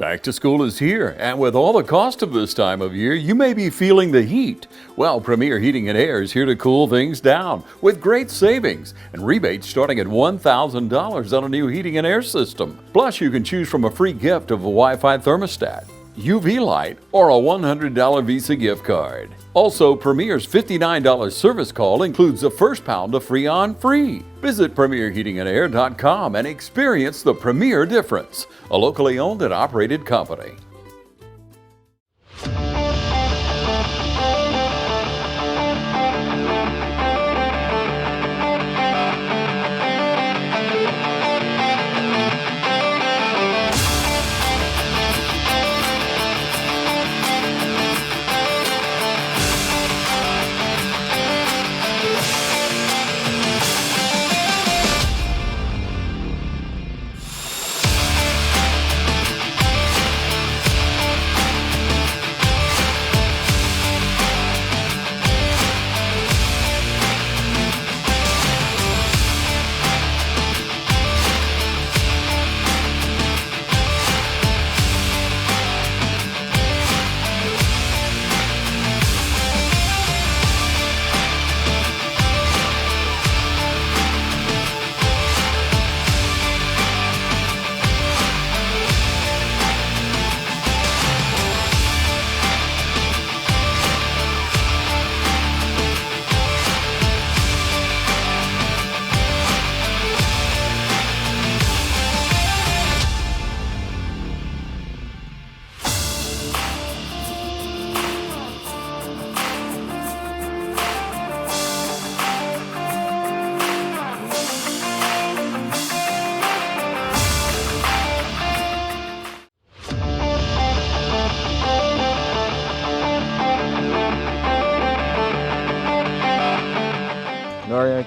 Back to school is here, and with all the cost of this time of year, you may be feeling the heat. Well, Premier Heating and Air is here to cool things down with great savings and rebates starting at $1,000 on a new heating and air system. Plus, you can choose from a free gift of a Wi-Fi thermostat, UV light, or a $100 Visa gift card. Also, Premier's $59 service call includes the first pound of Freon free. Visit PremierHeatingandAir.com and experience the Premier difference, a locally owned and operated company.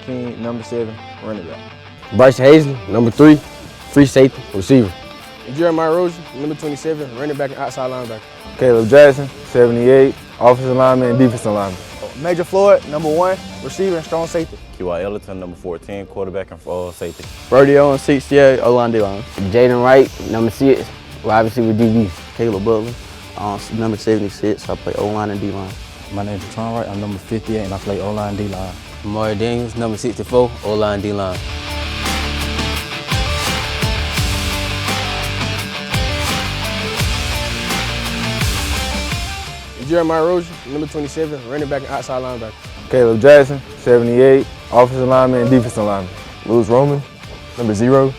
King, number 7, running back. Bryce Hazley, number 3, free safety, receiver. Jeremiah Rosen, number 27, running back and outside linebacker. Caleb Jackson, 78, offensive lineman and defensive lineman. Major Floyd, number 1, receiver and strong safety. Q.I. Ellington, number 14, quarterback and safety. Brody Owens, 68, O-line, D-line. Jaden Wright, number 6, wide receiver, DB. Caleb Butler, number 76, I play O-line and D-line. My name is Tom Wright, I'm number 58 and I play O-line, D-line. Amari Daniels, number 64, O-line, D-line. Jeremiah Rosen, number 27, running back and outside linebacker. Caleb Jackson, 78, offensive lineman and defensive lineman. Lewis Roman, number 0,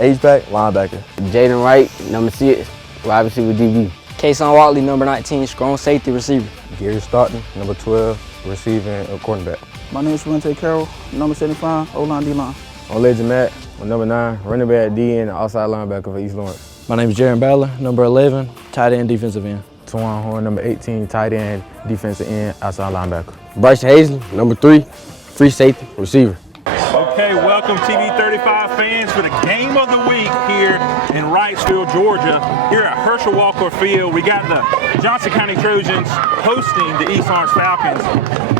H-back, linebacker. Jaden Wright, number 6, wide receiver, DB. Kason Watley, number 19, strong safety, receiver. Gary Stockton, number 12, receiving and cornerback. My name is Rente Carroll, number 75, O-line, D-line. I'm Legend Matt, number 9, running back, D and outside linebacker for East Lawrence. My name is Jaron Ballard, number 11, tight end, defensive end. Tawan Horn, number 18, tight end, defensive end, outside linebacker. Bryce Hazley, number 3, free safety, receiver. Okay, welcome TV 35 fans for the game of the week here in Wrightsville, Georgia. Here at Herschel Walker Field, we got the Johnson County Trojans hosting the East Lawrence Falcons.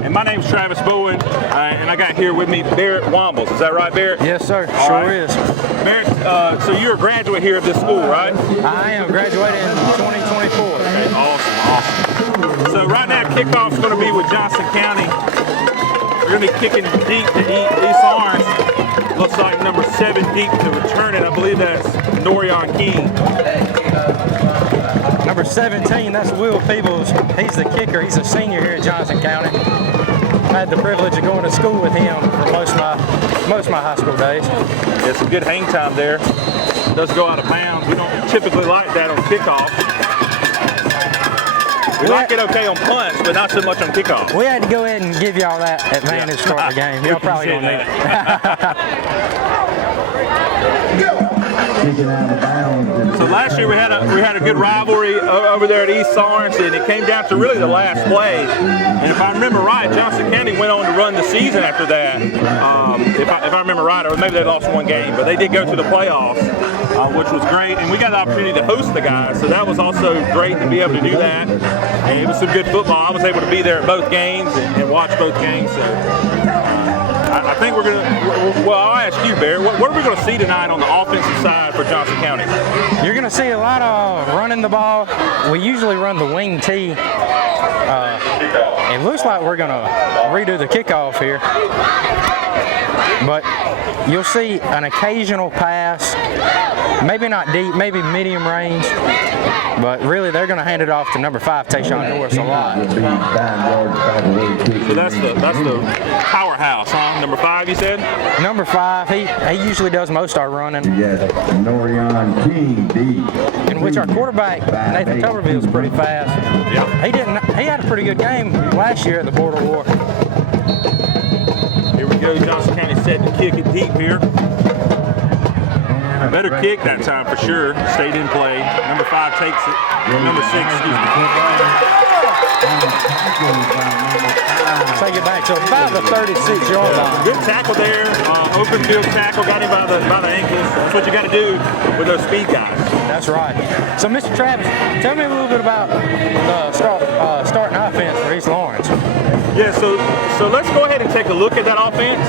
And my name's Travis Bowen, and I got here with me Barrett Wombles. Is that right, Barrett? Yes, sir. All sure right. is. Barrett, so you're a graduate here of this school, right? I am graduating in 2024. Okay, awesome. So right now, kickoff's going to be with Johnson County. We're going to be kicking deep to East Lawrence. Looks like number 7 deep to return it. I believe that's Norion King. Number 17, that's Will Peebles. He's the kicker. He's a senior here at Johnson County. I had the privilege of going to school with him for most of my high school days. It's a good hang time there. It does go out of bounds. We don't typically like that on kickoff. We like it okay on punts, but not so much on kickoff. We had to go ahead and give y'all that advantage for the game. Y'all probably don't need it. So last year we had a good rivalry over there at East Lawrence, and it came down to really the last play. And if I remember right, Johnson County went on to run the season after that. If I remember right, or maybe they lost one game, but they did go to the playoffs, which was great. And we got the opportunity to host the guys, so that was also great to be able to do that. And it was some good football. I was able to be there at both games and watch both games. So I think we're going to, well, I'll ask you, Bear, what are we going to see tonight on the offensive side for Johnson County? You're going to see a lot of running the ball. We usually run the wing tee. It looks like we're going to redo the kickoff here. But you'll see an occasional pass, maybe not deep, maybe medium range, but really they're going to hand it off to number 5, Tayshawn Norris, a lot. So that's the powerhouse, huh? Number 5, you said? Number 5, he usually does most of our running. In which our quarterback, Nathan Tuberville, is pretty fast. Yeah. He had a pretty good game last year at the Border War. Here we go, Johnson County set to kick it deep here. Better kick that time for sure. Stayed in play. Number 5 takes it. Number 6, excuse me. Take it back to about the 36-yard line. Good tackle there. Open field tackle. Got him by the ankles. That's what you got to do with those speed guys. That's right. So, Mr. Travis, tell me a little bit about the starting offense for East Lawrence. Yeah, so let's go ahead and take a look at that offense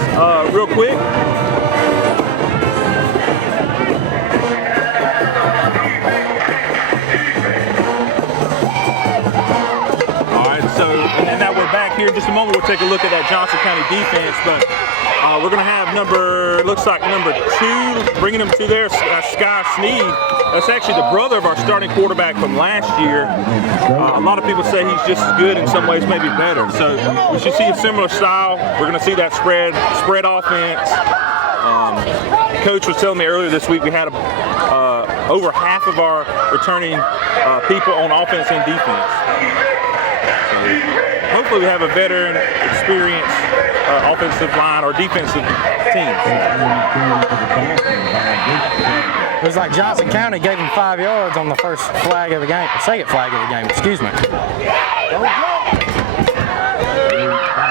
real quick. And now we're back here in just a moment. We'll take a look at that Johnson County defense, but we're going to have looks like number 2, bringing him to there, Sky Sneed. That's actually the brother of our starting quarterback from last year. A lot of people say he's just as good, in some ways maybe better. So we should see a similar style. We're going to see that spread offense. Coach was telling me earlier this week we had over half of our returning people on offense and defense. Hopefully we have a veteran, experienced offensive line or defensive team. It was like Johnson County gave him 5 yards on the first flag of the game, second flag of the game, excuse me.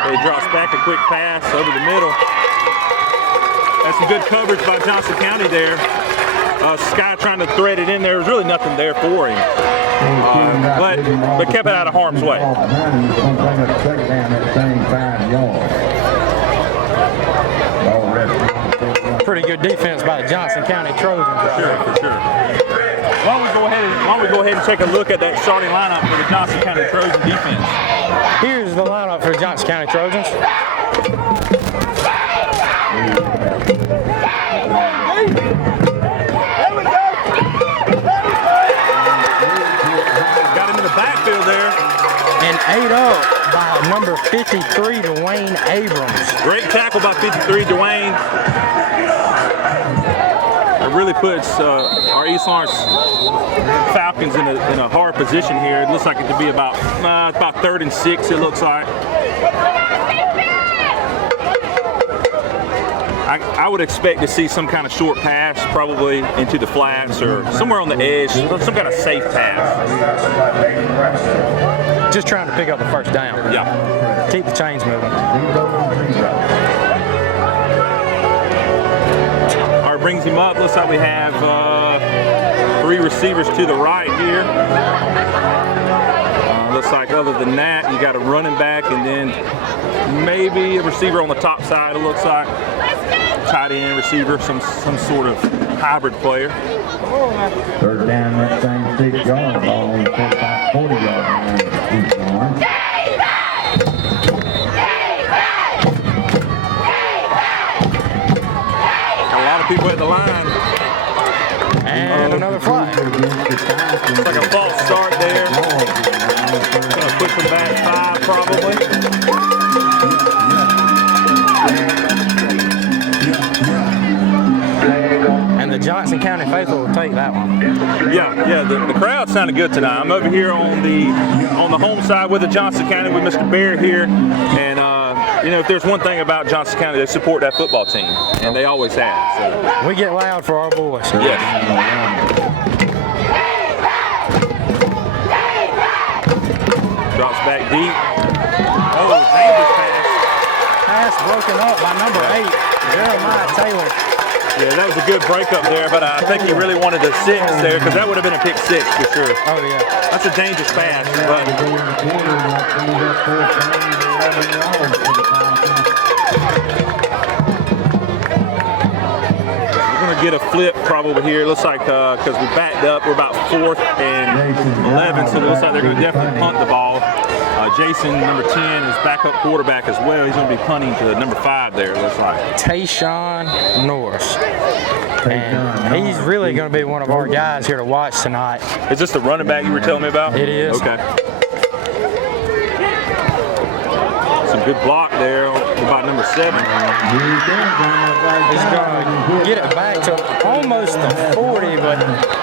He drops back a quick pass over the middle. That's some good coverage by Johnson County there. Sky trying to thread it in there. There's really nothing there for him. But kept it out of harm's way. Pretty good defense by the Johnson County Trojans. For sure. Why don't we go ahead and take a look at that starting lineup for the Johnson County Trojan defense? Here's the lineup for the Johnson County Trojans. Backfield there. And 8 up by number 53, Dwayne Abrams. Great tackle by 53, Dwayne. It really puts our East Lawrence Falcons in a hard position here. It looks like it could be about 3rd and 6, it looks like. I would expect to see some kind of short pass, probably into the flats or somewhere on the edge, some kind of safe pass. Just trying to pick up the first down. Yeah. Keep the chains moving. All right, brings him up. Looks like we have 3 receivers to the right here. Looks like other than that, you got a running back and then maybe a receiver on the top side, it looks like. Tight end, receiver, some sort of hybrid player. 3rd down, that same 6-yard ball, 40-yard line. A lot of people at the line. And another flag. It's like a false start there. Gonna push them back 5 probably. And the Johnson County faithful will take that one. Yeah. The crowd sounded good tonight. I'm over here on the home side with the Johnson County with Mr. Bear here, and if there's one thing about Johnson County, they support that football team, and they always have. So. We get loud for our boys. Yes. Drops back deep. Oh, dangerous pass. Pass broken up by number 8, Jeremiah Taylor. Yeah, that was a good breakup there, but I think he really wanted a 6 there because that would have been a pick 6 for sure. Oh, yeah. That's a dangerous pass. But get a flip probably here. It looks like because we backed up, we're about 4th and 11, so it looks like they're going to definitely punt the ball. Jason, number 10, is backup quarterback as well. He's going to be punting to number 5 there, it looks like. Tayshawn Norris. And he's really going to be one of our guys here to watch tonight. Is this the running back you were telling me about? It is. Okay. Some good block there about number 7. He's going to get it back to almost the 40, but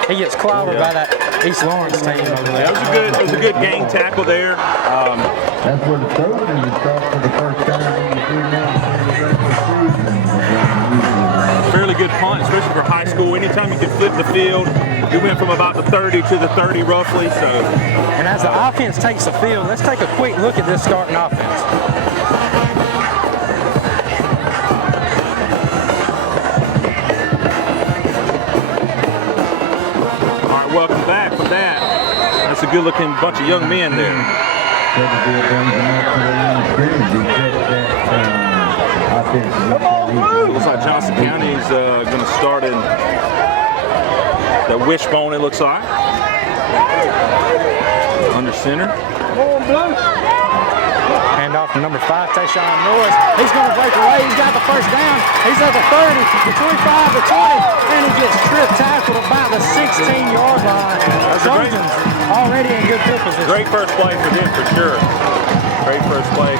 he gets clobbered by that East Lawrence team over there. That was a good gang tackle there. That's where the Trojans start for the first time in the 3 months of the regular season. Fairly good punt, especially for high school. Anytime you can flip the field, we went from about the 30 to the 30 roughly. So, and as the offense takes the field, let's take a quick look at this starting offense. All right, welcome back from that. That's a good-looking bunch of young men there. Looks like Johnson County is going to start in the wishbone, it looks like. Under center. Hand off to number 5, Tayshawn Norris. He's going to break away. He's got the first down. He's at the 30, the 25, the 20, and he gets tripped tackled about the 16-yard line. Trojans already in good field position. Great first play for them, for sure. Great first play.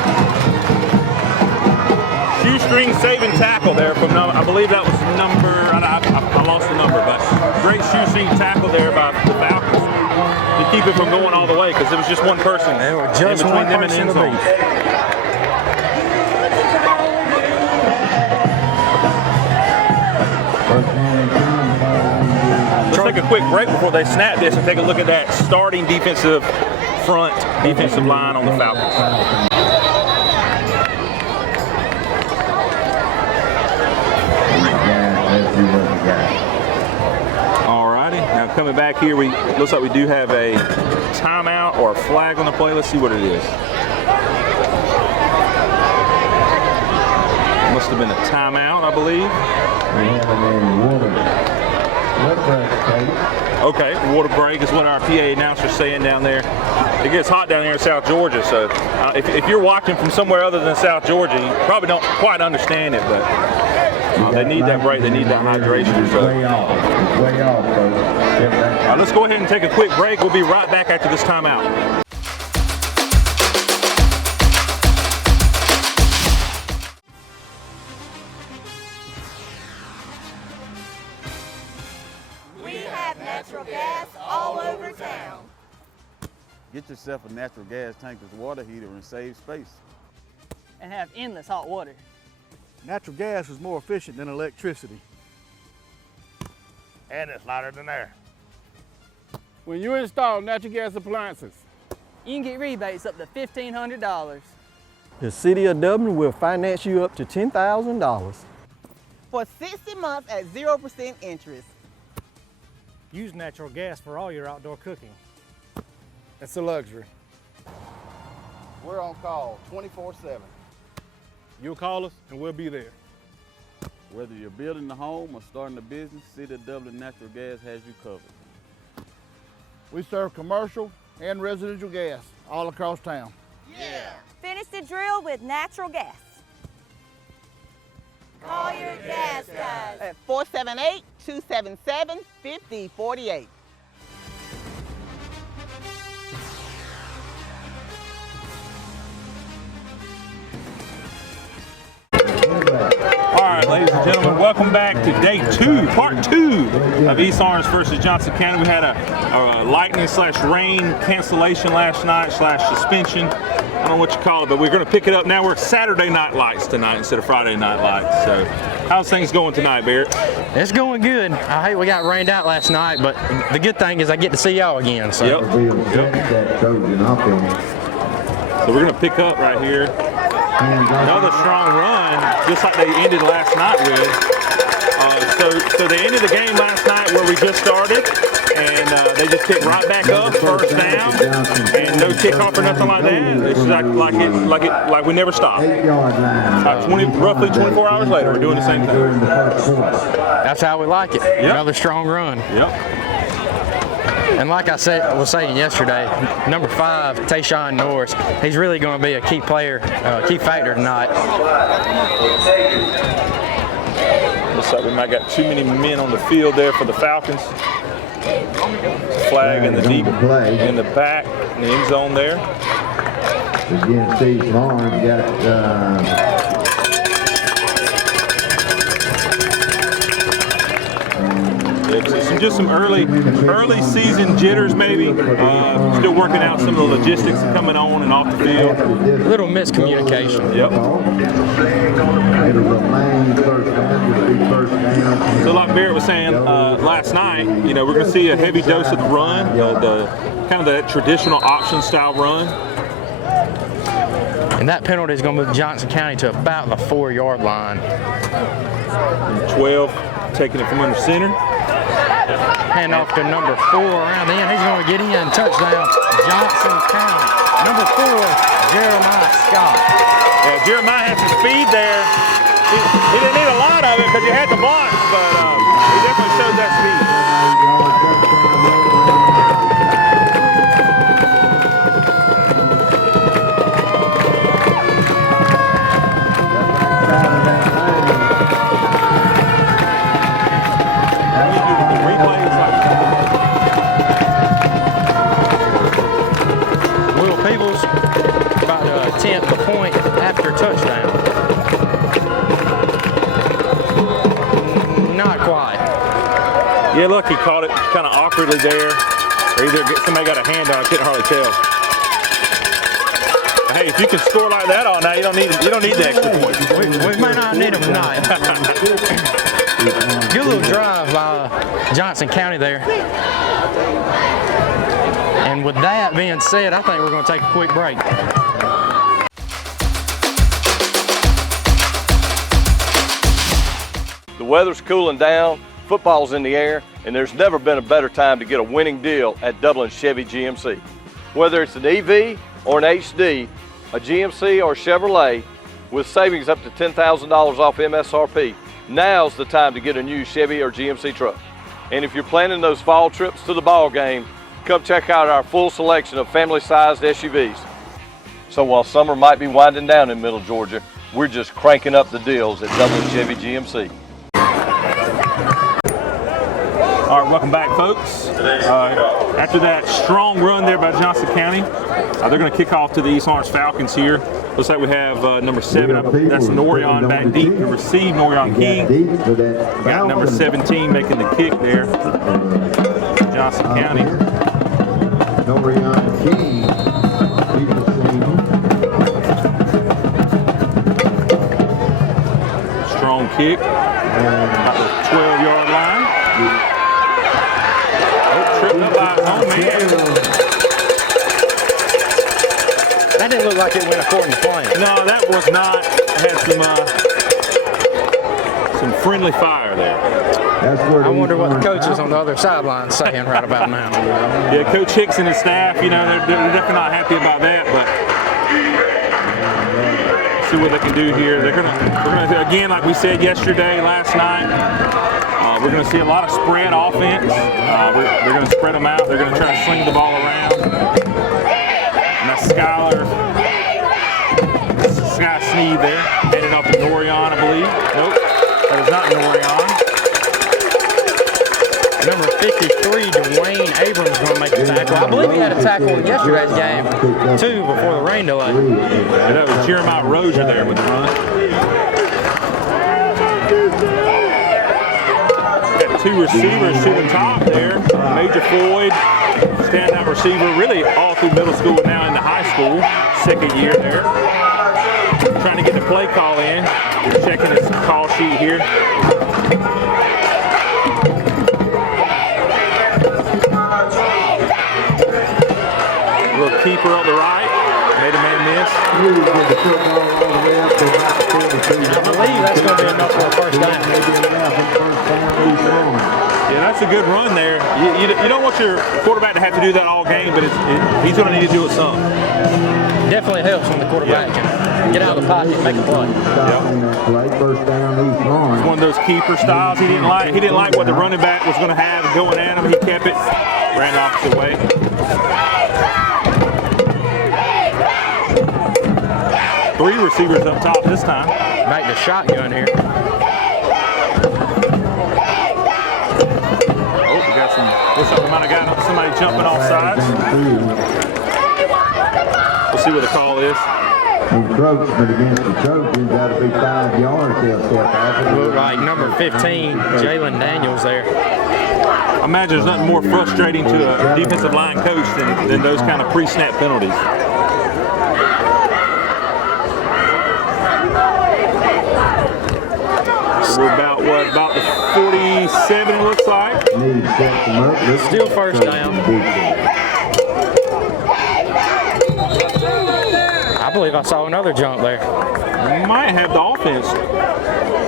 Shoestring saving tackle there from, I believe that was number, I lost the number, but great shoestring tackle there by the Falcons to keep it from going all the way because it was just one person They were just in between one them and the end zone. Let's take a quick break before they snap this and take a look at that starting defensive line on the Falcons. Alrighty, now coming back here, looks like we do have a timeout or a flag on the play. Let's see what it is. Must have been a timeout, I believe. Okay, water break is what our PA announcer's saying down there. It gets hot down here in South Georgia, so if you're watching from somewhere other than South Georgia, you probably don't quite understand it, but they need that break, they need that hydration. So. Way off, folks. Let's go ahead and take a quick break. We'll be right back after this timeout. Natural gas all over town. Get yourself a natural gas tankless water heater and save space. And have endless hot water. Natural gas is more efficient than electricity. And it's lighter than air. When you install natural gas appliances, you can get rebates up to $1,500. The City of Dublin will finance you up to $10,000. For 60 months at 0% interest. Use natural gas for all your outdoor cooking. It's a luxury. We're on call 24/7. You'll call us and we'll be there. Whether you're building a home or starting a business, City of Dublin Natural Gas has you covered. We serve commercial and residential gas all across town. Yeah. Finish the drill with natural gas. Call your gas guys. At 478-277-5048. All right, ladies and gentlemen, welcome back to day 2, part 2 of East Orange versus Johnson County. We had a lightning/rain cancellation last night /suspension. I don't know what you call it, but we're going to pick it up now. We're Saturday night lights tonight instead of Friday night lights. So, how's things going tonight, Barrett? It's going good. I hate we got rained out last night, but the good thing is I get to see y'all again. So. Yep. So we're going to pick up right here. Another strong run, just like they ended last night with. So they ended the game last night where we just started, and they just picked right back up, first down, and no kickoff or nothing like that. It's just like we never stopped. Roughly 24 hours later, we're doing the same thing. That's how we like it. Yep. Another strong run. Yep. And like I was saying yesterday, number 5, Tayshawn Norris, he's really going to be a key player, key factor tonight. Looks like we might got too many men on the field there for the Falcons. Flag in the deep, in the back, in the end zone there. Again, Steve Barnes got just some early season jitters maybe. Still working out some of the logistics of coming on and off the field. A little miscommunication. Yep. So like Barrett was saying last night, we're going to see a heavy dose of the run, the kind of that traditional option style run. And that penalty is going to move Johnson County to about the 4-yard line. 12 taking it from under center. Hand off to number 4 around the end. He's going to get in. Touchdown, Johnson County. Number 4, Jeremiah Scott. Yeah, Jeremiah had some speed there. He didn't need a lot of it because he had the blocks, but he definitely showed that speed. Attempt the point after touchdown. Not quite. Yeah, look, he caught it kind of awkwardly there. Or either somebody got a hand on it, I couldn't hardly tell. Hey, if you can score like that all night, you don't need the extra points. We may not need them tonight. Good little drive by Johnson County there. And with that being said, I think we're going to take a quick break. The weather's cooling down, football's in the air, and there's never been a better time to get a winning deal at Dublin Chevy GMC. Whether it's an EV or an HD, a GMC or a Chevrolet, with savings up to $10,000 off MSRP, now's the time to get a new Chevy or GMC truck. And if you're planning those fall trips to the ball game, come check out our full selection of family-sized SUVs. So while summer might be winding down in Middle Georgia, we're just cranking up the deals at Dublin Chevy GMC. All right, welcome back, folks. After that strong run there by Johnson County, they're going to kick off to the East Orange Falcons here. Looks like we have number 7, that's Norion back deep to receive, Norion King. Got number 17 making the kick there, Johnson County. Norion King. Strong kick, about the 12-yard line. Tripped up by his own man. That didn't look like it went according to plan. No, that was not. Had some friendly fire there. I wonder what the coaches on the other sideline saying right about now. Yeah, Coach Hicks and his staff, they're definitely not happy about that, but see what they can do here. We're gonna again, like we said yesterday, last night. We're going to see a lot of spread offense. They're going to spread them out. They're going to try to sling the ball around. And that's Sky Sneed there. Handed off to Norion, I believe. Nope, that is not Norion. Number 53, Dwayne Abrams is going to make a tackle. I believe he had a tackle in yesterday's game, too, before the rain delay. Yeah, that was Jeremiah Rozier there with the run. Two receivers to the top there. Major Floyd, standout receiver, really all through middle school and now into high school. Second year there. Trying to get the play call in. Checking his call sheet here. Little keeper on the right. Made a man miss. I believe that's going to be enough for a first down. Yeah, that's a good run there. You don't want your quarterback to have to do that all game, but he's going to need to do it some. Definitely helps when the quarterback can get out of the pocket and make a play. First down, East Lawn. It's one of those keeper styles he didn't like. He didn't like what the running back was going to have going at him. He kept it, ran the opposite way. Three receivers up top this time. Back to shotgun here. Oh, we got some. Looks like we might have got somebody jumping off sides. We'll see what the call is. Encroachment against the Trojans, that'll be 5 yards. They'll step off. Look like number 15, Jalen Daniels there. I imagine there's nothing more frustrating to a defensive line coach than those kind of pre-snap penalties. So we're about the 47 it looks like. Still first down. I believe I saw another jump there. Might have the offense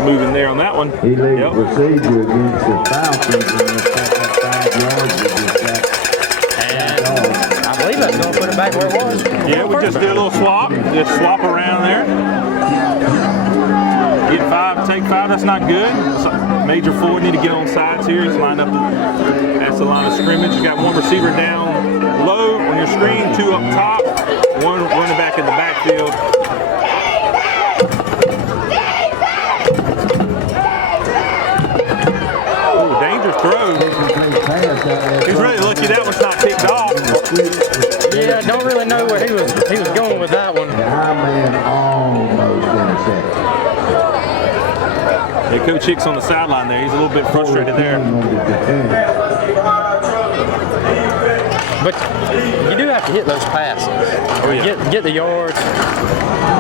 moving there on that one. He leads procedure against the Falcons and they'll take that 5 yards against that. And I believe that's going to put it back where it was. Yeah, we just did a little swap. Just swap around there. Get 5, take 5, that's not good. Major Ford need to get on sides here. He's lined up, that's the line of scrimmage. You got one receiver down low on your screen, 2 up top, one running back in the backfield. Oh, dangerous throw. He's really lucky that one's not picked off. Yeah, don't really know where he was going with that one. Yeah, Coach Hicks on the sideline there. He's a little bit frustrated there. But you do have to hit those passes. Oh, yeah. Get the yards.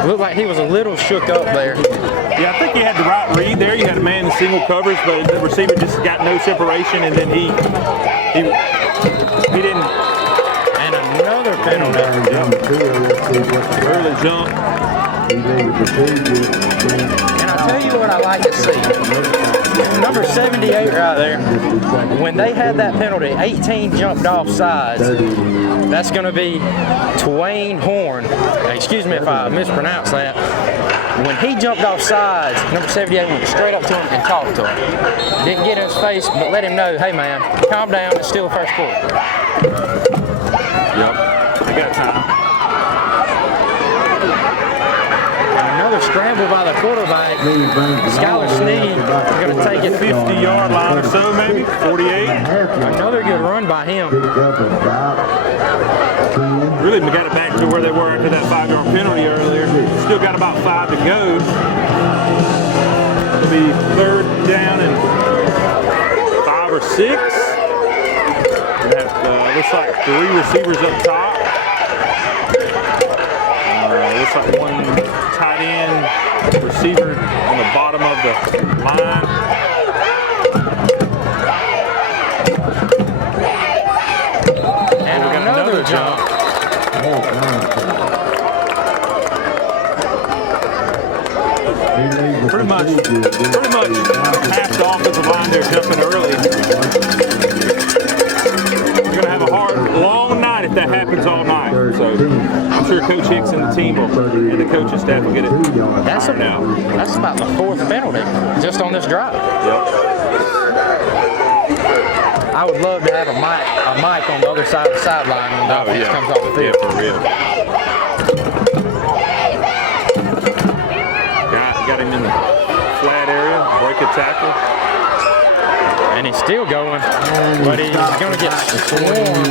Looked like he was a little shook up there. Yeah, I think he had the right read there. You had a man in single coverage, but the receiver just got no separation, and then he didn't. And another penalty. Early jump. And I tell you what I like to see. Number 78 right there. When they had that penalty, 18 jumped off sides. That's going to be Twain Horn. Excuse me if I mispronounced that. When he jumped off sides, number 78 went straight up to him and talked to him. Didn't get in his face, but let him know, hey man, calm down, it's still the first quarter. Yep, they got time. Another scramble by the quarterback. Skylar Sneed is going to take it 50-yard line or so, maybe 48. Another good run by him. Really got it back to where they were after that 5-yard penalty earlier. Still got about 5 to go. It'll be 3rd down and 5 or 6. Looks like 3 receivers up top. Looks like one tight end receiver on the bottom of the line. And we got another jump. Pretty much half the offensive line there jumping early. We're going to have a long night if that happens all night. So I'm sure Coach Hicks and the team and the coaching staff will get it. That's about the 4th penalty just on this drive. Yep. I would love to have a mic on the other side of the sideline when the offense comes off the field. Yeah, for real. Got him in the flat area, break a tackle. And he's still going, but he's going to get swarmed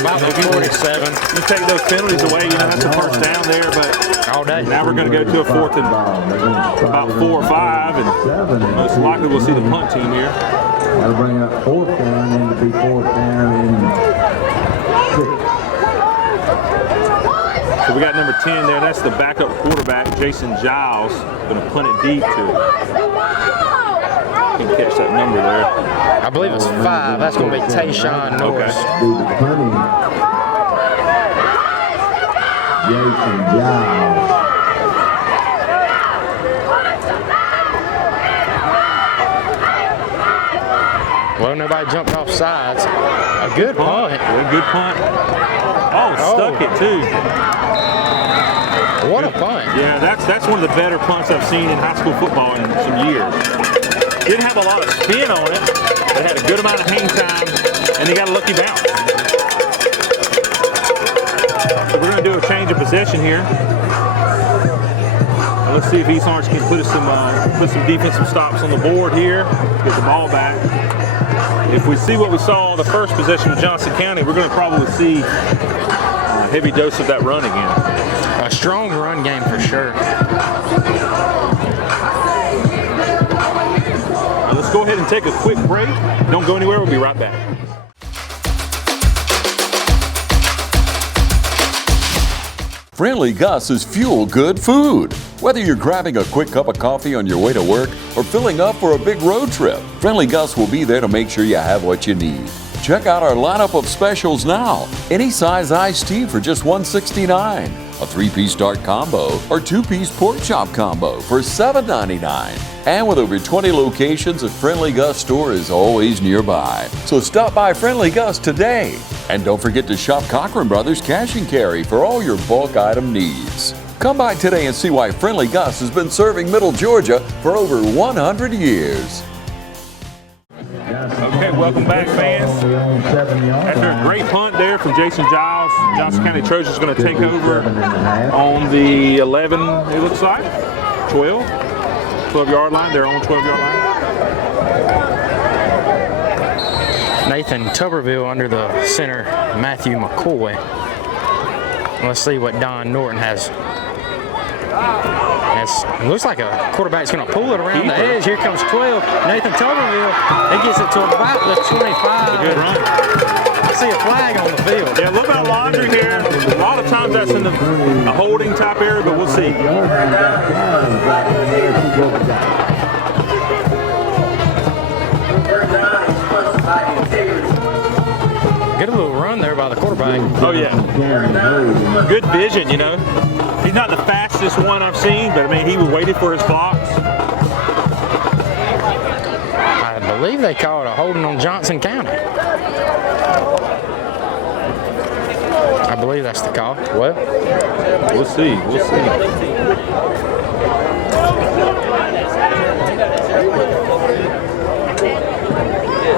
about the 47. You take those penalties away, that's a first down there, but all day. Now we're going to go to a 4th and about 4 or 5, and most likely we'll see the punt team here. That'll bring up 4th down, and to be 4th down and 6. So we got number 10 there. That's the backup quarterback, Jason Giles, going to punt it deep to. You can catch that number there. I believe it's 5. That's going to be Tayshawn Norris. Jason Giles. Everybody jumped off sides. A good punt. A good punt. Oh, stuck it too. What a punt. Yeah, that's one of the better punts I've seen in high school football in some years. Didn't have a lot of spin on it. It had a good amount of hang time, and they got a lucky bounce. So we're going to do a change of possession here. Let's see if East Orange can put some defensive stops on the board here. Get the ball back. If we see what we saw the first possession with Johnson County, we're going to probably see a heavy dose of that run again. A strong run game for sure. Now let's go ahead and take a quick break. Don't go anywhere. We'll be right back. Friendly Gus is fuel good food. Whether you're grabbing a quick cup of coffee on your way to work or filling up for a big road trip, Friendly Gus will be there to make sure you have what you need. Check out our lineup of specials now. Any size iced tea for just $1.69, a 3-piece dark combo or 2-piece pork chop combo for $7.99. And with over 20 locations, a Friendly Gus store is always nearby. So stop by Friendly Gus today. And don't forget to shop Cochran Brothers Cash and Carry for all your bulk item needs. Come by today and see why Friendly Gus has been serving Middle Georgia for over 100 years. Okay, welcome back, fans. After a great punt there from Jason Giles, Johnson County Trojans is going to take over on the 11, it looks like, 12-yard line. They're on 12-yard line. Nathan Tuberville under the center, Matthew McCoy. Let's see what Don Norton has. It looks like a quarterback's going to pull it around the edge. Here comes 12. Nathan Tuberville. He gets it to about the 25. A good run. I see a flag on the field. Yeah, a little bit of laundry here. A lot of times that's in a holding type area, but we'll see. Get a little run there by the quarterback. Oh, yeah. Good vision, you know. He's not the fastest one I've seen, but I mean, he waited for his blocks. I believe they called a holding on Johnson County. I believe that's the call. Well, we'll see. We'll see.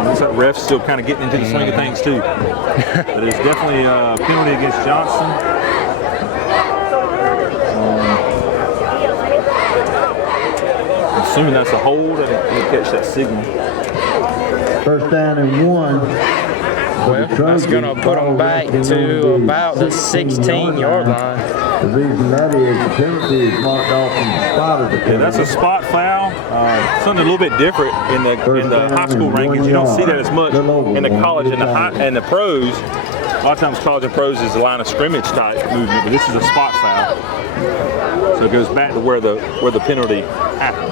Looks like refs still kind of getting into the swing of things too. But it's definitely a penalty against Johnson. Assuming that's a hold, I didn't catch that signal. First down and 1. Well, that's going to put them back to about the 16-yard line. The reason that is the penalty is marked off on the spot of the penalty. Yeah, that's a spot foul. Something a little bit different in the high school rankings. You don't see that as much in the college and the pros. A lot of times college and pros is a line of scrimmage type movement, but this is a spot foul. So it goes back to where the penalty happened.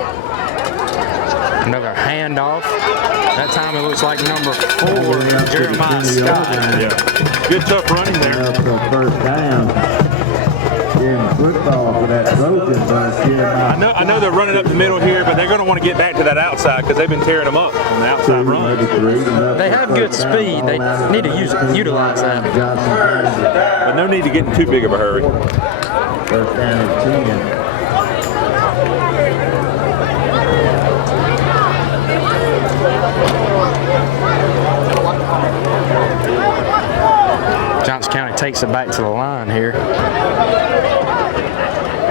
Another handoff. That time it looks like number 4, Jeremiah Scott. Yeah. Good tough running there. First down. Football for that Trojans. I know they're running up the middle here, but they're going to want to get back to that outside because they've been tearing them up on the outside run. They have good speed. They need to utilize that. But no need to get in too big of a hurry. First down and 10. Johnson County takes it back to the line here.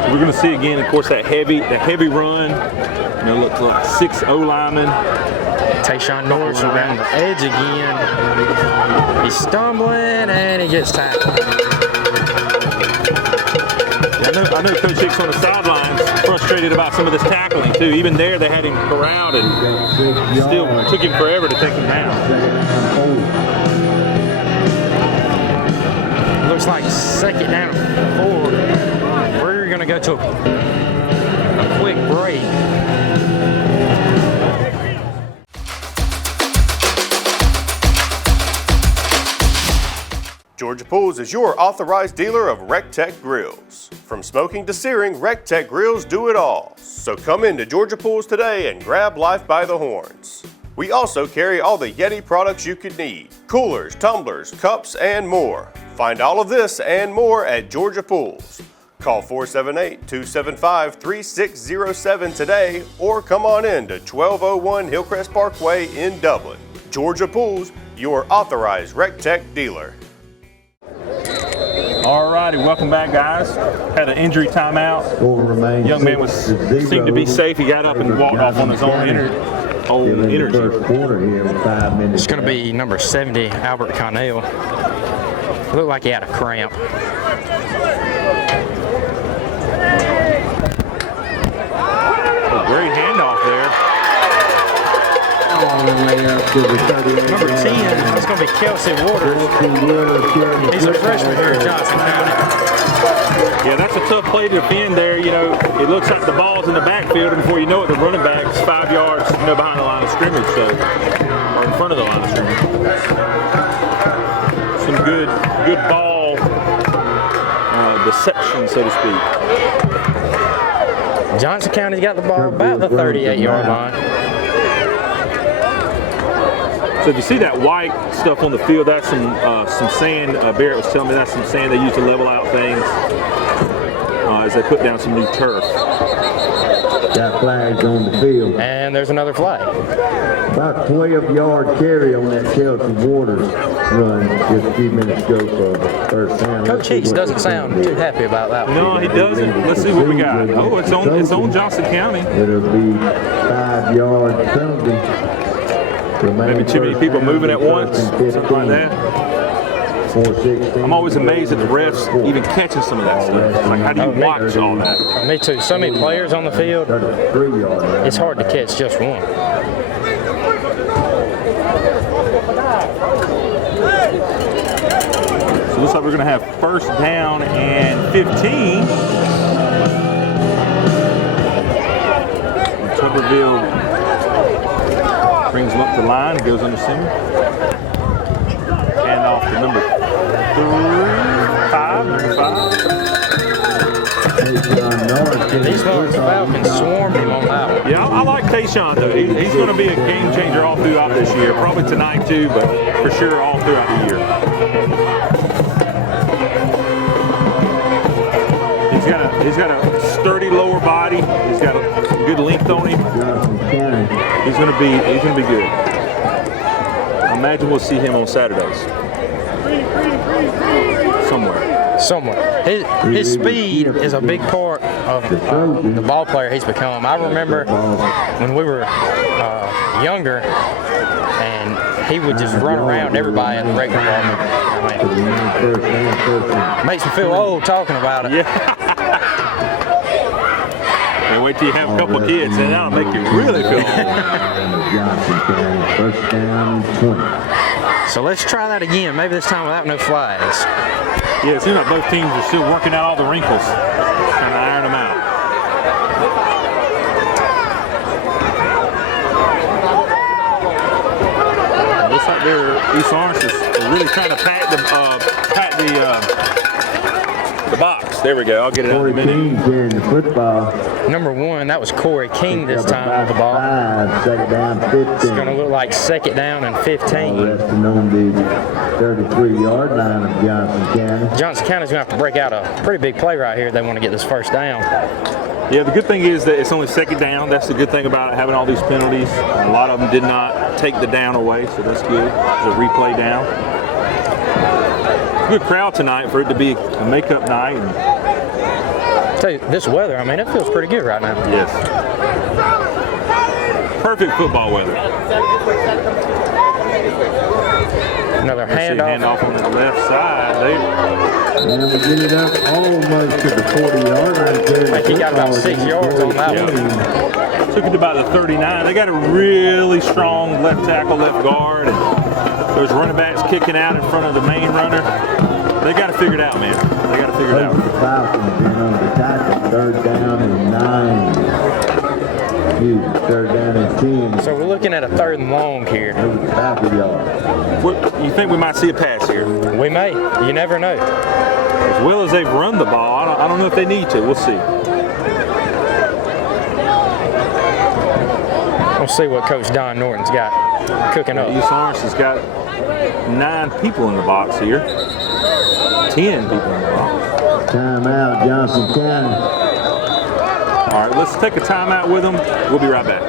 So we're going to see again, of course, that heavy run. You know, looks like 6 O-linemen. Tayshawn Norris around the edge again. He's stumbling and he gets tackled. Yeah, I know Coach Hicks on the sidelines frustrated about some of this tackling too. Even there, they had him corralled and still took him forever to take him down. Looks like second down and 4. We're going to go to a quick break. Georgia Pools is your authorized dealer of RecTech grills. From smoking to searing, RecTech grills do it all. So come into Georgia Pools today and grab life by the horns. We also carry all the Yeti products you could need: coolers, tumblers, cups, and more. Find all of this and more at Georgia Pools. Call 478-275-3607 today or come on in to 1201 Hillcrest Parkway in Dublin. Georgia Pools, your authorized RecTech dealer. All righty, welcome back, guys. Had an injury timeout. Young man seemed to be safe. He got up and walked off on his own energy. It's going to be number 70, Albert Connell. Looked like he had a cramp. Great handoff there. Number 10, that's going to be Kelsey Waters. He's a freshman here at Johnson County. Yeah, that's a tough play to defend there. You know, it looks like the ball's in the backfield, and before you know it, the running back's 5 yards, behind the line of scrimmage, or in front of the line of scrimmage. Some good ball deception, so to speak. Johnson County's got the ball about the 38-yard line. So if you see that white stuff on the field, that's some sand. Barrett was telling me that's some sand they use to level out things as they put down some new turf. Got flags on the field. And there's another flag. About 12-yard carry on that Chelsea Waters run just a few minutes ago for first down. Coach Heath doesn't sound too happy about that. No, he doesn't. Let's see what we got. Oh, it's on Johnson County. It'll be 5 yards something. Maybe too many people moving at once, something like that. I'm always amazed at the refs even catching some of that stuff. Like, how do you watch all that? Me too. So many players on the field, it's hard to catch just one. So it looks like we're going to have first down and 15. Tuberville brings him up the line, goes under center. And off to number 5. These Falcons swarmed him on that one. Yeah, I like Tayshawn though. He's going to be a game changer all throughout this year. Probably tonight too, but for sure all throughout the year. He's got a sturdy lower body. He's got a good length on him. He's going to be good. I imagine we'll see him on Saturdays. Somewhere. His speed is a big part of the ball player he's become. I remember when we were younger, and he would just run around everybody in the rec department. I mean, makes me feel old talking about it. Yeah. And wait till you have a couple of kids, and that'll make you really feel old. So let's try that again. Maybe this time without no flags. Yeah, it seems like both teams are still working out all the wrinkles, trying to iron them out. It looks like East Orange is really trying to pat the box. There we go. I'll get it out in a minute. Number 1, that was Corey King this time with the ball. Second down, 15. It's going to look like second down and 15. Resting on the 33-yard line of Johnson County. Johnson County's going to have to break out a pretty big play right here if they want to get this first down. Yeah, the good thing is that it's only second down. That's the good thing about having all these penalties. A lot of them did not take the down away, so that's good. It's a replay down. Good crowd tonight for it to be a makeup night. I tell you, this weather, I mean, it feels pretty good right now. Yes. Perfect football weather. Another handoff on the left side there. And we get it up almost to the 40-yard line. I think he got about 6 yards on that one. Took it to about the 39. They got a really strong left tackle, left guard. And those running backs kicking out in front of the main runner. They got to figure it out, man. They got to figure it out. The Falcons in on the tackle, third down and 9. Third down and 10. So we're looking at a third and long here. You think we might see a pass here? We may. You never know. As well as they've run the ball, I don't know if they need to. We'll see. We'll see what Coach Don Norton's got. cooking up. East Lawrence has got 9 people in the box here. 10 people in the box. Timeout, Johnson County. All right, let's take a timeout with them. We'll be right back.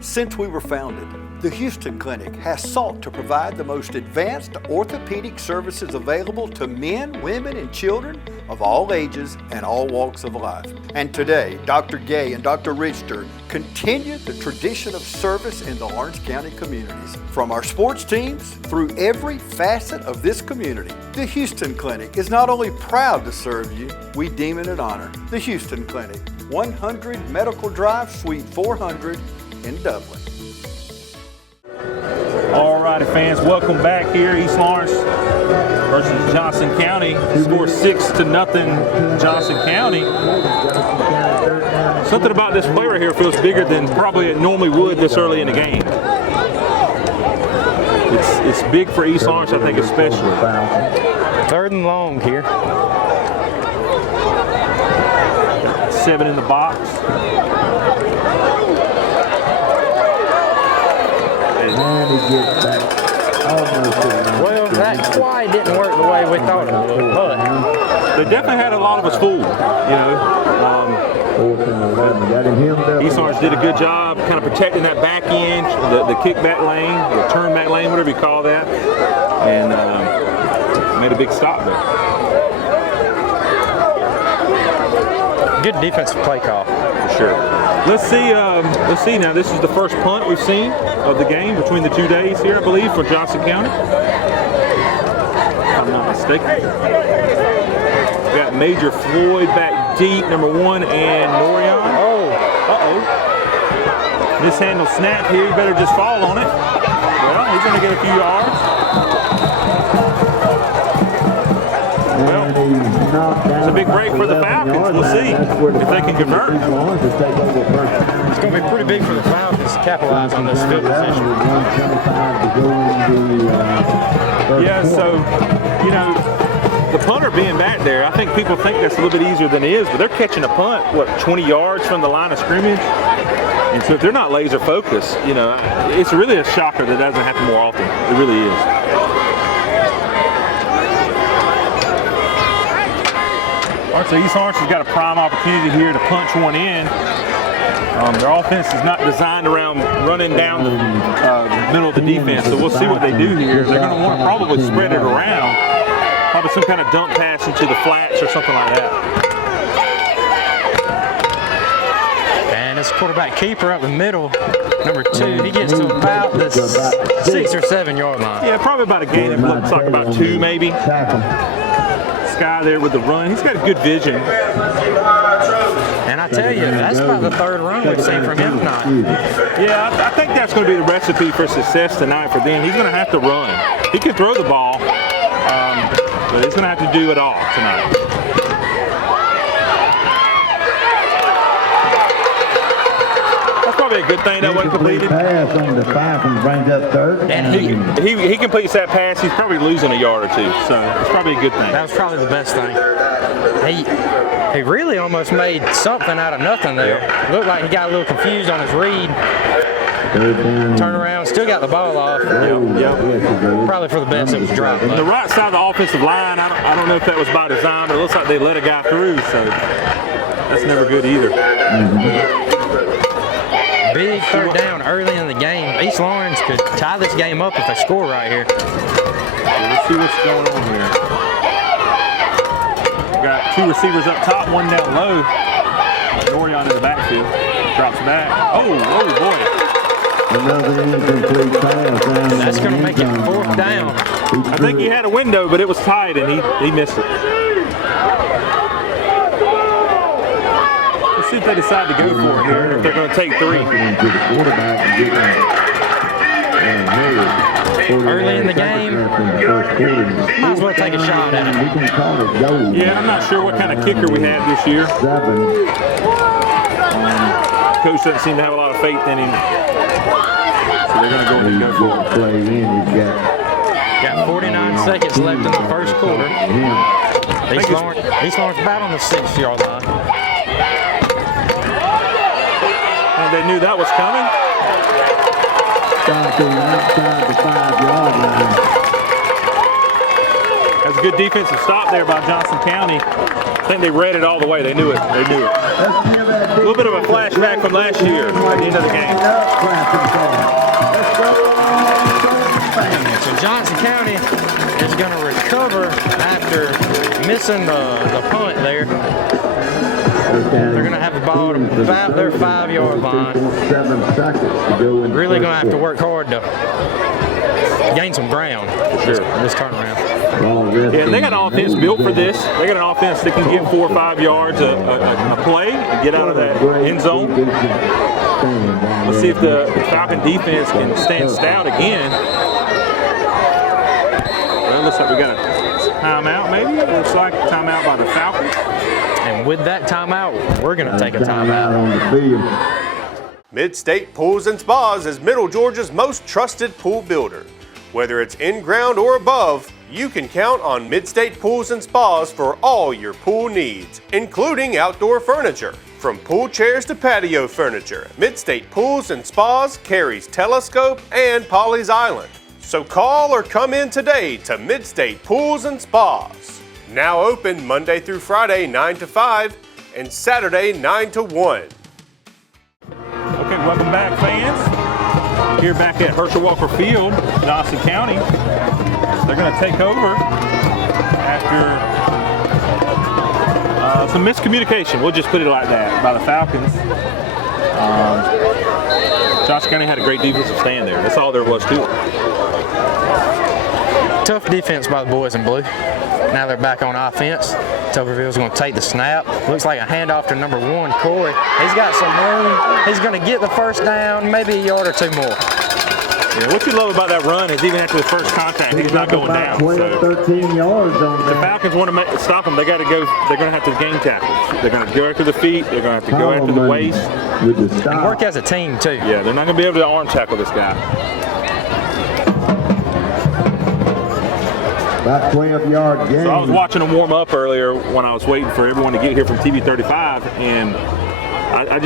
Since we were founded, the Houston Clinic has sought to provide the most advanced orthopedic services available to men, women, and children of all ages and all walks of life. And today, Dr. Gay and Dr. Richter continue the tradition of service in the Lawrence County communities. From our sports teams through every facet of this community, the Houston Clinic is not only proud to serve you, we deem it an honor. The Houston Clinic, 100 Medical Drive, Suite 400 in Dublin. All righty, fans, welcome back here. East Lawrence versus Johnson County. Score 6-0 Johnson County. Something about this play right here feels bigger than probably it normally would this early in the game. It's big for East Lawrence, I think, especially. 3rd and long here. 7 in the box. And he gets back almost to the line. Well, that quite didn't work the way we thought it would, but they definitely had a lot of us fooled, you know. East Lawrence did a good job kind of protecting that back end, the kickback lane, the turn back lane, whatever you call that, and made a big stop there. Good defensive play call. For sure. Let's see now. This is the first punt we've seen of the game between the 2 days here, I believe, for Johnson County. If I'm not mistaken. We got Major Floyd back deep, number 1, and Norion. Mishandle snap here. You better just fall on it. Well, he's going to get a few yards. Well, it's a big break for the Falcons. We'll see if they can convert. It's going to be pretty big for the Falcons to capitalize on this field position. Yeah, so, you know, the punter being back there, I think people think that's a little bit easier than it is, but they're catching a punt, 20 yards from the line of scrimmage? And so if they're not laser focused, you know, it's really a shocker that doesn't happen more often. It really is. All right, so East Lawrence has got a prime opportunity here to punch one in. Their offense is not designed around running down the middle of the defense, so we'll see what they do here. They're going to want to probably spread it around, probably some kind of dump pass into the flats or something like that. And this quarterback keeper up the middle, number 2, he gets to about the 6 or 7 yard line. Yeah, probably about a gain. It looks like about 2 maybe. Sky there with the run. He's got a good vision. And I tell you, that's about the 3rd run we've seen from him tonight. Yeah, I think that's going to be the recipe for success tonight for them. He's going to have to run. He can throw the ball, but he's going to have to do it all tonight. That's probably a good thing that wasn't completed. Pass on the Falcons brings up 3rd. And he completes that pass. He's probably losing a yard or 2, so it's probably a good thing. That was probably the best thing. He really almost made something out of nothing there. It looked like he got a little confused on his read. Turn around, still got the ball off. Probably for the best it was dropped. The right side of the offensive line, I don't know if that was by design, but it looks like they let a guy through, so that's never good either. Big 3rd down early in the game. East Lawrence could tie this game up if they score right here. Let's see what's going on here. Got 2 receivers up top, 1 down low. Norion in the backfield. Drops back. Oh boy. Another incomplete pass. That's going to make it 4th down. I think he had a window, but it was tight, and he missed it. Let's see if they decide to go for it here, if they're going to take 3. Early in the game, might as well take a shot at it. Yeah, I'm not sure what kind of kicker we had this year. Coach doesn't seem to have a lot of faith in him. So they're going to go ahead and go for it. Got 49 seconds left in the 1st quarter. East Lawrence about on the 6 yard line. And they knew that was coming. Stopping outside the 5-yard line. That's a good defensive stop there by Johnson County. I think they read it all the way. They knew it. They knew it. A little bit of a flashback from last year at the end of the game. So Johnson County is going to recover after missing the punt there. They're going to have the ball at about their 5-yard line. 7 seconds to go in. Really going to have to work hard to gain some ground this turnaround. Yeah, they got an offense built for this. They got an offense that can get 4 or 5 yards a play and get out of that end zone. Let's see if the Falcon defense can stand stout again. Well, looks like we got a timeout maybe. It looks like a timeout by the Falcons. And with that timeout, we're going to take a timeout. Mid-State Pools and Spas is Middle Georgia's most trusted pool builder. Whether it's in-ground or above, you can count on Mid-State Pools and Spas for all your pool needs, including outdoor furniture. From pool chairs to patio furniture, Mid-State Pools and Spas carries Telescope and Polly's Island. So call or come in today to Mid-State Pools and Spas. Now open Monday through Friday 9 to 5 and Saturday 9 to 1. Okay, welcome back, fans. Here back at Herschel Walker Field, Johnson County. They're going to take over after some miscommunication. We'll just put it like that by the Falcons. Johnson County had a great defensive stand there. That's all there was to it. Tough defense by the boys in blue. Now they're back on offense. Tuberville's going to take the snap. Looks like a handoff to number 1, Corey. He's got some room. He's going to get the first down, maybe a yard or 2 more. Yeah, what you love about that run is even after the first contact, he's not going down. 12, 13 yards on the Falcons want to stop him. They got to go. They're going to have to gain tackles. They're going to go after the feet. They're going to have to go after the waist. And work as a team too. Yeah, they're not going to be able to arm tackle this guy. About 12-yard gain. So I was watching them warm up earlier when I was waiting for everyone to get here from TV 35, and I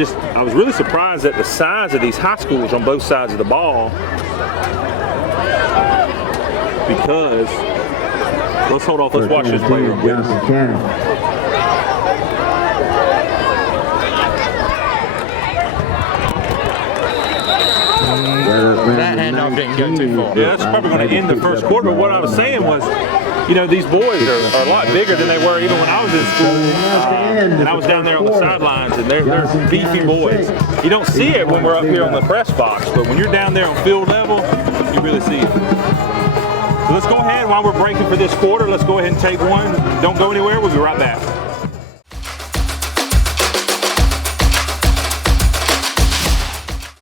was really surprised at the size of these high schoolers on both sides of the ball. Because let's hold off. Let's watch this play real quick. That handoff didn't go too far. Yeah, that's probably going to end the first quarter. But what I was saying was, you know, these boys are a lot bigger than they were even when I was in school. And I was down there on the sidelines, and they're beefy boys. You don't see it when we're up here on the press box, but when you're down there on field level, you really see it. So let's go ahead, while we're breaking for this quarter, let's go ahead and take one. Don't go anywhere. We'll be right back.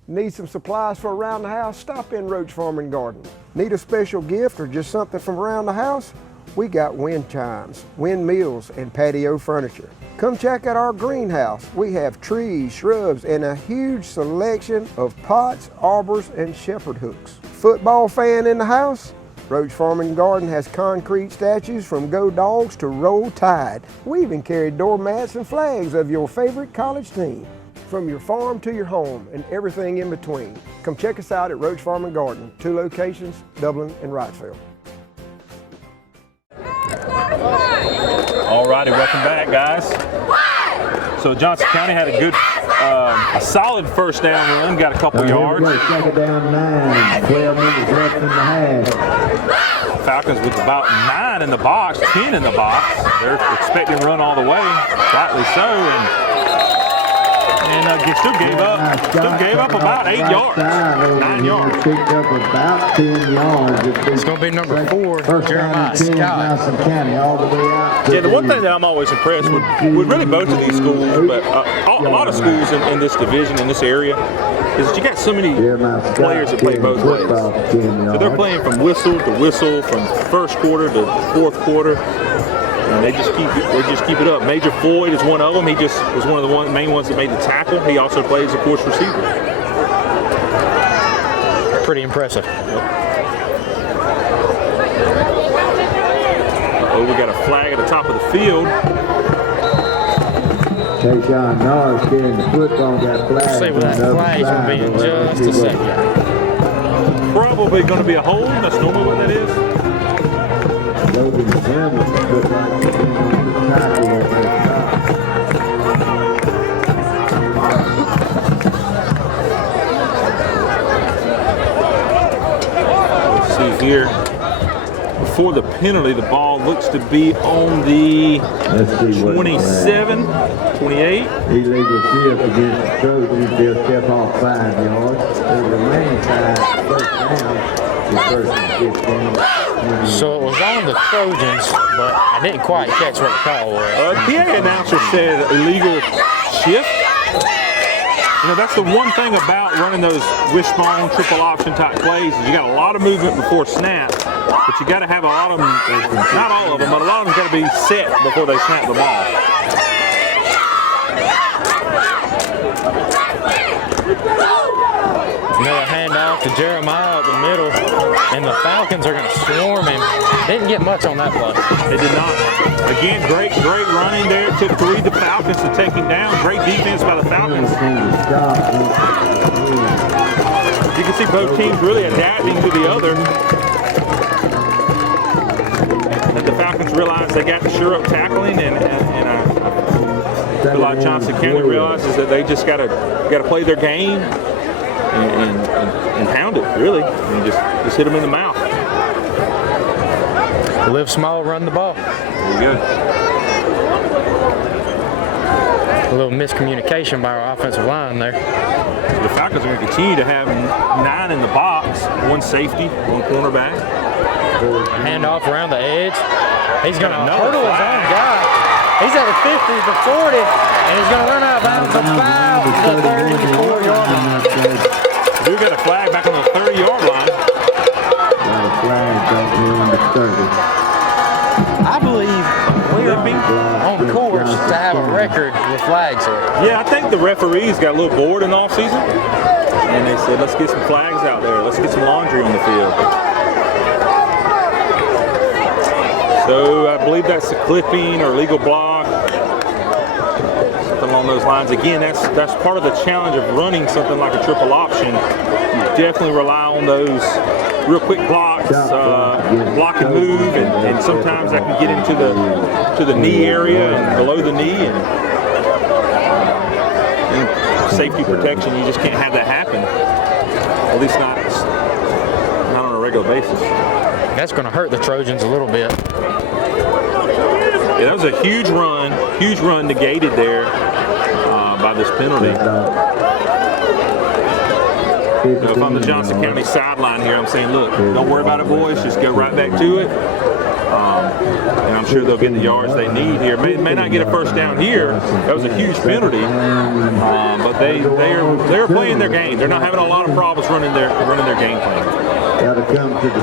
Need some supplies for around the house? Stop in Roach Farm and Garden. Need a special gift or just something from around the house? We got wind chimes, windmills, and patio furniture. Come check out our greenhouse. We have trees, shrubs, and a huge selection of pots, arbors, and shepherd hooks. Football fan in the house? Roach Farm and Garden has concrete statues from Go Dogs to Roll Tide. We even carry doormats and flags of your favorite college team. From your farm to your home and everything in between. Come check us out at Roach Farm and Garden, 2 locations, Dublin and Wrightsville. All righty, welcome back, guys. So Johnson County had a good, a solid first down run, got a couple yards. Second down 9, 12 minutes left in the half. Falcons with about 9 in the box, 10 in the box. They're expecting to run all the way, rightly so. And still gave up about 8 yards, 9 yards. Picked up about 10 yards. It's going to be number 4, Jeremiah Scott. Yeah, the one thing that I'm always impressed with really both of these schools, but a lot of schools in this division, in this area, is that you got so many players that play both ways. So they're playing from whistle to whistle, from first quarter to fourth quarter. And they just keep it up. Major Floyd is one of them. He just was one of the main ones that made the tackle. He also plays, of course, receiver. Pretty impressive. Oh, we got a flag at the top of the field. Tayshawn Norris carrying the football, got flag. See what that flag's going to be in just a second. Probably going to be a hold. That's normally what that is. Logan Simmons looked like he's been on the tackle on that See here, before the penalty, the ball looks to be on the 27, 28. illegal shift against the Trojans. They'll step off 5 yards. The remaining 5 first down is first and 15. So it was on the Trojans, but I didn't quite catch what the call was. PA announcer said illegal shift. You know, that's the one thing about running those wishbone, triple option type plays is you got a lot of movement before snap, but you got to have a lot of them, not all of them, but a lot of them got to be set before they snap the ball. Another handoff to Jeremiah up the middle, and the Falcons are going to swarm him. Didn't get much on that play. They did not. Again, great running there. Took 3 the Falcons to take him down. Great defense by the Falcons. You can see both teams really adapting to the other. And the Falcons realized they got to shore up tackling, and I feel like Johnson County realizes that they just got to play their game and pound it, really, and just hit them in the mouth. Live small, run the ball. There you go. A little miscommunication by our offensive line there. The Falcons are going to continue to have 9 in the box, 1 safety, 1 cornerback. Handoff around the edge. He's going to hurdle his own guy. He's at the 50, the 40, and he's going to run out of bounds the 5, the 34-yard line. We got a flag back on the 30-yard line. Got a flag back here on the 30. I believe we're on course to have a record with flags here. Yeah, I think the referees got a little bored in the offseason, and they said, let's get some flags out there. Let's get some laundry on the field. So I believe that's a clipping or legal block, something along those lines. Again, that's part of the challenge of running something like a triple option. You definitely rely on those real quick blocks, block and move, and sometimes that can get into the knee area and below the knee, and safety protection. You just can't have that happen. At least not on a regular basis. That's going to hurt the Trojans a little bit. Yeah, that was a huge run negated there by this penalty. If I'm the Johnson County sideline here, I'm saying, look, don't worry about it, boys. Just go right back to it. And I'm sure they'll get the yards they need here. May not get a first down here. That was a huge penalty. But they're playing their game. They're not having a lot of problems running their game plan.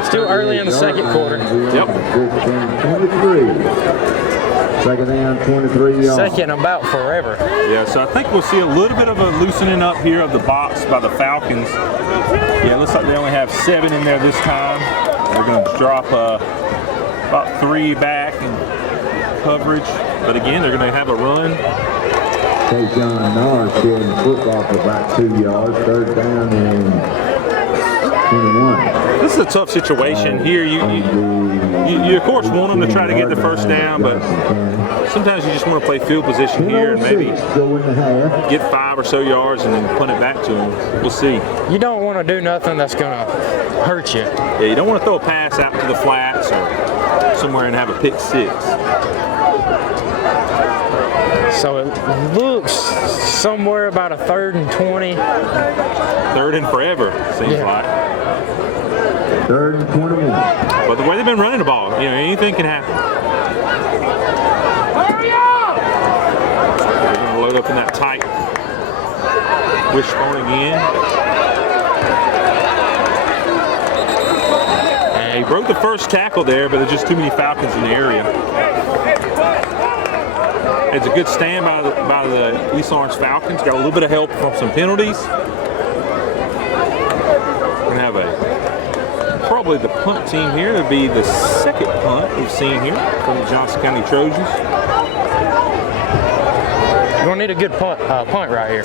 Still early in the second quarter. Yep. 23. Second down, 23 yards. Second about forever. Yeah, so I think we'll see a little bit of a loosening up here of the box by the Falcons. Yeah, it looks like they only have 7 in there this time. They're going to drop about 3 back in coverage. But again, they're going to have a run. Tayshawn Norris carrying the football for about 2 yards. Third down and 21. This is a tough situation here. You of course want them to try to get the first down, but sometimes you just want to play field position here and maybe get 5 or so yards and then punt it back to them. We'll see. You don't want to do nothing that's going to hurt you. Yeah, you don't want to throw a pass out to the flats or somewhere and have a pick 6. So it looks somewhere about a 3rd and 20. 3rd and forever, seems like. 3rd and 21. But the way they've been running the ball, anything can happen. Hurry up! They're going to load up in that tight wishbone again. And he broke the first tackle there, but there's just too many Falcons in the area. It's a good stand by the East Orange Falcons. Got a little bit of help from some penalties. We're going to have probably the punt team here. It'll be the second punt we've seen here from the Johnson County Trojans. gonna need a good punt right here.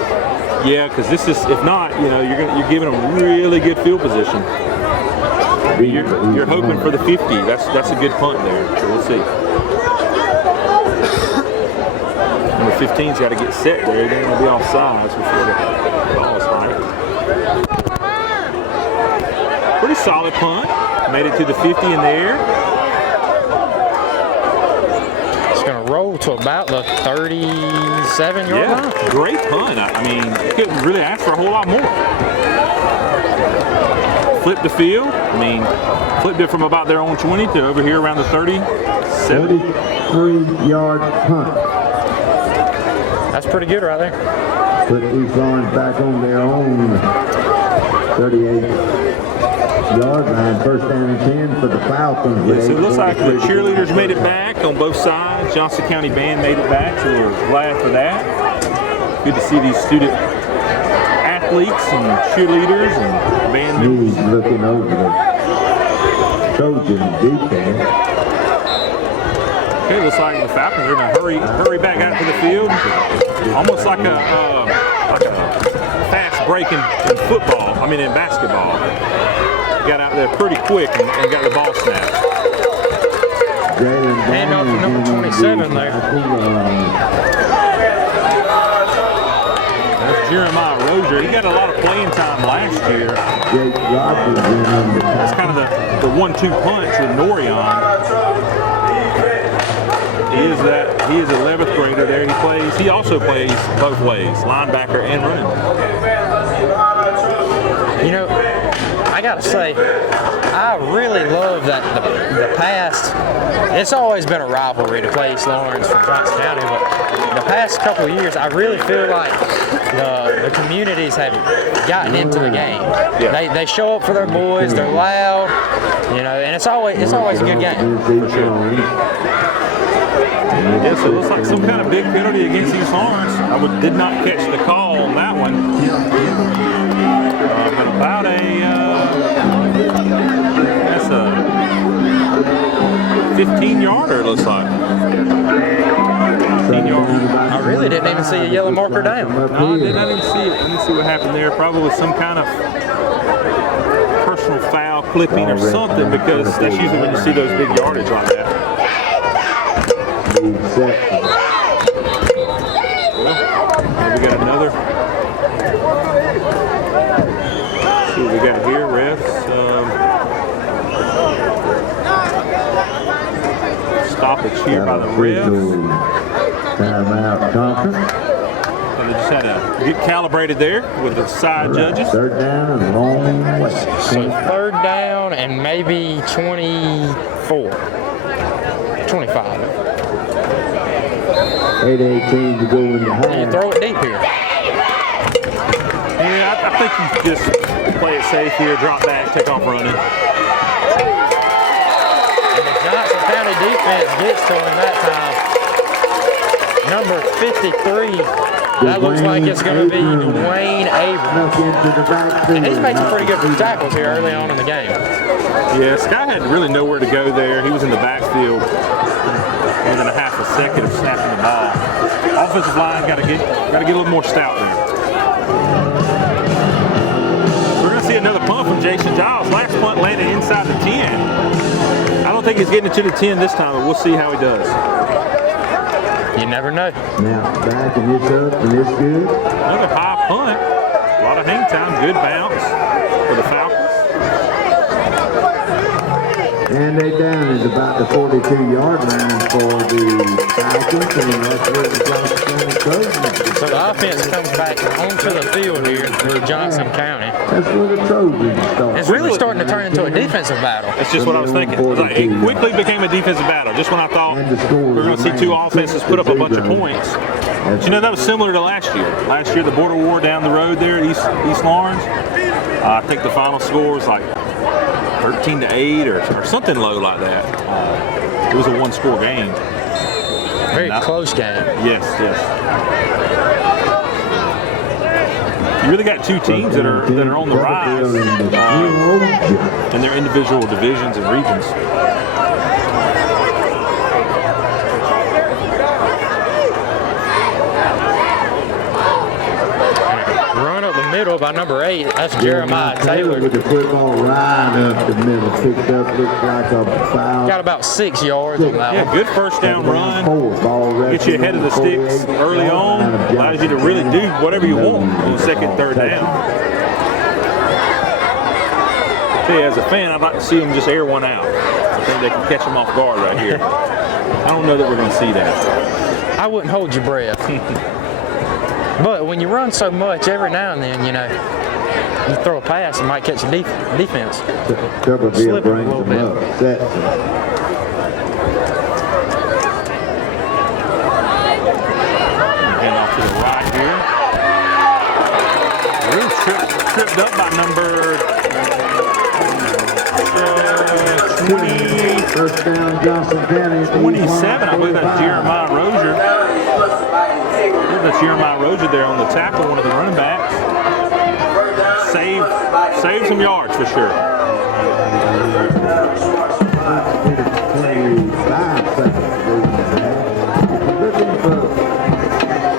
Yeah, because this is, if not, you're giving them really good field position. You're hoping for the 50. That's a good punt there. So we'll see. Number 15's got to get set there. They're going to be off sides before the ball is high. Pretty solid punt. Made it to the 50 in the air. It's going to roll to about the 37-yard line. Great punt. I mean, you couldn't really ask for a whole lot more. Flipped the field. I mean, flipped it from about their own 20 to over here around the 37. 33-yard punt. That's pretty good right there. Put these lines back on their own 38-yard line. First down and 10 for the Falcons. Yes, it looks like the cheerleaders made it back on both sides. Johnson County band made it back, so we're glad for that. Good to see these student athletes and cheerleaders and band members. He's looking over the Trojan defense. Okay, looks like the Falcons are going to hurry back out to the field, almost like a fast break in football. I mean, in basketball. Got out there pretty quick and got the ball snapped. Hand off to number 27 there. There's Jeremiah Rozier. He got a lot of playing time last year. That's kind of the 1-2 punch with Norion. He is 11th grader there. He also plays both ways, linebacker and running back. You know, I gotta say, I really love that the past. It's always been a rivalry to play East Lawrence from Johnson County, but the past couple of years, I really feel like the communities have gotten into the game. Yeah. They show up for their boys. They're loud, and it's always a good game. For sure. Yes, it looks like some kind of big penalty against East Lawrence. I did not catch the call on that one. But about that's a 15-yarder, it looks like. 15-yarder. I really didn't even see a yellow marker down. No, I did not even see it. Let me see what happened there. Probably some kind of personal foul, clipping, or something, because that's usually when you see those big yardage like that. Well, we got another. Let's see what we got here, refs. Stoppage here by the refs. Timeout conference. So they just had to get calibrated there with the side judges. Third down and long way. So third down and maybe 24. 25. 8:18 to go in the half. You throw it deep here. Yeah, I think you just play it safe here, drop back, take off running. And the Johnson County defense gets to him that time. Number 53. That looks like it's going to be Dwayne Abrams. And he's making pretty good tackles here early on in the game. Yeah, Sky had really nowhere to go there. He was in the backfield within a half a second of snapping the ball. Offensive line got to get a little more stout there. We're going to see another punt from Jason Giles. Last punt landed inside the 10. I don't think he's getting it to the 10 this time, but we'll see how he does. You never know. Now back and it's up and it's good. Another high punt. A lot of hang time. Good bounce for the Falcons. And they down at about the 42-yard line for the Falcons, and that's where the Johnson County Trojans. So the offense comes back onto the field here for Johnson County. That's where the Trojans start. It's really starting to turn into a defensive battle. That's just what I was thinking. It quickly became a defensive battle. Just when I thought we were going to see two offenses put up a bunch of points. But that was similar to last year. Last year, the border war down the road there, East Lawrence. I think the final score was like 13-8 or something low like that. It was a one-score game. Very close game. Yes. You really got two teams that are on the rise in their individual divisions and regions. middle by number 8. That's Jeremiah Taylor. With the football right up the middle, picked up, looks like a foul. Got about 6 yards on that one. Good first down run. Get you ahead of the sticks early on. Allows you to really do whatever you want on second, third down. I tell you, as a fan, I'd like to see them just air one out. I think they can catch them off guard right here. I don't know that we're going to see that. I wouldn't hold your breath. But when you run so much, every now and then, you know, you throw a pass and might catch a defense. Tuberville brings them up. Sets Heading off to the right here. Really tripped up by number 20. First down, Johnson County. 27, I believe that's Jeremiah Rozier. That's Jeremiah Rozier there on the tackle, one of the running backs. Save some yards for sure. 25 seconds. Looking for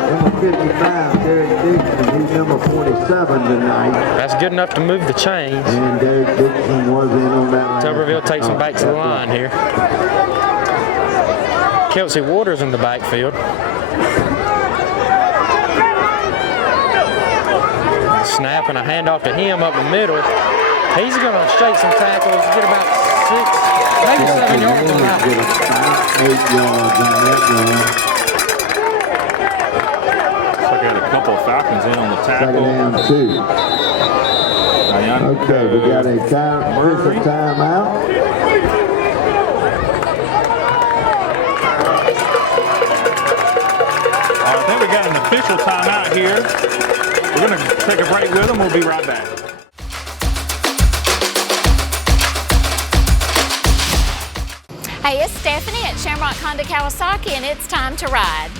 number 55, Derek Dixon. He's number 47 tonight. That's good enough to move the chains. And Derek Dixon was in on that. Tuberville takes him back to the line here. Kelsey Waters in the backfield. Snap and a handoff to him up the middle. He's going to shake some tackles, get about 6, maybe 7 yards on that. 8 yards on that Looks like I got a couple of Falcons in on the tackle. Second down 2. Okay, we got a timeout. I think we got an official timeout here. We're going to take a break with them. We'll be right back. Hey, it's Stephanie at Shamrock Honda Kawasaki, and it's time to ride.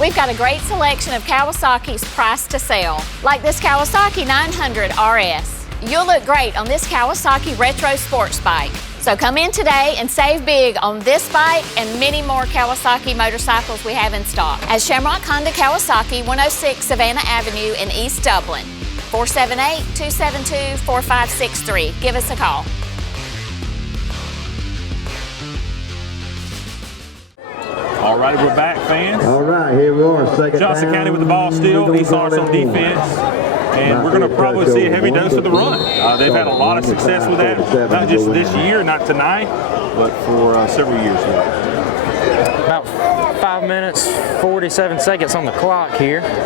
We've got a great selection of Kawasaki's price to sell, like this Kawasaki 900 RS. You'll look great on this Kawasaki retro sports bike. So come in today and save big on this bike and many more Kawasaki motorcycles we have in stock at Shamrock Honda Kawasaki, 106 Savannah Avenue in East Dublin. 478-272-4563. Give us a call. All right, we're back, fans. All right, here we are. Second Johnson down. County with the ball still. East Lawrence on defense. And we're going to probably see a heavy dose of the run. They've had a lot of success with that, not just this year, not tonight, but for several years now. About 5 minutes, 47 seconds on the clock here. And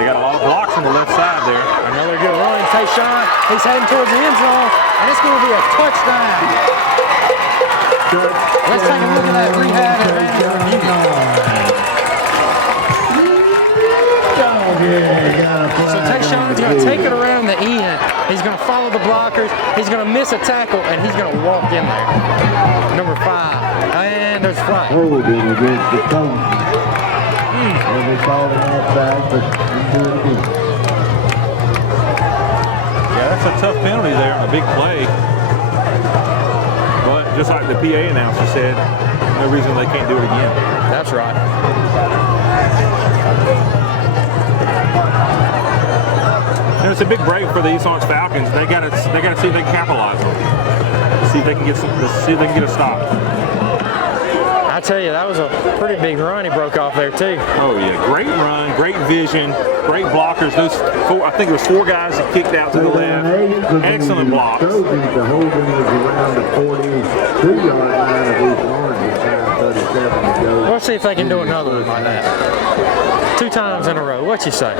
they got a lot of blocks on the left side there. Another good run. Tayshawn, he's heading towards the end zone, and it's going to be a touchdown. Let's take a look at that rehab advantage review. So Tayshawn's going to take it around the end. He's going to follow the blockers. He's going to miss a tackle, and he's going to walk in there. Number 5. And there's a flag. Holding against the Trojans. And they called him outside, but he do it again. Yeah, that's a tough penalty there on a big play. But just like the PA announcer said, no reason they can't do it again. That's right. And it's a big break for the East Lawrence Falcons. They got to see if they can capitalize on it. See if they can get a stop. I tell you, that was a pretty big run he broke off there too. Oh yeah, great run, great vision, great blockers. Those 4, I think it was 4 guys that kicked out to the left. Excellent blocks. The holding was around the 42-yard line of East Lawrence. 37 to go. Let's see if they can do another one like that. 2 times in a row. What you say?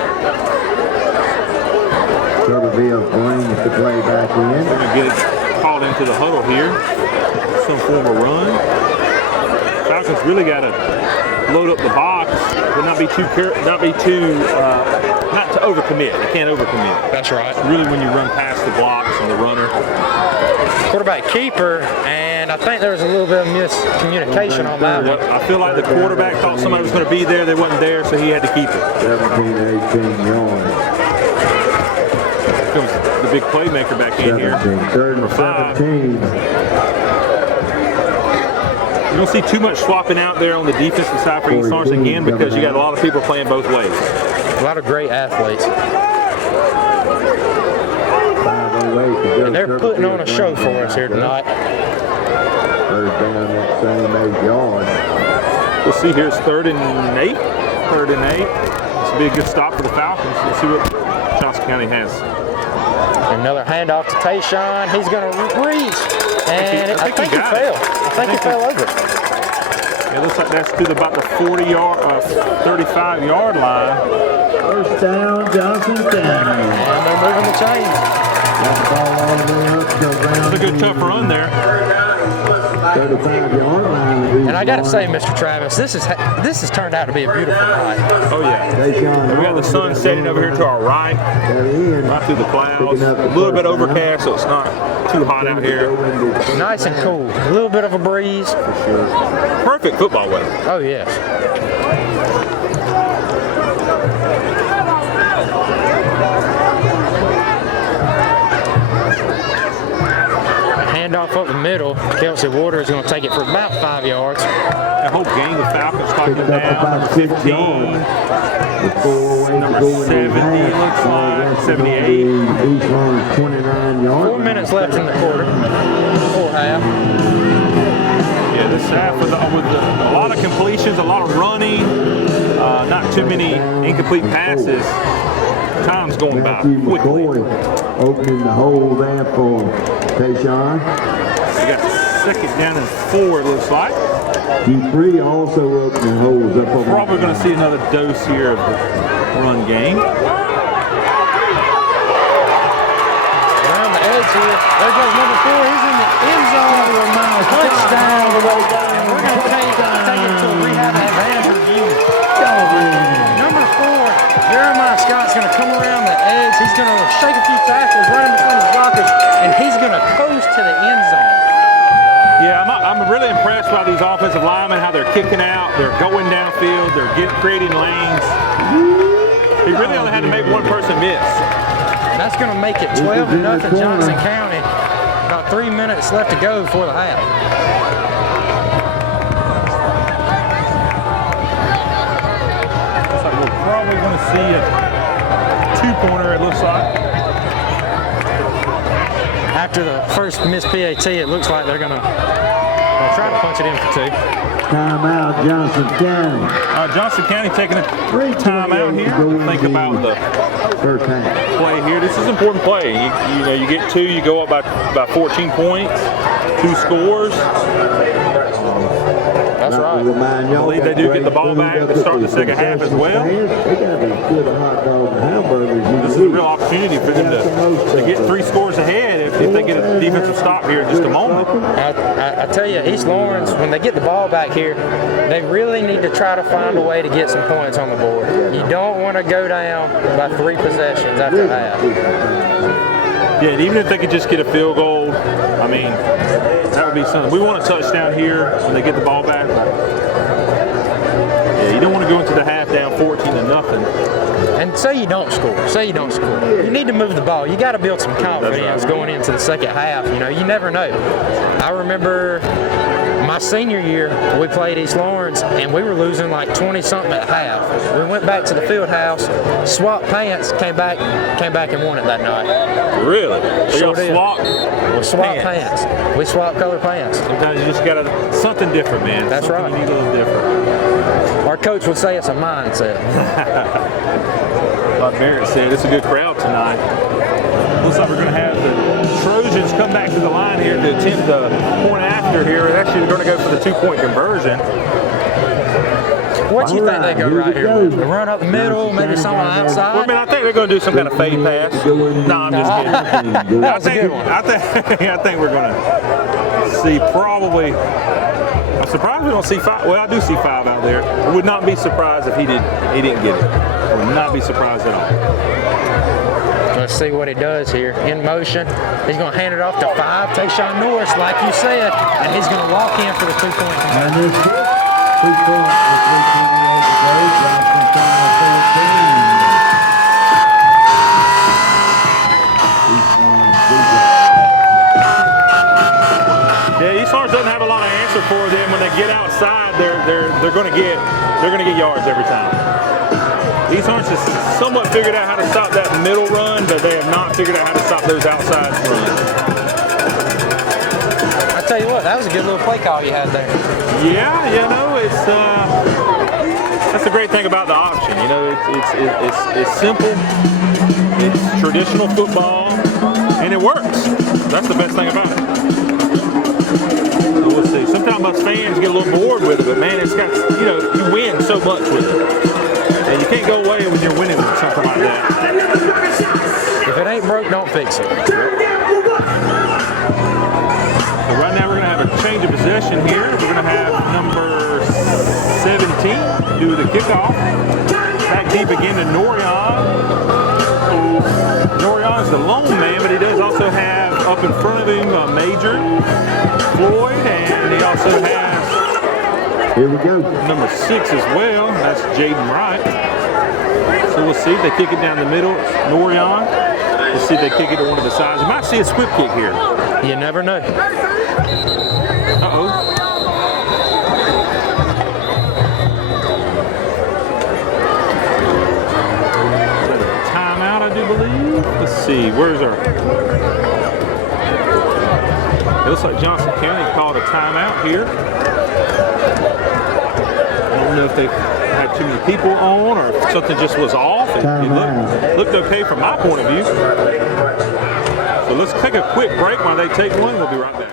Tuberville brings the play back in. We're going to get it called into the huddle here. Some form of run. Falcons really got to load up the box, but not to overcommit. They can't overcommit. That's right. Really, when you run past the blocks and the runner. Quarterback keeper, and I think there was a little bit of miscommunication on that one. I feel like the quarterback thought somebody was going to be there. They wasn't there, so he had to keep it. 17 to 18 yards. Here comes the big playmaker back in here. 3rd and 17. You don't see too much swapping out there on the defensive side for East Lawrence again because you got a lot of people playing both ways. A lot of great athletes. And they're putting on a show for us here tonight. Third down that same 8 yards. We'll see here it's 3rd and 8. 3rd and 8. This will be a good stop for the Falcons. We'll see what Johnson County has. Another handoff to Tayshawn. He's going to reach. And I think he fell. I think he fell over it. Yeah, it looks like that's to about the 35-yard line. First down, Johnson County. And they're moving the chains. That's a good tough run there. 35-yard line. And I got to say, Mr. Travis, this has turned out to be a beautiful night. Oh yeah. We got the sun setting over here to our right through the clouds. A little bit overcast, so it's not too hot out here. Nice and cool. A little bit of a breeze. Perfect football weather. Oh yes. Handoff up the middle. Kelsey Waters is going to take it for about 5 yards. That whole gang of Falcons talking down. Number 15. Number 70 looks like. 78. 4 minutes left in the quarter. Full half. Yeah, this half with a lot of completions, a lot of running, not too many incomplete passes. Time's going by quickly. Opening the hole there for Tayshawn. We got 2nd down and 4, it looks like. D3 also opening holes up over. Probably going to see another dose here of the run game. Around the edge here. There goes number 4. He's in the end zone. Touchdown. And we're going to take it to a rehab advantage review. Number 4, Jeremiah Scott's going to come around the edge. He's going to shake a few tackles right in between his blockers, and he's going to coast to the end zone. Yeah, I'm really impressed by these offensive linemen, how they're kicking out, they're going downfield, they're creating lanes. He really only had to make one person miss. That's going to make it 12-0 Johnson County. About 3 minutes left to go before the half. Looks like we're probably going to see a 2-pointer, it looks like. After the first missed PAT, it looks like they're going to try to punch it in for 2. Timeout, Johnson County. Johnson County taking a timeout here. Think about the first half play here. This is an important play. You get 2, you go up by 14 points, 2 scores. That's right. I believe they do get the ball back to start the second half as well. This is a real opportunity for them to get 3 scores ahead if they get a defensive stop here in just a moment. I tell you, East Lawrence, when they get the ball back here, they really need to try to find a way to get some points on the board. You don't want to go down by 3 possessions after half. Yeah, and even if they could just get a field goal, I mean, that would be something. We want a touchdown here when they get the ball back. Yeah, you don't want to go into the half down 14-0. And say you don't score. Say you don't score. You need to move the ball. You got to build some confidence going into the second half. You know, you never know. I remember my senior year, we played East Lawrence, and we were losing like 20-something at half. We went back to the field house, swapped pants, came back and won it that night. Really? Sure did. We swapped pants. We swapped color pants. Sometimes you just got something different, man. That's something right. You need a little different. Our coach would say it's a mindset. Like Barrett said, it's a good crowd tonight. Looks like we're going to have the Trojans come back to the line here to attempt the point after here. They're actually going to go for the 2-point conversion. What do you think they go right here? They run up the middle, maybe someone outside? Well, I mean, I think they're going to do some kind of fade pass. No, I'm just kidding. That was a good one. I think we're going to see probably. I'm surprised we don't see 5. Well, I do see 5 out there. I would not be surprised if he didn't get it. I would not be surprised at all. Let's see what he does here. In motion. He's going to hand it off to 5. Tayshawn Norris, like you said, and he's going to walk in for the 2-point conversion. 2 points with 3:28 to go. Johnson County 14. Yeah, East Lawrence doesn't have a lot of answer for them when they get outside. They're going to get yards every time. East Orange has somewhat figured out how to stop that middle run, but they have not figured out how to stop those outside runs. I tell you what, that was a good little play call you had there. Yeah, you know, it's that's the great thing about the option. You know, it's simple, it's traditional football, and it works. That's the best thing about it. So we'll see. Sometimes us fans get a little bored with it, but man, it's got, you know, you win so much with it. And you can't go away when you're winning with something like that. If it ain't broke, don't fix it. So right now we're going to have a change of possession here. We're going to have number 17 do the kickoff. Back deep again to Norion. Norion is the lone man, but he does also have up in front of him Major, Floyd, and he also has here we go. Number 6 as well. That's Jaden Wright. So we'll see if they kick it down the middle. It's Norion. Let's see if they kick it to one of the sides. You might see a squib kick here. You never know. Uh-oh. Timeout, I do believe. Let's see. Where's our... It looks like Johnson County called a timeout here. I don't know if they had too many people on or if something just was off. It looked okay from my point of view. So let's take a quick break while they take one. We'll be right back.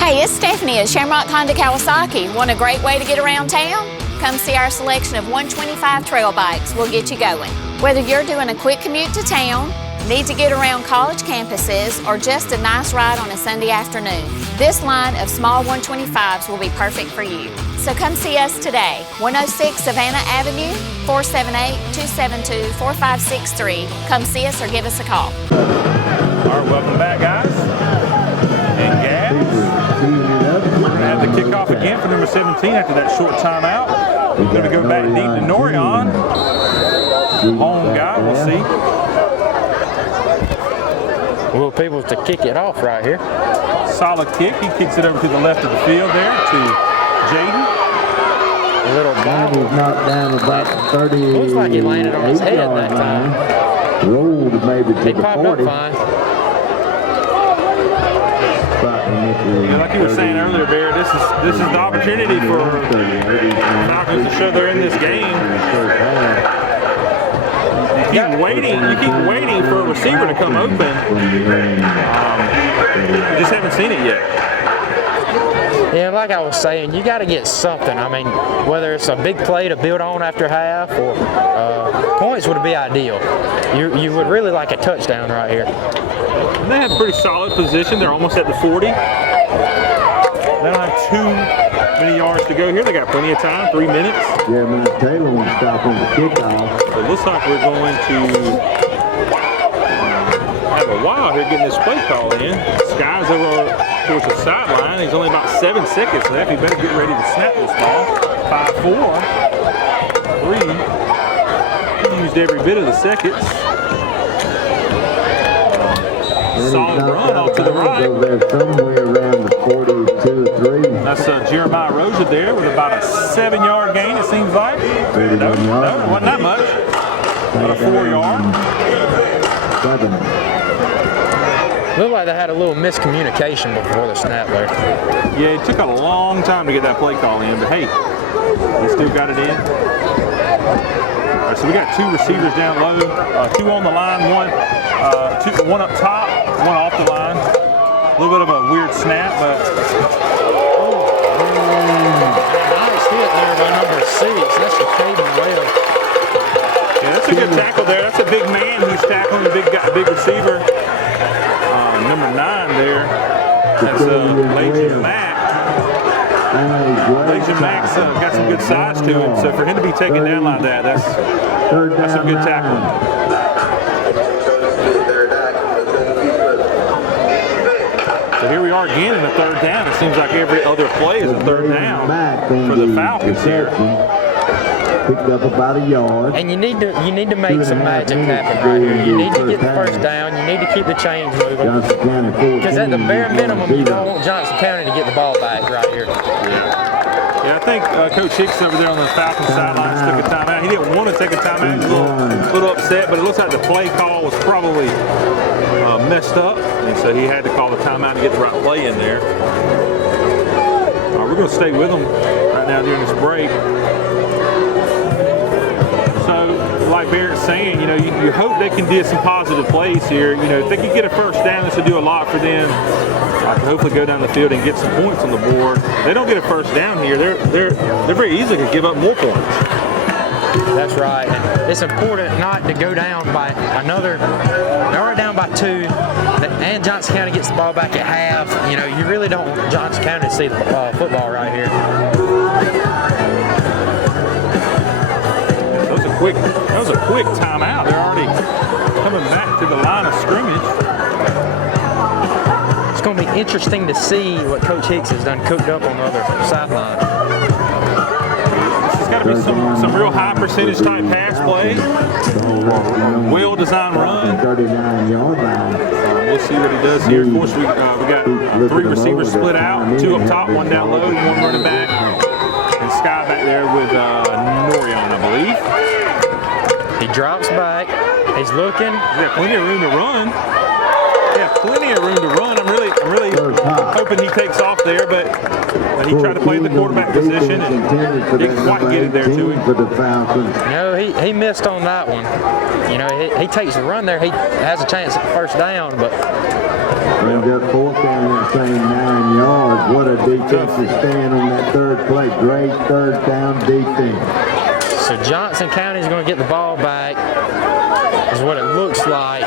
Hey, it's Stephanie at Shamrock Honda Kawasaki. Want a great way to get around town? Come see our selection of 125 trail bikes. We'll get you going. Whether you're doing a quick commute to town, need to get around college campuses, or just a nice ride on a Sunday afternoon, this line of small 125s will be perfect for you. So come see us today, 106 Savannah Avenue, 478-272-4563. Come see us or give us a call. All right, welcome back, guys. And gals. We're going to have the kickoff again for number 17 after that short timeout. We're going to go back deep to Norion. Home guy, we'll see. Well, people to kick it off right here. Solid kick. He kicks it over to the left of the field there to Jaden. A little bobble. Knocked down about 30. Looks like he landed on his head that time. Rolled maybe to he the popped 40. up fine. Like you were saying earlier, Bear, this is the opportunity for Falcons to show they're in this game. You keep waiting for a receiver to come open. You just haven't seen it yet. Yeah, like I was saying, you got to get something. I mean, whether it's a big play to build on after half or points would be ideal. You would really like a touchdown right here. And they have a pretty solid position. They're almost at the 40. They don't have too many yards to go here. They got plenty of time, 3 minutes. Yeah, man, Taylor wants to stop on the kickoff. So it looks like we're going to have a while here getting this play call in. Sky's over towards the sideline. He's only about 7 seconds left. He better get ready to snap this ball. 5-4. 3. He used every bit of the seconds. Solid run off to the right. Over there somewhere around the 42 or 3. That's Jeremiah Rosa there with about a 7-yard gain, it seems like. No, it wasn't that much. About a 4-yard. 7. Looked like they had a little miscommunication before the snap there. Yeah, it took a long time to get that play call in, but hey, they still got it in. All right, so we got 2 receivers down low, 2 on the line, one up top, one off the line. A little bit of a weird snap, but nice hit there by number 6. That's the Caden Webb. Yeah, that's a good tackle there. That's a big man who's tackling the big receiver. Number 9 there. That's Legion Mack. Legion Mack's got some good size to him, so for him to be taken down like that, that's some good tackling. So here we are again in the 3rd down. It seems like every other play is a 3rd down for the Falcons here. Picked up about a yard. And you need to make some magic happen right here. You need to get the first down. You need to keep the chains moving. Because at the bare minimum, you don't want Johnson County to get the ball back right here. Yeah. think Coach Hicks over there on the Falcons sidelines took a timeout. He didn't want to take a timeout. He was a little upset, but it looks like the play call was probably messed up, and so he had to call the timeout to get the right play in there. We're going to stay with them right now during this break. So, like Barrett's saying, you know, you hope they can get some positive plays here. You know, if they can get a first down, this would do a lot for them. Hopefully go down the field and get some points on the board. If they don't get a first down here, they're very easily going to give up more points. That's right. And it's important not to go down by another. They're already down by 2, and Johnson County gets the ball back at half. You know, you really don't want Johnson County to see the football right here. That was a quick timeout. They're already coming back to the line of scrimmage. It's going to be interesting to see what Coach Hicks has done cooked up on the other sideline. It's got to be some real high percentage type pass play, well-designed run. 39-yard line. We'll see what he does here. Of course, we got 3 receivers split out, 2 up top, 1 down low, 1 running back, and Sky back there with Norion, I believe. He drops back. He's looking. He's got plenty of room to run. Plenty of room to run. I'm really hoping he takes off there, but he tried to play the quarterback position and didn't quite get it there to him. No, he missed on that one. You know, he takes the run there. He has a chance at the first down, but Brings up 4th down that same 9 yards. What a defensive stand on that 3rd play. Great 3rd down defense. So Johnson County is going to get the ball back, is what it looks like.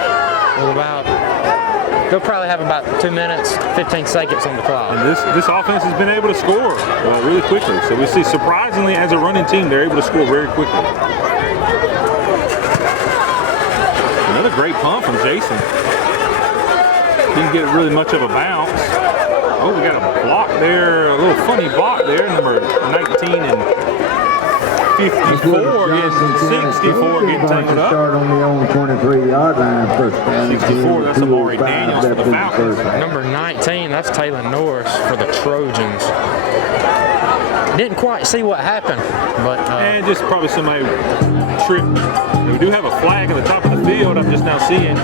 They'll probably have about 2 minutes, 15 seconds on the clock. And this offense has been able to score really quickly. So we see, surprisingly, as a running team, they're able to score very quickly. Another great punt from Jason. Didn't get really much of a bounce. Oh, we got a block there, a little funny block there, number 19 and 54 getting 64 getting tangled up. Start on the own 23-yard line, first down. 64, that's Amari Daniels for the Falcons. Number 19, that's Taylor Norris for the Trojans. Didn't quite see what happened, but and just probably somebody tripped. We do have a flag at the top of the field. I'm just now seeing.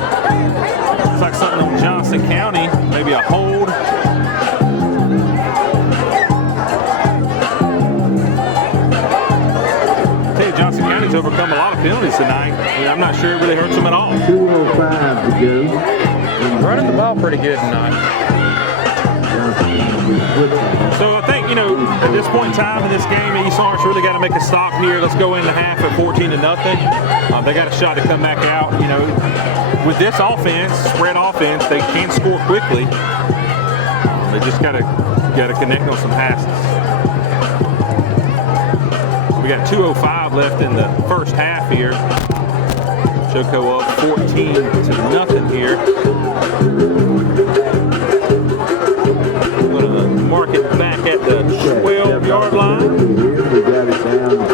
It's like something on Johnson County, maybe a hold. Johnson County's overcome a lot of penalties tonight. I'm not sure it really hurts them at all. 2:05 to go. Running the ball pretty good tonight. So I think, you know, at this point in time in this game, East Orange really got to make a stop here. Let's go in the half at 14-0. They got a shot to come back out. You know, with this offense, spread offense, they can score quickly. They just got to connect on some passes. We got 2:05 left in the first half here. Choco up 14-0 here. We're going to mark it back at the 12-yard line. We got it down,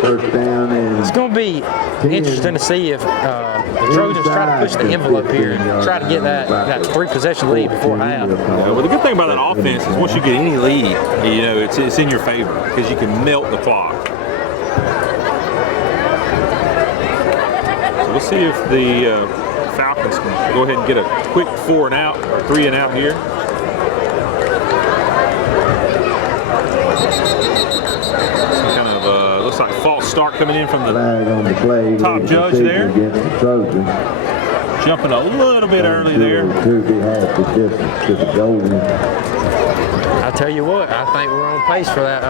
first down. And it's going to be interesting to see if the Trojans try to push the envelope here and try to get that 3-possession lead before half. Yeah, well, the good thing about that offense is once you get any lead, you know, it's in your favor because you can melt the clock. We'll see if the Falcons can go ahead and get a quick 4 and out or 3 and out here. Some kind of looks like a false start coming in from the top judge there. Jumping a little bit early there. I tell you what, I think we're on pace for that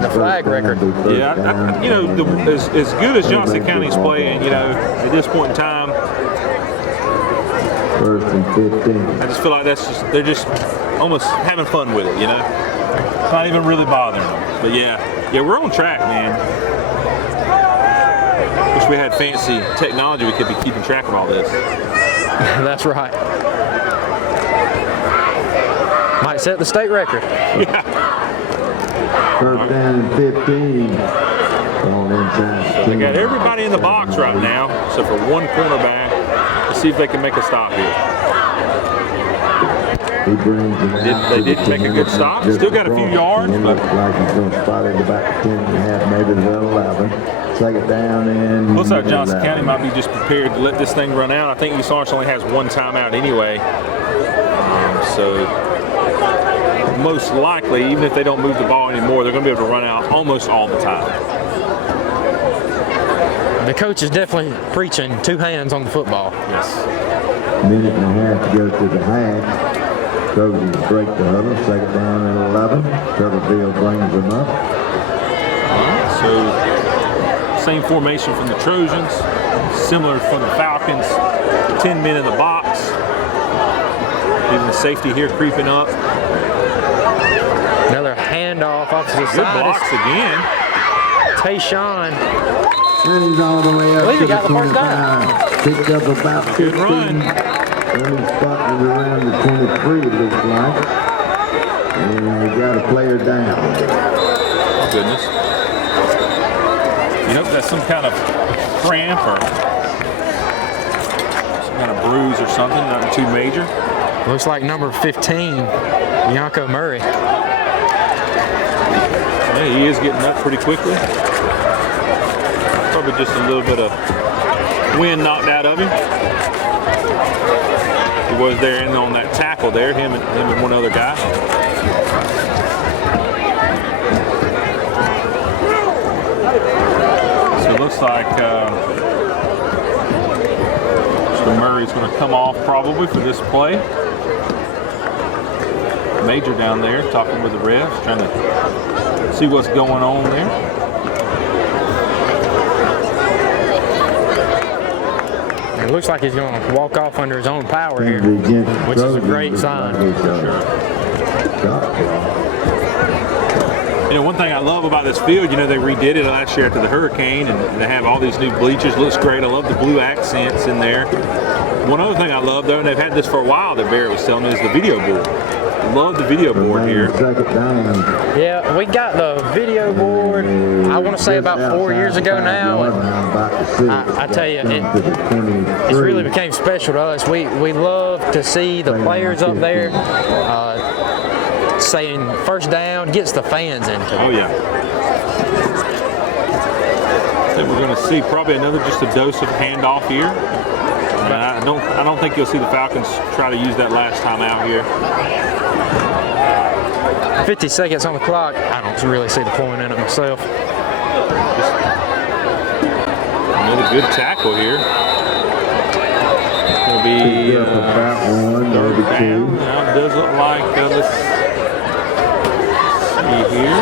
the flag record. Yeah, you know, as good as Johnson County's playing, you know, at this point in time, 1st and 15. I just feel like they're just almost having fun with it, you know. It's not even really bothering them. But yeah, we're on track, man. Wish we had fancy technology we could be keeping track of all this. That's right. Might set the state record. Yeah. 1st down and 15. On inside. So they got everybody in the box right now, except for one cornerback. Let's see if they can make a stop here. He brings him out. They did make a good stop. Still got a few yards, but looks like he's going to spot it about 10.5, maybe the 11. Second down and looks like Johnson County might be just prepared to let this thing run out. I think East Orange only has one timeout anyway. So most likely, even if they don't move the ball anymore, they're going to be able to run out almost all the time. The coach is definitely preaching two hands on the football. Yes. Minute and a half to go to the half. Trojans break the huddle. Second down and 11. Turtleville brings them up. All right, so same formation from the Trojans, similar from the Falcons. 10 men in the box. Even the safety here creeping up. Another handoff off to the Good side. blocks again. Tayshawn. Runs all the way up to the 25. Picked up about 15. Good run. Only spotted around the 23, it looks like. And we got a player down. Oh, goodness. You know, that's some kind of cramp or some kind of bruise or something, nothing too major. Looks like number 15, Bianco Murray. Yeah, he is getting up pretty quickly. Probably just a little bit of wind knocked out of him. He was there and on that tackle there, him and one other guy. So it looks like Mr. Murray's going to come off probably for this play. Major down there talking with the refs, trying to see what's going on there. It looks like he's going to walk off under his own power here, which is a great sign. You know, one thing I love about this field, you know, they redid it last year after the hurricane, and they have all these new bleachers. Looks great. I love the blue accents in there. One other thing I love, though, and they've had this for a while that Barrett was telling me, is the video board. Love the video board here. Yeah, we got the video board, I want to say about 4 years ago now. And I tell you, it's really became special to us. We love to see the players up there saying first down, gets the fans into it. Oh, yeah. I think we're going to see probably another just a dose of handoff here. I don't think you'll see the Falcons try to use that last time out here. 50 seconds on the clock. I don't really see the point in it myself. Another good tackle here. It's going to be third down. Now it does look like, let's see here.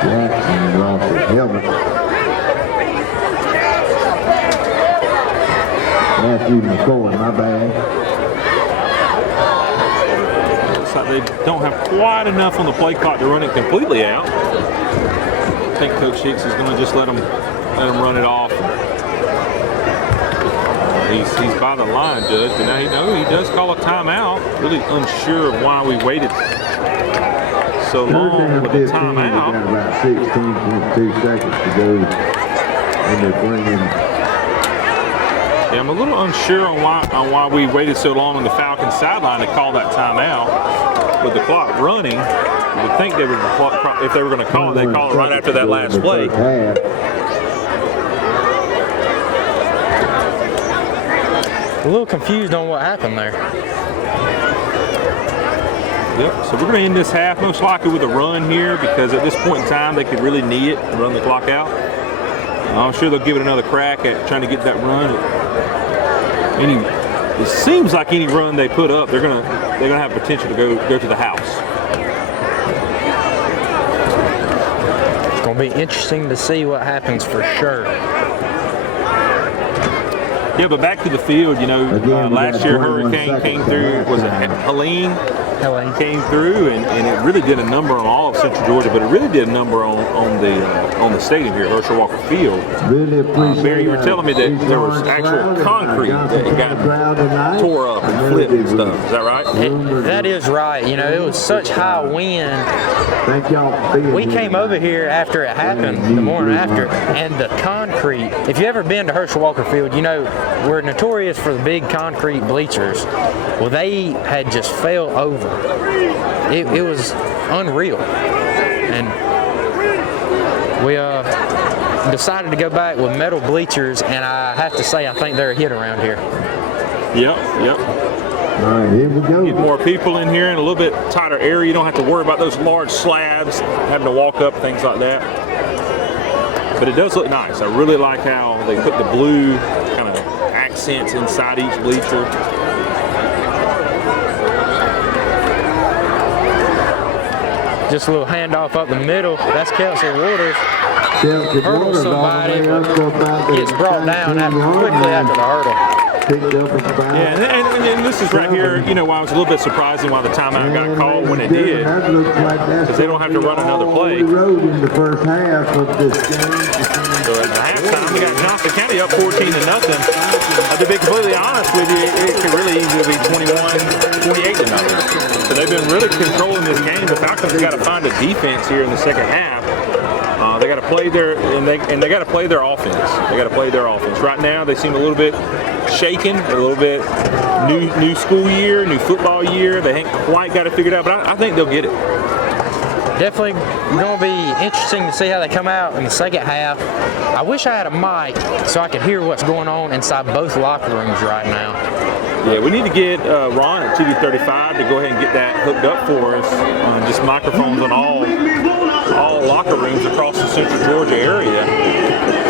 Jackson lost his helmet. Matthew McCoy, my bad. Looks like they don't have quite enough on the play clock to run it completely out. I think Coach Hicks is going to just let them run it off. He's by the line, Judge, but now he does call a timeout. Really unsure of why we waited so long with the timeout. Got about 16.2 seconds to go, and they're bringing. Yeah, I'm a little unsure on why we waited so long on the Falcons sideline to call that timeout with the clock running. You would think they would, if they were going to call it, they'd call it right after that last play. A little confused on what happened there. Yep, so we're going to end this half most likely with a run here, because at this point in time they could really knee it and run the clock out. I'm sure they'll give it another crack at trying to get that run. It seems like any run they put up, they're gonna have potential to go to the house. It's gonna be interesting to see what happens for sure. Yeah, but back to the field, you know, last year Hurricane came through, was it Helene? He came through, and it really did a number on all of Central Georgia, but it really did a number on the stadium here, Herschel Walker Field. Really appreciate Barry, you were telling me that there was actual concrete that got tore up and flipped and stuff. Is that right? That is right. You know, it was such high wind. Thank y'all. We came over here after it happened, the morning after, and the concrete. If you ever been to Herschel Walker Field, you know we're notorious for the big concrete bleachers. Well, they had just fell over. It was unreal, and we decided to go back with metal bleachers, and I have to say I think they're a hit around here. Yep. All right, here we go. Get more people in here in a little bit tighter area. You don't have to worry about those large slabs, having to walk up, things like that. But it does look nice. I really like how they put the blue kind of accents inside each bleacher. Just a little handoff up the middle. That's Kelsey Waters. Hurdles somebody, gets brought down quickly after the hurdle. Yeah, and this is right here, you know, why I was a little bit surprising why the timeout got called when it did, because they don't have to run another play. In the first half of this game. So at the halftime, we got Johnson County up 14-0. To be completely honest with you, it could really easily be 28-0. So they've been really controlling this game. The Falcons have got to find a defense here in the second half. They got to play their they got to play their offense. They got to play their offense. Right now, they seem a little bit shaken, a little bit new school year, new football year. They ain't quite got it figured out, but I think they'll get it. Definitely going to be interesting to see how they come out in the second half. I wish I had a mic so I could hear what's going on inside both locker rooms right now. Yeah, we need to get Ron at TV35 to go ahead and get that hooked up for us. Just microphones on all locker rooms across the Central Georgia area.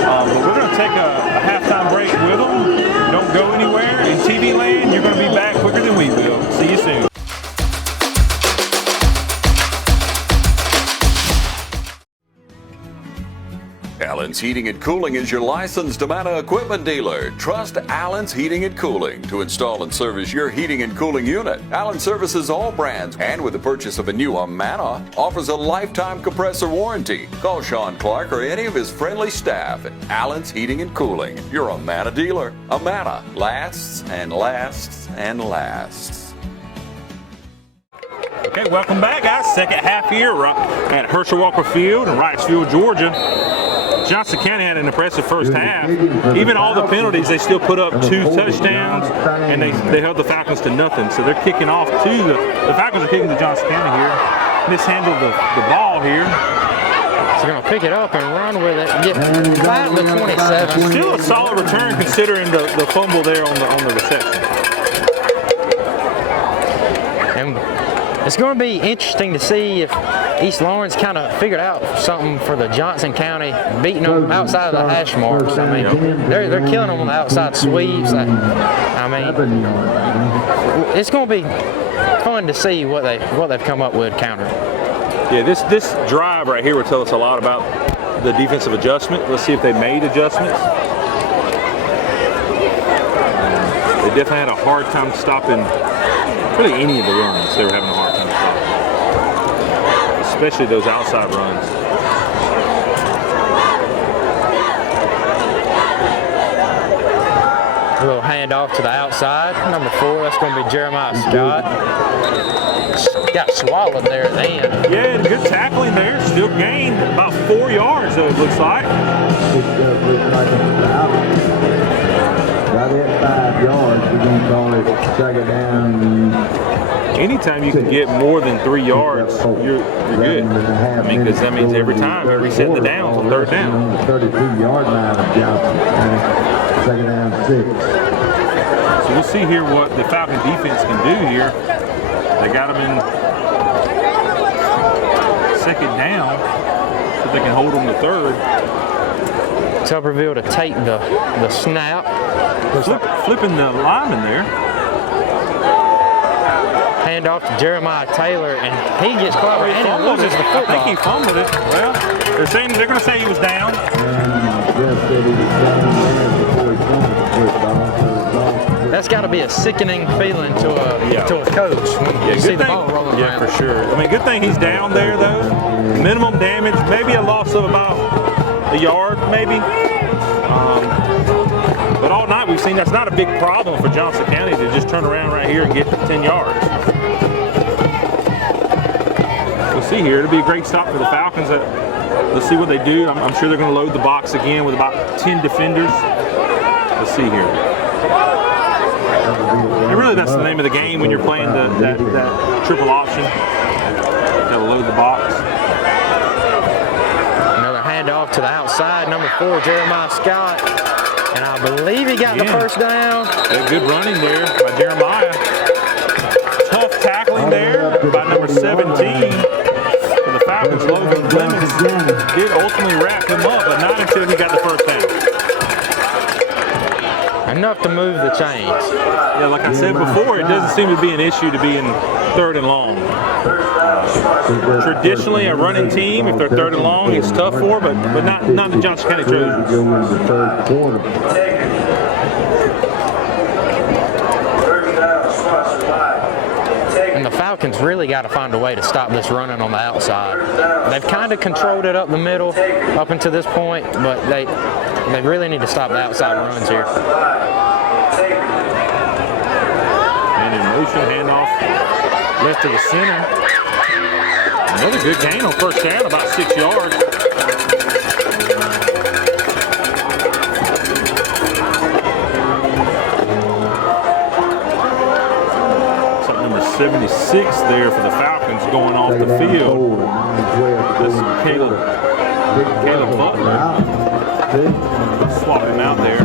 But we're going to take a halftime break with them. Don't go anywhere. In TV land, you're going to be back quicker than we will. See you soon. Allen's Heating and Cooling is your licensed Amana equipment dealer. Trust Allen's Heating and Cooling to install and service your heating and cooling unit. Allen services all brands, and with the purchase of a new Amana, offers a lifetime compressor warranty. Call Sean Clark or any of his friendly staff at Allen's Heating and Cooling, your Amana dealer. Amana lasts and lasts and lasts. Okay, welcome back, guys. Second half here at Herschel Walker Field in Wrightsville, Georgia. Johnson County had an impressive first half. Even all the penalties, they still put up 2 touchdowns, and they held the Falcons to nothing. So they're kicking off to the Falcons are kicking to Johnson County here. Mishandled the ball here. So they're going to pick it up and run with it. Get 5 to 27. Still a solid return considering the fumble there on the reception. And it's going to be interesting to see if East Lawrence kind of figured out something for the Johnson County, beating them outside of the hash marks. I mean, they're killing them on the outside sweeps. I mean, it's going to be fun to see what they've come up with counter. Yeah, this drive right here will tell us a lot about the defensive adjustment. Let's see if they made adjustments. They definitely had a hard time stopping really any of the runs. They were having a hard time stopping, especially those outside runs. A little handoff to the outside. Number 4, that's going to be Jeremiah Scott. Got swallowed there at the end. Yeah, and good tackling there. Still gained about 4 yards, though, it looks like. Right at 5 yards, we're going to call it second down. Anytime you can get more than 3 yards, you're good. I mean, because that means every time you reset the downs on third down. On the 32-yard line of Johnson. Second down 6. So we'll see here what the Falcon defense can do here. They got them in second down so they can hold them to third. Tuberville to take the snap. Flipping the lineman there. Hand off to Jeremiah Taylor, and he gets caught and he loses the football. I think he fumbled it. Well, they're going to say he was down. that's got to be a sickening feeling to a coach when you see the ball rolling around. Yeah, for sure. I mean, good thing he's down there, though. Minimum damage, maybe a loss of about a yard, maybe. But all night we've seen that's not a big problem for Johnson County to just turn around right here and get 10 yards. We'll see here. It'll be a great stop for the Falcons. Let's see what they do. I'm sure they're going to load the box again with about 10 defenders. Let's see here. And really, that's the name of the game when you're playing that triple option. Got to load the box. Another handoff to the outside. Number 4, Jeremiah Scott. And I believe he got the first down. Yeah, good running there by Jeremiah. Tough tackling there by number 17 for the Falcons. Logan Clemens did ultimately wrap him up, but not until he got the first down. Enough to move the chains. Yeah, like I said before, it doesn't seem to be an issue to be in 3rd and long. Traditionally, a running team, if they're 3rd and long, it's tough for, but not the Johnson County Trojans. And the Falcons really got to find a way to stop this running on the outside. They've kind of controlled it up the middle up until this point, but they really need to stop the outside runs here. And in motion, handoff left to the center. Another good gain on first down, about 6 yards. Something number 76 there for the Falcons going off the field. This is Caleb Butler. Swap him out there.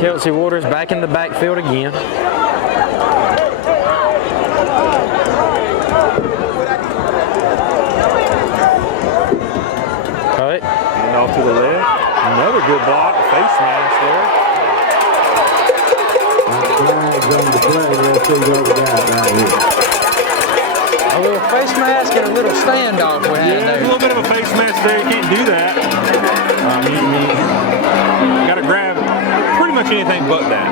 Kelsey Waters back in the backfield again. Cut. And off to the left. Another good block. Face mask there. A little face mask and a little standoff we had there. A little bit of a face mask there. You can't do that. You got to grab pretty much anything but that.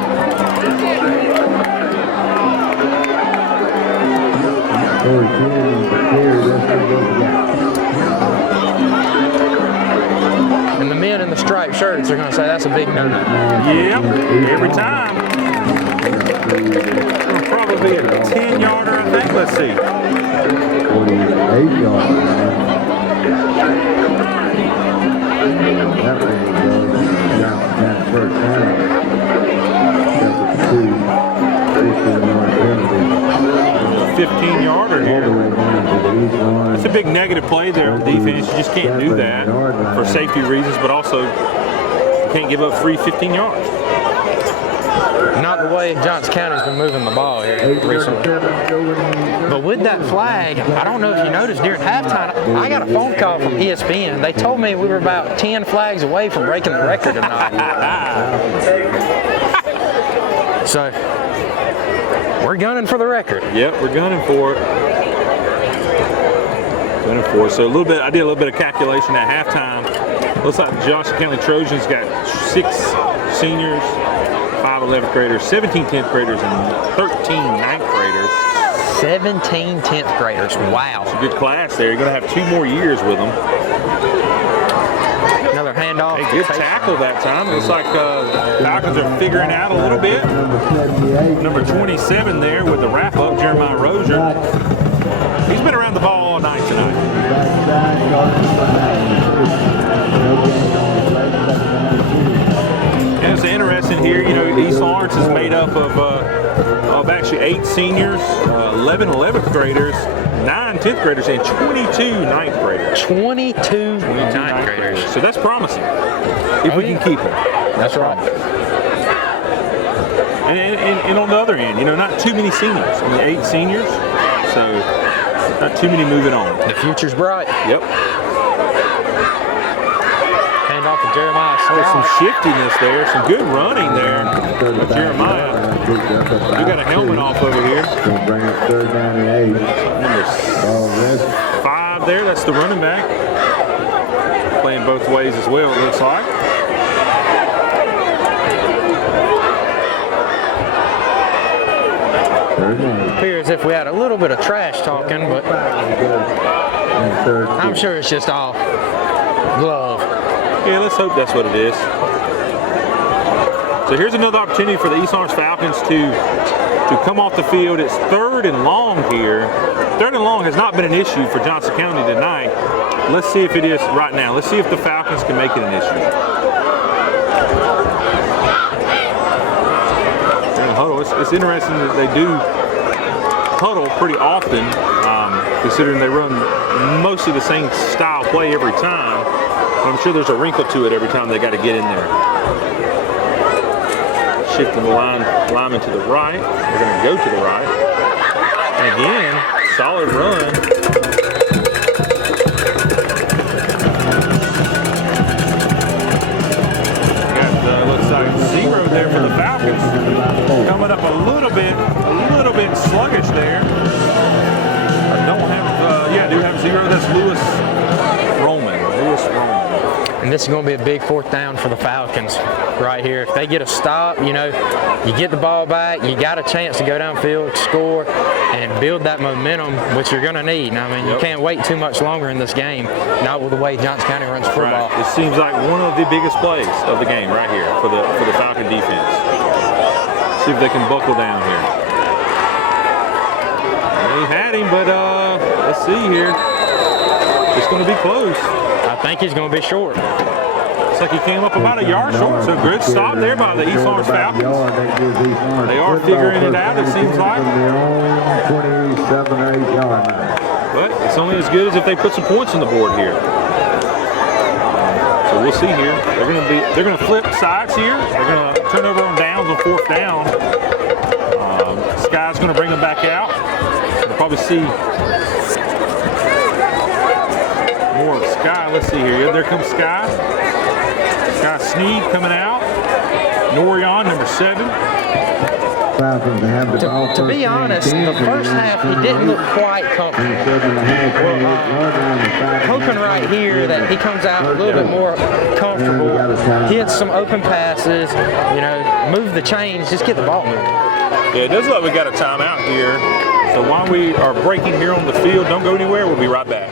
And the men in the striped shirts are going to say that's a big no. Yep, every time. It'll probably be a 10-yarder, I think. Let's see. 48 yards. That one that first down. That's a 15-yarder here. That's a big negative play there on defense. You just can't do that for safety reasons, but also you can't give up free 15 yards. Not the way Johnson County's been moving the ball here recently. But with that flag, I don't know if you noticed during halftime, I got a phone call from ESPN. They told me we were about 10 flags away from breaking the record tonight. So, we're gunning for the record. Yep, we're gunning for it. So I did a little bit of calculation at halftime. Looks like the Johnson County Trojans got 6 seniors, 5 11th graders, 17 10th graders, and 13 9th graders. 17 10th graders, wow. It's a good class there. You're going to have 2 more years with them. Another handoff. Hey, good tackle that time. Looks like Falcons are figuring out a little bit. Number 27 there with the wrap-up, Jeremiah Rozier. He's been around the ball all night tonight. And it's interesting here, you know, East Lawrence is made up of actually 8 seniors, 11 11th graders, 9 10th graders, and 22 9th graders. 22 9th graders. So that's promising, if we can keep them. That's right. And on the other end, you know, not too many seniors. I mean, 8 seniors, so not too many moving on. The future's bright. Yep. runs off of Jeremiah Scott. There's some shiftiness there, some good running there with Jeremiah. We got a helmet off over here. Number 5 there, that's the running back. Playing both ways as well, it looks like. Appears as if we had a little bit of trash talking, but I'm sure it's just all love. Yeah, let's hope that's what it is. So here's another opportunity for the East Orange Falcons to come off the field. It's 3rd and long here. 3rd and long has not been an issue for Johnson County tonight. Let's see if it is right now. Let's see if the Falcons can make it an issue. Huddle. It's interesting that they do huddle pretty often, considering they run mostly the same style play every time. But I'm sure there's a wrinkle to it every time they got to get in there. Shifting the lineman to the right. They're going to go to the right. And again, solid run. Looks like 0 there for the Falcons. Coming up a little bit sluggish there. I don't have, I do have 0. That's Lewis Roman. And this is going to be a big 4th down for the Falcons right here. If they get a stop, you get the ball back, you got a chance to go downfield, score, and build that momentum, which you're going to need. I mean, you can't wait too much longer in this game, not with the way Johnson County runs football. Right. It seems like one of the biggest plays of the game right here for the Falcon defense. See if they can buckle down here. They had him, but let's see here. It's going to be close. I think he's going to be short. Looks like he came up about a yard short, so good stop there by the East Orange Falcons. They are figuring it out, it seems like. But it's only as good as if they put some points on the board here. So we'll see here. They're going to flip sides here. They're going to turn over on downs on 4th down. Sky's going to bring them back out. We'll probably see more of Sky. Let's see here. There comes Sky. Sky Sneed coming out. Norion, number 7. To be honest, the first half he didn't look quite comfortable. Hoping right here that he comes out a little bit more comfortable, hits some open passes, move the chains, just get the ball moving. Yeah, it does look like we got a timeout here. So while we are breaking here on the field, don't go anywhere. We'll be right back.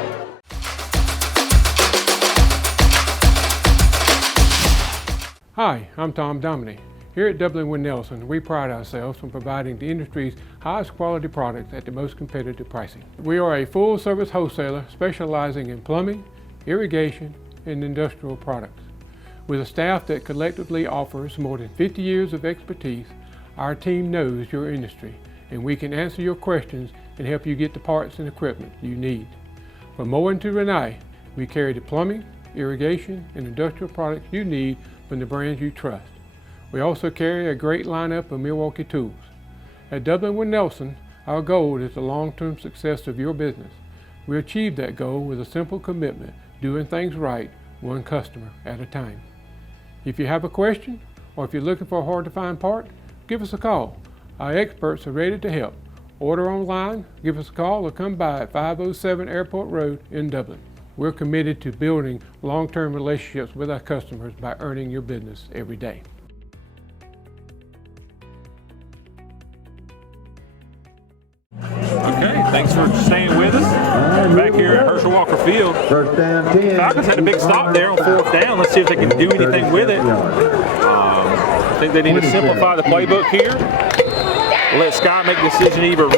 Hi, I'm Tom Dominy. Here at Dublin Nelson, we pride ourselves on providing the industry's highest quality products at the most competitive pricing. We are a full-service wholesaler specializing in plumbing, irrigation, and industrial products. With a staff that collectively offers more than 50 years of expertise, our team knows your industry, and we can answer your questions and help you get the parts and equipment you need. From mowing to Renee, we carry the plumbing, irrigation, and industrial products you need from the brands you trust. We also carry a great lineup of Milwaukee tools. At Dublin Nelson, our goal is the long-term success of your business. We achieve that goal with a simple commitment, doing things right, one customer at a time. If you have a question, or if you're looking for a hard-to-find part, give us a call. Our experts are ready to help. Order online, give us a call, or come by at 507 Airport Road in Dublin. We're committed to building long-term relationships with our customers by earning your business every day. Okay, thanks for staying with us. Back here at Herschel Walker Field. Falcons had a big stop there on 4th down. Let's see if they can do anything with it. I think they need to simplify the playbook here. Let Sky make the decision either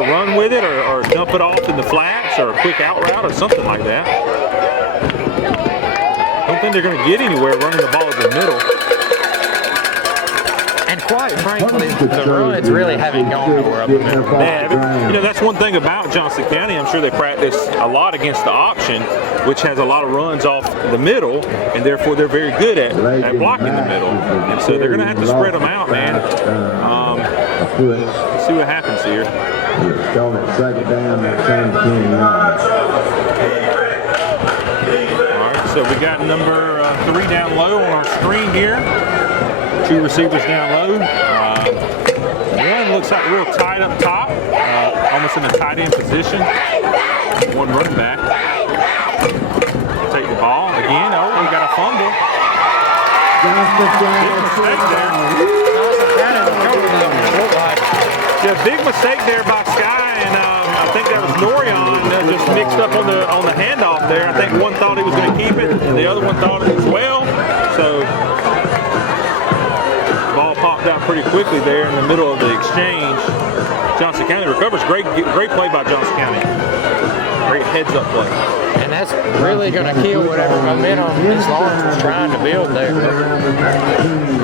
run with it or dump it off in the flats or a quick out route or something like that. I don't think they're going to get anywhere running the ball in the middle. And quite frankly, the runs really haven't gone nowhere up the middle. Yeah, that's one thing about Johnson County. I'm sure they practice a lot against the option, which has a lot of runs off the middle, and therefore they're very good at blocking the middle. And so they're going to have to spread them out, man. Let's see what happens here. All right, so we got number three down low on our screen here. Two receivers down low. One looks like real tight up top, almost in a tight end position. One running back. Take the ball again. Oh, we got a fumble. Big mistake there by Sky, and I think that was Norion just mixed up on the handoff there. I think one thought he was going to keep it, and the other one thought it as well. So the ball popped out pretty quickly there in the middle of the exchange. Johnson County recovers. Great play by Johnson County. Great heads-up play. And that's really going to kill whatever momentum Miss Lawrence was trying to build there.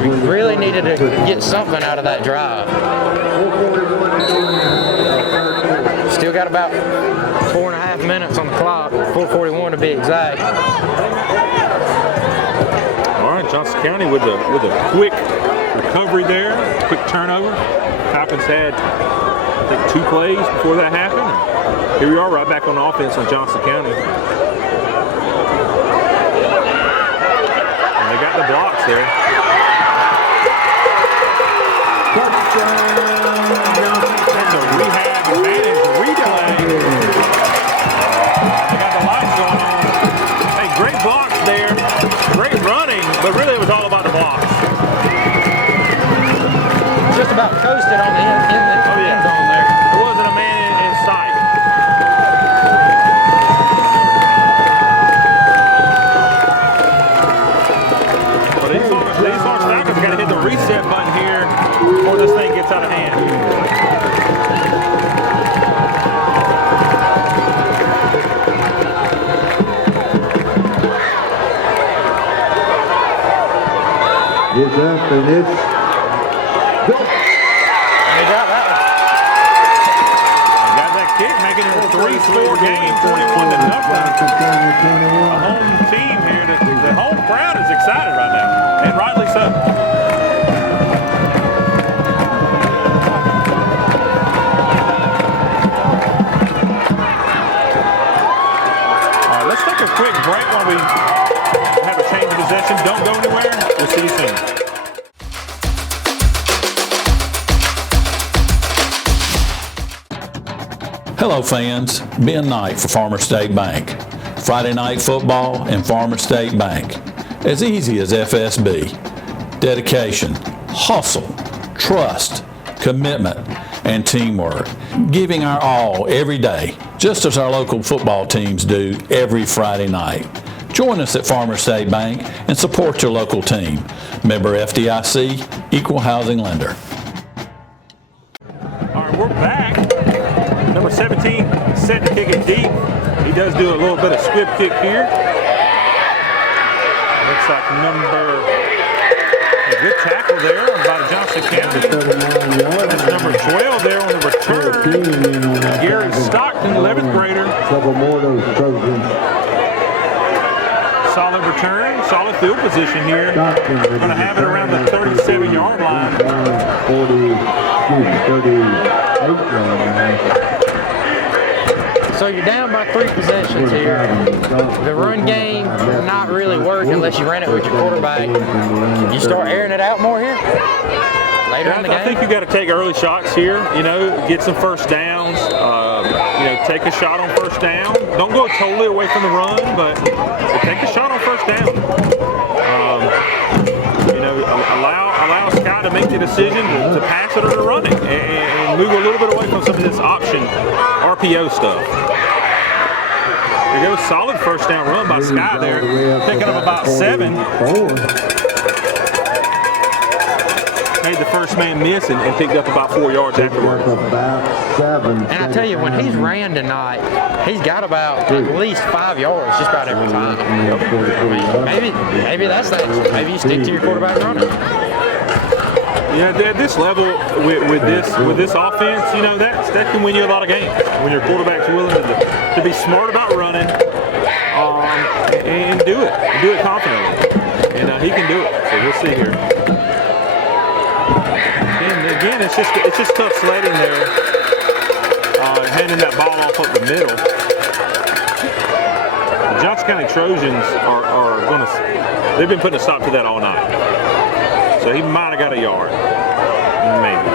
We really needed to get something out of that drive. Still got about 4.5 minutes on the clock, 4:41 to be exact. All right, Johnson County with a quick recovery there, quick turnover. Falcons had, I think, 2 plays before that happened. Here we are right back on offense on Johnson County. And they got the blocks there. That's a rehab advantage, replay. They got the lights going on. Hey, great blocks there. Great running, but really it was all about the blocks. Just about coasted on the end zone there. There wasn't a man in sight. But these Falcons got to hit the reset button here before this thing gets out of hand. It's up and it's good. And they got that one. They got that kick, making it a 3-score game, 21-0. The home team here, the home crowd is excited right now, and rightly so. All right, let's take a quick break while we have a change of possession. Don't go anywhere. We'll see you soon. Hello fans, Ben Knight for Farmer State Bank. Friday night football and Farmer State Bank. As easy as FSB. Dedication, hustle, trust, commitment, and teamwork. Giving our all every day, just as our local football teams do every Friday night. Join us at Farmer State Bank and support your local team. Member FDIC, Equal Housing Lender. All right, we're back. Number 17 set to kick it deep. He does do a little bit of squib kick here. Looks like a good tackle there by Johnson County. That's number 12 there on the return. Gary Stockton, 11th grader. Couple more of those Trojans. Solid return, solid field position here. We're going to have it around the 37-yard line. 38 yard line. So you're down by 3 possessions here. The run game not really work unless you ran it with your quarterback. You start airing it out more here later in the game. I think you got to take early shots here. Get some first downs. Take a shot on first down. Don't go totally away from the run, but take a shot on first down. Allow Sky to make the decision to pass it or to run it, and move a little bit away from some of this option RPO stuff. There goes solid first down run by Sky there, picking up about 7. Made the first man miss and picked up about 4 yards afterwards. And I tell you, when he's ran tonight, he's got about at least 5 yards just about every time. Maybe that's that. Maybe you stick to your quarterback running. Yeah, at this level with this offense, that can win you a lot of games when your quarterback's willing to be smart about running and do it confidently. And he can do it. So we'll see here. And again, it's just tough sledding there, handing that ball off up the middle. Johnson County Trojans are going to, they've been putting a stop to that all night. So he might have got a yard, maybe.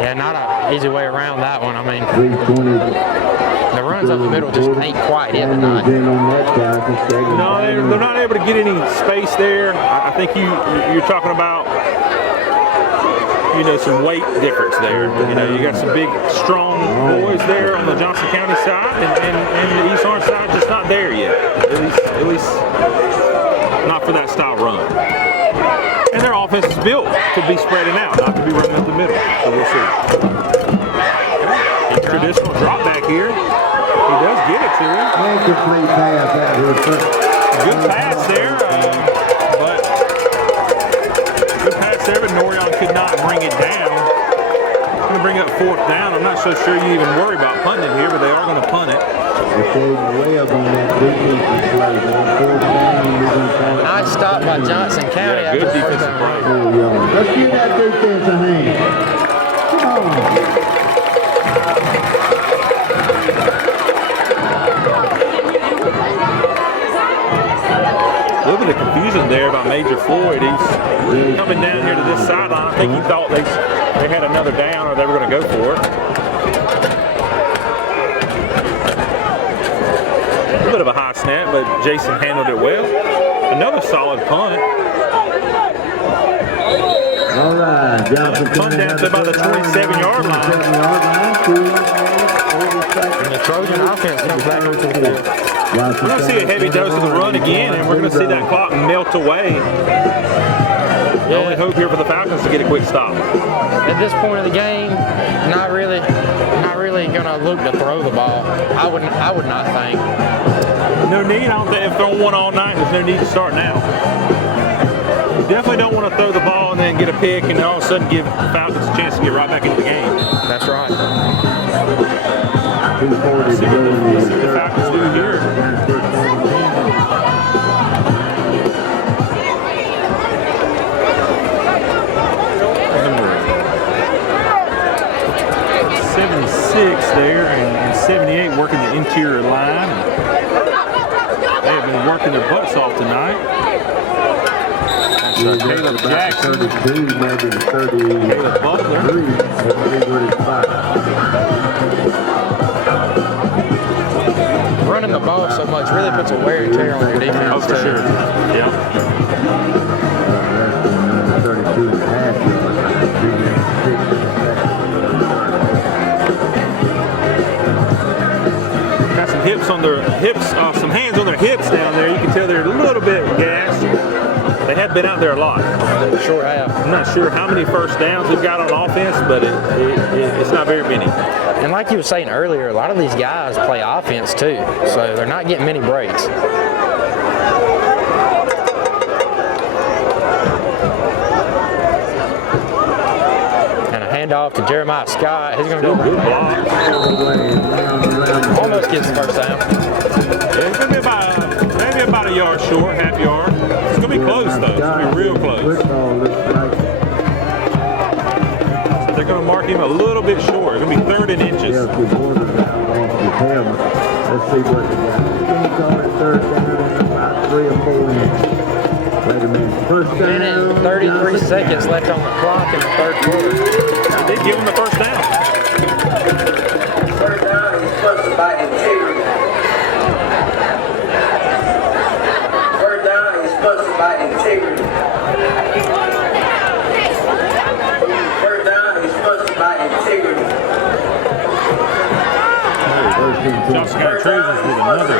Yeah, not an easy way around that one. I mean, the runs up the middle just ain't quite it tonight. No, they're not able to get any space there. I think you're talking about, you know, some weight difference there. You know, you got some big, strong boys there on the Johnson County side, and the East Orange side just not there yet. At least not for that style run. And their offense is built to be spreading out, not to be running up the middle. So we'll see. Traditional drop back here. He does get it to him. Good pass there, but Norion could not bring it down. Going to bring up 4th down. I'm not so sure you even worry about punting here, but they are going to punt it. Nice stop by Johnson County. Yeah, good defensive play. Let's give that defense a hand. Come on. A little bit of confusion there by Major Floyd. He's coming down here to this sideline. I think he thought they had another down or they were going to go for it. A little bit of a high snap, but Jason handled it well. Another solid punt. All right, Johnson punt down to about the 27-yard line. And the Trojan offense comes back over to the field. We're going to see a heavy dose of the run again, and we're going to see that clock melt away. The only hope here for the Falcons to get a quick stop. At this point of the game, not really going to look to throw the ball. I would not think. No need. I don't think they've thrown one all night. There's no need to start now. You definitely don't want to throw the ball and then get a pick and all of a sudden give the Falcons a chance to get right back into the game. That's right. Let's see what the Falcons do here. Number 76 there and 78 working the interior line. They have been working their butts off tonight. That's Caleb Jackson, Caleb Butler. Running the ball so much really puts a wear and tear on your defense. Oh, for sure. Yeah. 32 and a half. Got some hips on their hips, some hands on their hips down there. You can tell they're a little bit gassed. They have been out there a lot. Sure have. I'm not sure how many first downs we've got on offense, but it's not very many. And like you were saying earlier, a lot of these guys play offense too, so they're not getting many breaks. And a handoff to Jeremiah Scott. He's going to go good block. Almost gets the first down. Yeah, it's going to be maybe about a yard short, half yard. It's going to be close though. It's going to be real close. So they're going to mark him a little bit short. It's going to be 3rd and inches. Let's see what they got. He's on it 3rd down and about 3 or 4 inches. Wait a minute. First down. Minute 33 seconds left on the clock in the 3rd quarter. They give him the first down. 3rd down is supposed to buy integrity. 3rd down is supposed to buy integrity. 3rd down is supposed to buy integrity. Johnson County Trojans with another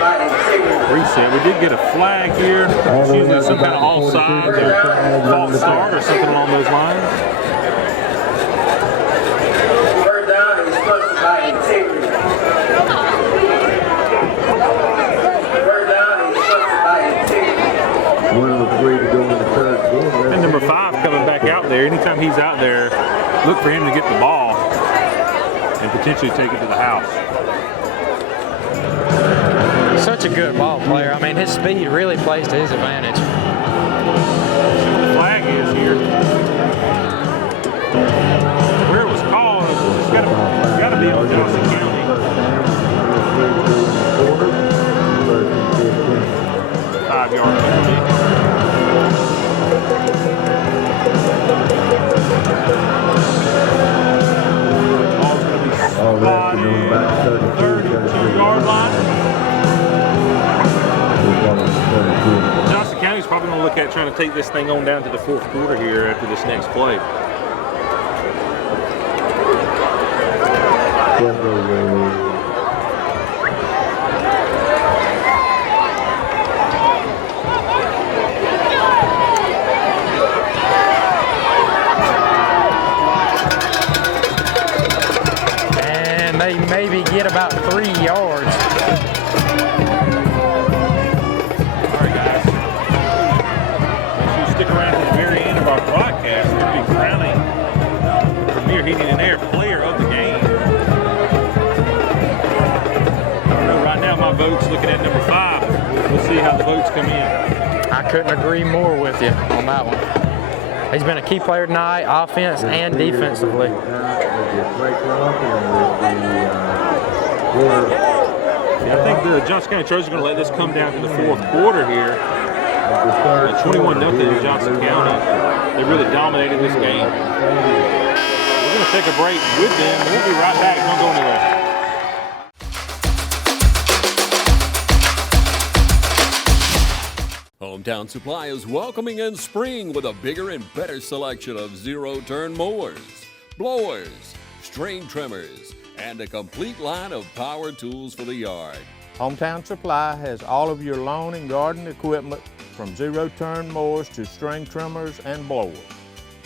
reset. We did get a flag here. It's usually some kind of offside or false start or something along those lines. 3rd down is supposed to buy integrity. 3rd down is supposed to buy integrity. 103 to go in the 3rd quarter. And number 5 coming back out there. Anytime he's out there, look for him to get the ball and potentially take it to the house. Such a good ball player. I mean, his speed really plays to his advantage. The flag is here. Where it was called, it's got to be on Johnson County. at trying to take this thing on down to the fourth quarter here after this next play. And they maybe get about 3 yards. All right, guys. Make sure you stick around to the very end of our broadcast. We'll be crowning the Premier Heating and Air Player of the Game. I don't know, right now my vote's looking at number 5. We'll see how the votes come in. I couldn't agree more with you on that one. He's been a key player tonight, offense and defensively. I think the Johnson County Trojans are going to let this come down to the fourth quarter here. 21-0 Johnson County. They really dominated this game. We're going to take a break with them. We'll be right back. Don't go anywhere. Hometown Supply is welcoming in spring with a bigger and better selection of zero-turn mowers, blowers, string trimmers, and a complete line of power tools for the yard. Hometown Supply has all of your lawn and garden equipment from zero-turn mowers to string trimmers and blowers.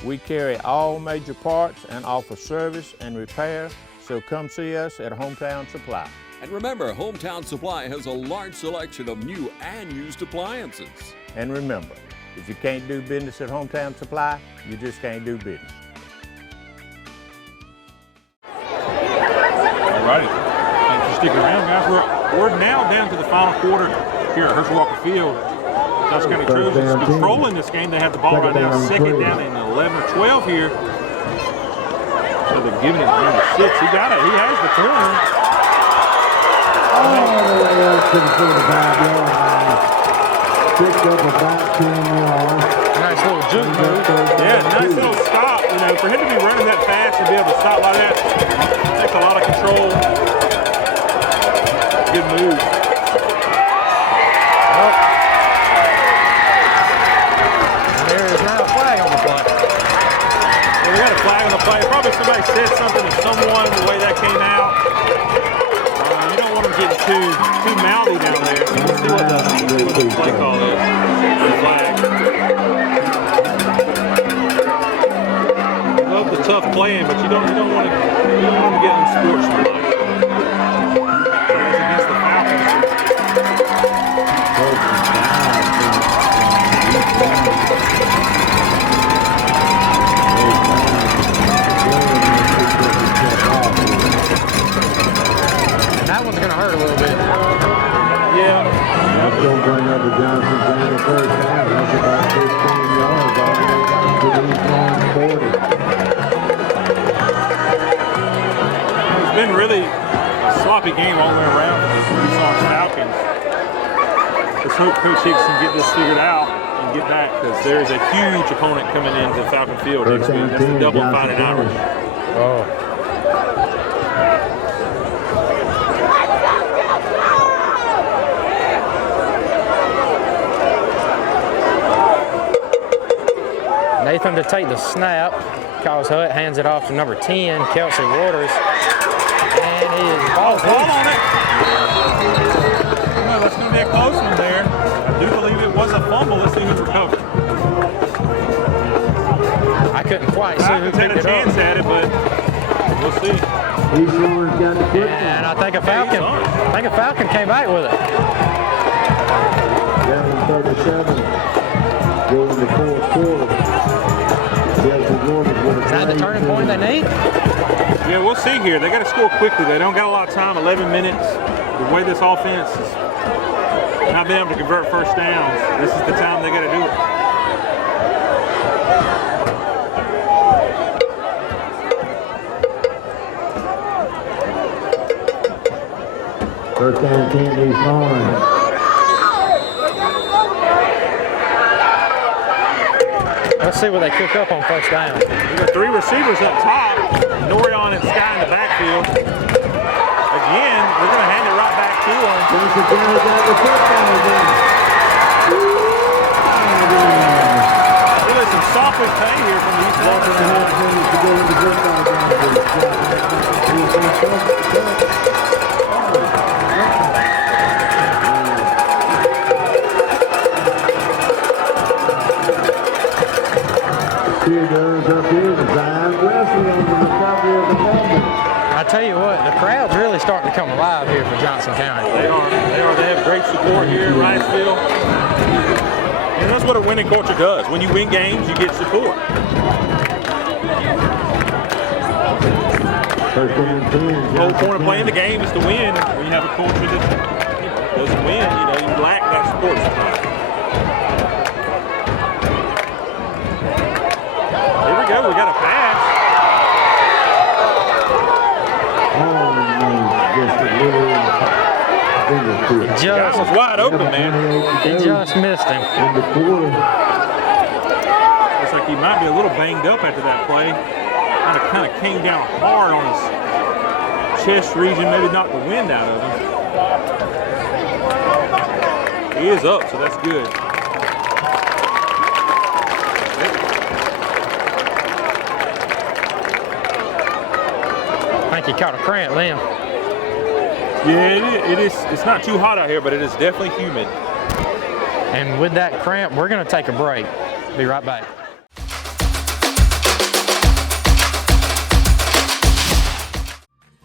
We carry all major parts and offer service and repair, so come see us at Hometown Supply. And remember, Hometown Supply has a large selection of new and used appliances. And remember, if you can't do business at Hometown Supply, you just can't do business. All righty. Thanks for sticking around, guys. We're now down to the final quarter here at Herschel Walker Field. Johnson County Trojans controlling this game. They have the ball right now, second down and 11 or 12 here. So they're giving it to number 6. He got it. He has the corner. All the way up to the 45-yard line. Picked up about 10 yards. Nice little juke move. Yeah, nice little stop. You know, for him to be running that fast and be able to stop like that, takes a lot of control. Good move. There is now a flag on the play. Yeah, we got a flag on the play. Probably somebody said something to someone the way that came out. You don't want them getting too mouthy down there. So let's see what the play call is. The flag. Love the tough playing, but you don't want to get unsportsmanlike. That's against the Falcons. That one's going to hurt a little bit. Yeah. That's going to bring up the Johnson County first down. That's about 15 yards all the way down to the East Lawn 40. It's been really a sloppy game all the way around for the Falcons. Let's hope Coach Hicks can get this figured out and get back, because there's a huge opponent coming into Falcon Field next week. That's the Double Fighting Irish. Oh. Nathan to take the snap. Kyles Hutt hands it off to number 10, Kelsey Waters. And he is ball on it. Well, that's going to be a close one there. I do believe it was a fumble. Let's see who's recovered. I couldn't quite see who picked it up. had a chance at it, but we'll see. And I think a Falcon came back with it. Down 37. Going to the fourth quarter. Is that the turning point they need? Yeah, we'll see here. They got to score quickly. They don't got a lot of time, 11 minutes. The way this offense is not being able to convert first downs, this is the time they got to do it. First down, 10 East Lawn. Let's see what they cook up on first down. We got 3 receivers up top. Norion and Sky in the backfield. Again, we're going to hand it right back to them. big pay here from the East Here goes up here, Zion Wesley on the recovery of the fumble. I tell you what, the crowd's really starting to come alive here for Johnson County. They are. They have great support here in Wrightsville. And that's what a winning culture does. When you win games, you get support. The whole point of playing the game is to win. When you have a culture that doesn't win, you lack that support sometimes. Here we go. We got a pass. That was wide open, man. He just missed him. Looks like he might be a little banged up after that play. Kind of came down hard on his chest region, maybe knocked the wind out of him. He is up, so that's good. I think he caught a cramp then. Yeah, it is. It's not too hot out here, but it is definitely humid. And with that cramp, we're going to take a break. Be right back.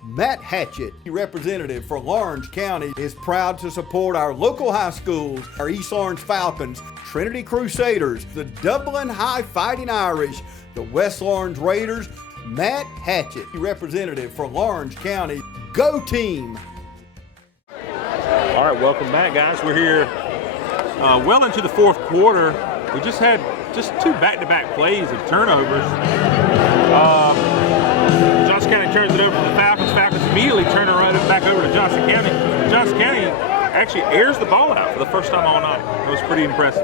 Matt Hatchett, representative for Lawrence County, is proud to support our local high schools, our East Orange Falcons, Trinity Crusaders, the Dublin High Fighting Irish, the West Orange Raiders. Matt Hatchett, representative for Lawrence County. Go team! All right, welcome back, guys. We're here well into the fourth quarter. We just had two back-to-back plays of turnovers. Johnson County turns it over to the Falcons. Falcons immediately turn it right back over to Johnson County. Johnson County actually airs the ball out for the first time all night. It was pretty impressive.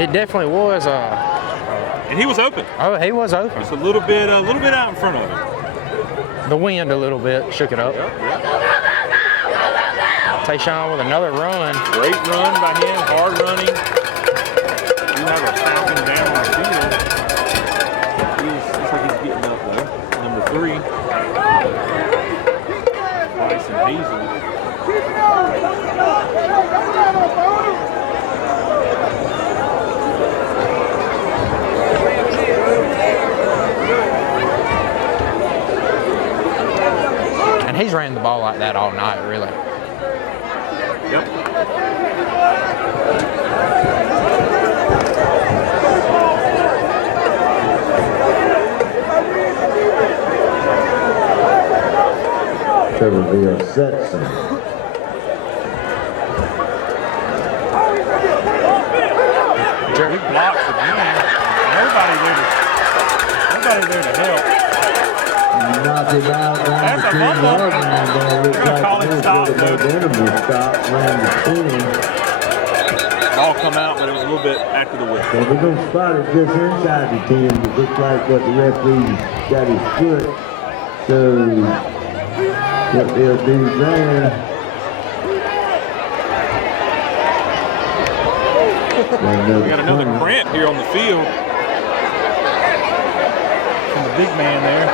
It definitely was. And he was open. Oh, he was open. Just a little bit out in front of him. The wind a little bit shook it up. Yep. Tayshawn with another run. Great run by him, hard running. You have a Falcon down on the field. Looks like he's getting up though. Number 3. Bryson Hazel. And he's ran the ball like that all night, really. Yep. Trevor Setson. Jerry blocks again. Nobody there to help. Knocked it out down to 10 yards, and then it looked like stop, ran the 10. Ball come out, but it was a little bit after the whip. So we're going to spot it just inside the 10. It looks like what the referee got his foot. So what they'll do there. We got another cramp here on the field. From the big man there.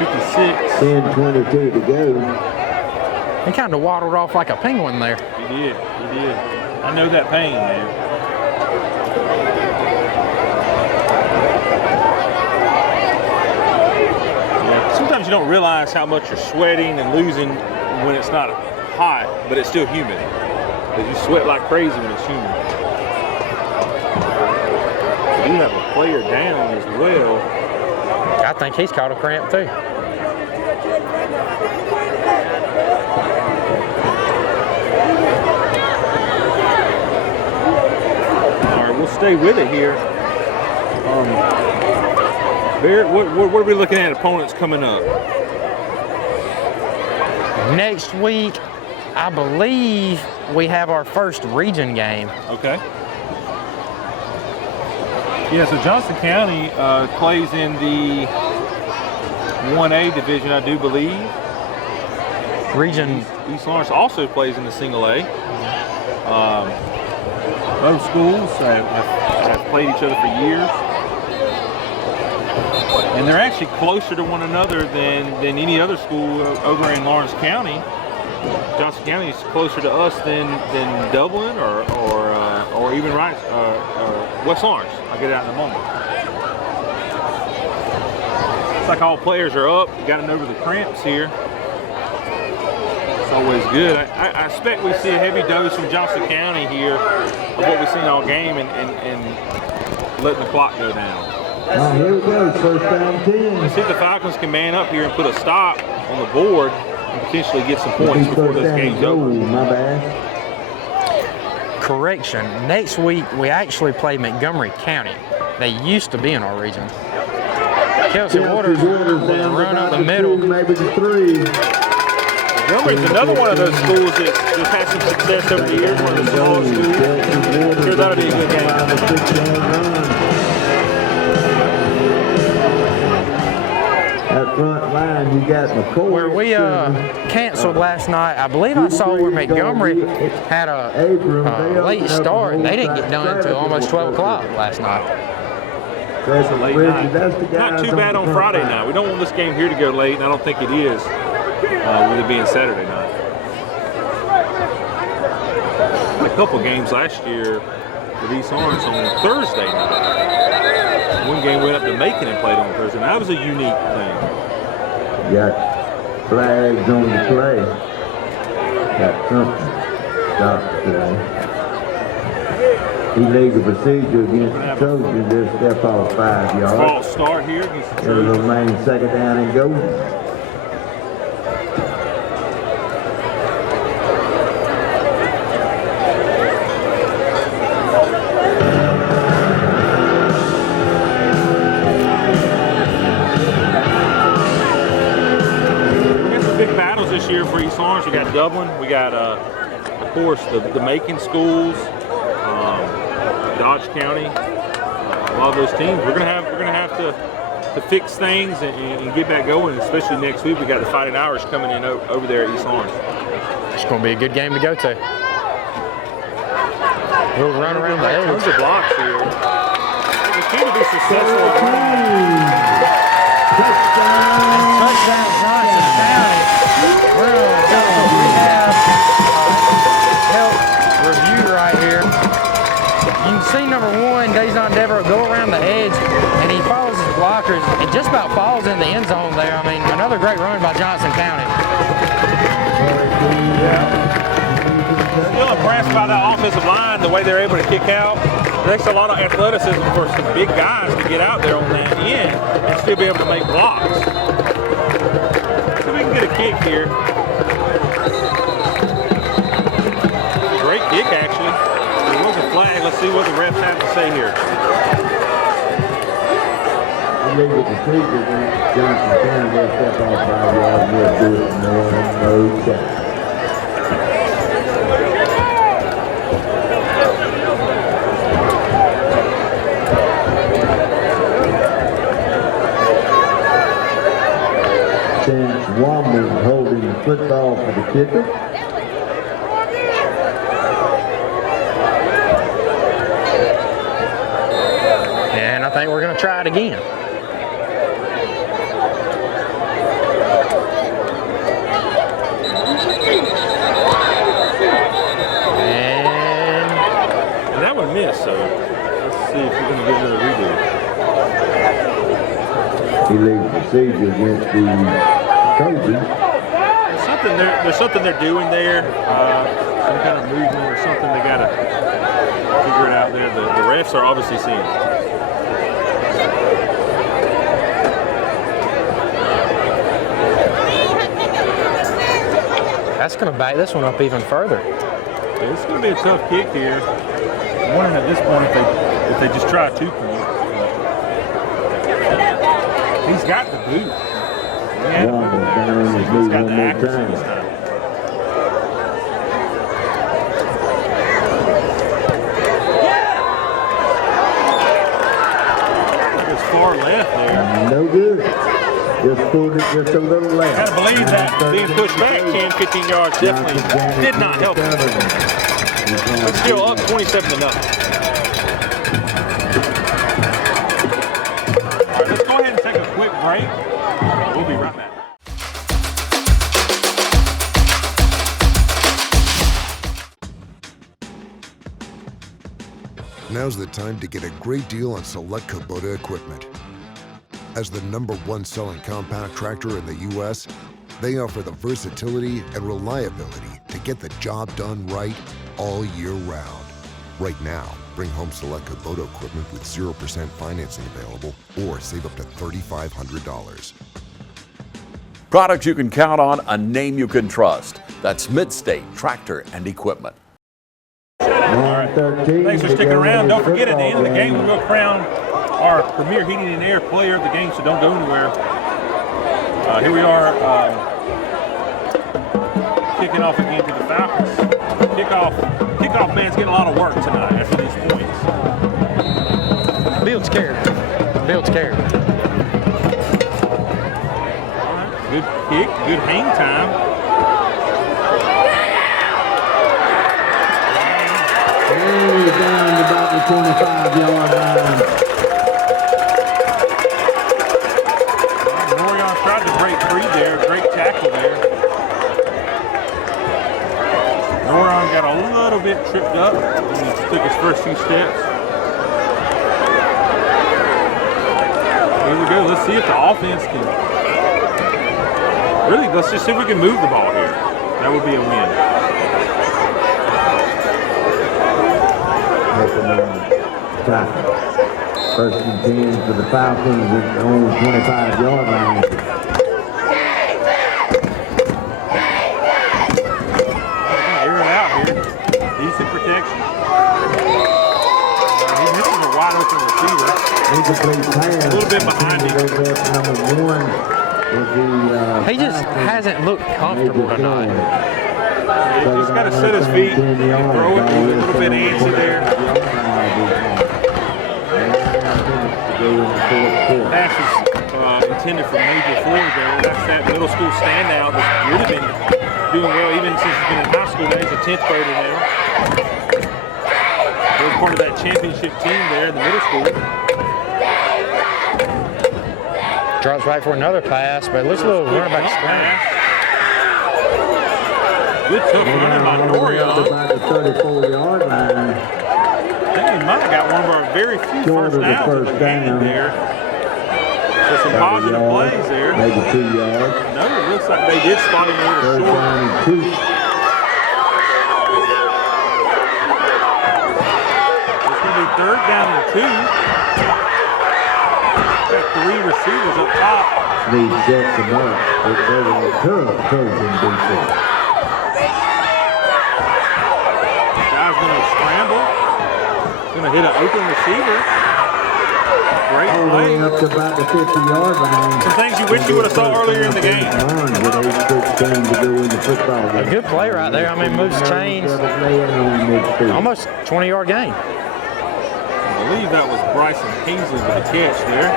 56. 10:22 to go. He kind of waddled off like a penguin there. He did. I know that pain, man. Yeah, sometimes you don't realize how much you're sweating and losing when it's not hot, but it's still humid. Because you sweat like crazy when it's humid. You have a player down as well. I think he's caught a cramp too. All right, we'll stay with it here. Barrett, what are we looking at opponents coming up? Next week, I believe we have our first region game. Okay. Yeah, so Johnson County plays in the 1A division, I do believe. Region East Lawrence also plays in the single A. Both schools have played each other for years. And they're actually closer to one another than any other school over in Lawrence County. Johnson County is closer to us than Dublin or even West Lawrence. I'll get out in a moment. It's like all players are up, gotten over the cramps here. It's always good. I expect we see a heavy dose from Johnson County here of what we've seen all game and letting the clock go down. Here we go, first down 10. Let's see if the Falcons can man up here and put a stop on the board and potentially get some points before this game's over. My bad. Correction, next week we actually play Montgomery County. They used to be in our region. Kelsey Waters will run up the middle. Maybe the 3. Montgomery's another one of those schools that just had some success over the years, one of the small schools. I'm sure that'll be a good game. That front line, you got McCoy. Where we canceled last night, I believe I saw where Montgomery had a late start, and they didn't get done until almost 12 o'clock last night. That's a late night. Not too bad on Friday night. We don't want this game here to go late, and I don't think it is, with it being Saturday night. A couple games last year with East Lawrence on Thursday night. One game went up to Macon and played on Thursday. That was a unique thing. Got flags on the play. Got something stopped today. Illegal procedure against the Trojans. Just step off 5 yards. False start here against the Trojans. It'll remain second down and go. Year for East Lawrence, we got Dublin, we got of course the Macon schools, Dodge County, a lot of those teams. We're gonna have to fix things and get back going, especially next week. We got the Fighting Irish coming in over there at East Lawrence. It's gonna be a good game to go to. We'll run around the edge. Tons of blocks here. The key to be successful at running. Touchdown Johnson County. We have help review right here. You can see number 1, Dejon Devereaux, go around the edge, and he follows his blockers and just about falls in the end zone there. I mean, another great run by Johnson County. Still impressed by that offensive line, the way they're able to kick out. It takes a lot of athleticism for some big guys to get out there on that end and still be able to make blocks. So we can get a kick here. Great kick, actually. There was a flag. Let's see what the refs have to say here. Illegal procedure against Johnson County. They'll step off 5 yards. We'll do it no check. Woman holding the football for the kicker. And I think we're going to try it again. And that one missed, so let's see if we're going to get another redo. Illegal procedure against the There's something they're doing there, some kind of movement or something. They got to figure it out there. The refs are obviously seeing it. That's going to back this one up even further. Yeah, it's going to be a tough kick here. I'm wondering at this point if they just try a 2-point. He's got the boot. Yeah, he's got the accuracy this time. It's far left there. No good. Just pulled it just a little left. I believe that being pushed back 10, 15 yards definitely did not help him. But still up 27-0. All right, let's go ahead and take a quick break. We'll be right back. Now's the time to get a great deal on select Kubota equipment. As the #1 selling compact tractor in the U.S., they offer the versatility and reliability to get the job done right all year round. Right now, bring home select Kubota equipment with 0% financing available or save up to $3,500. Products you can count on, a name you can trust. That's Midstate Tractor and Equipment. Thanks for sticking around. Don't forget, at the end of the game, we will crown our Premier Heating and Air Player of the Game, so don't go anywhere. Here we are kicking off again to the Falcons. Kickoff man's getting a lot of work tonight after these points. Build scared. Good kick, good hang time. Way down about the 25-yard line. Norion tried to break free there. Great tackle there. Norion got a little bit tripped up when he took his first few steps. Here we go. Let's see if the offense can. Really, let's just see if we can move the ball here. That would be a win. First and 10 for the Falcons at their own 25-yard line. Air it out here. Decent protection. He's missing a wide open receiver. A little bit behind him. He just hasn't looked comfortable tonight. He's just got to set his feet and throw it. He's a little bit antsy there. Pass is intended for Major Ford there. That's that middle school standout that's really been doing well even since he's been in high school. Now he's a 10th grader now. He was part of that championship team there in the middle school. Drops right for another pass, but it looks a little running back screen. Good tough running by Norion. About the 34-yard line. I think we might have got one of our very few first downs of the game there. So some positive plays there. Maybe 2 yards. No, it looks like they did spot him a little short. It's going to be 3rd down and 2. Got 3 receivers up top. Need sets them up. It's over the Trojan defense. Guy's going to scramble. Going to hit an open receiver. Great play. Up to about the 50-yard line. Some things you wish you would have saw earlier in the game. A good play right there. I mean, moves chains. Almost 20-yard gain. I believe that was Bryson Kingsley with the catch there.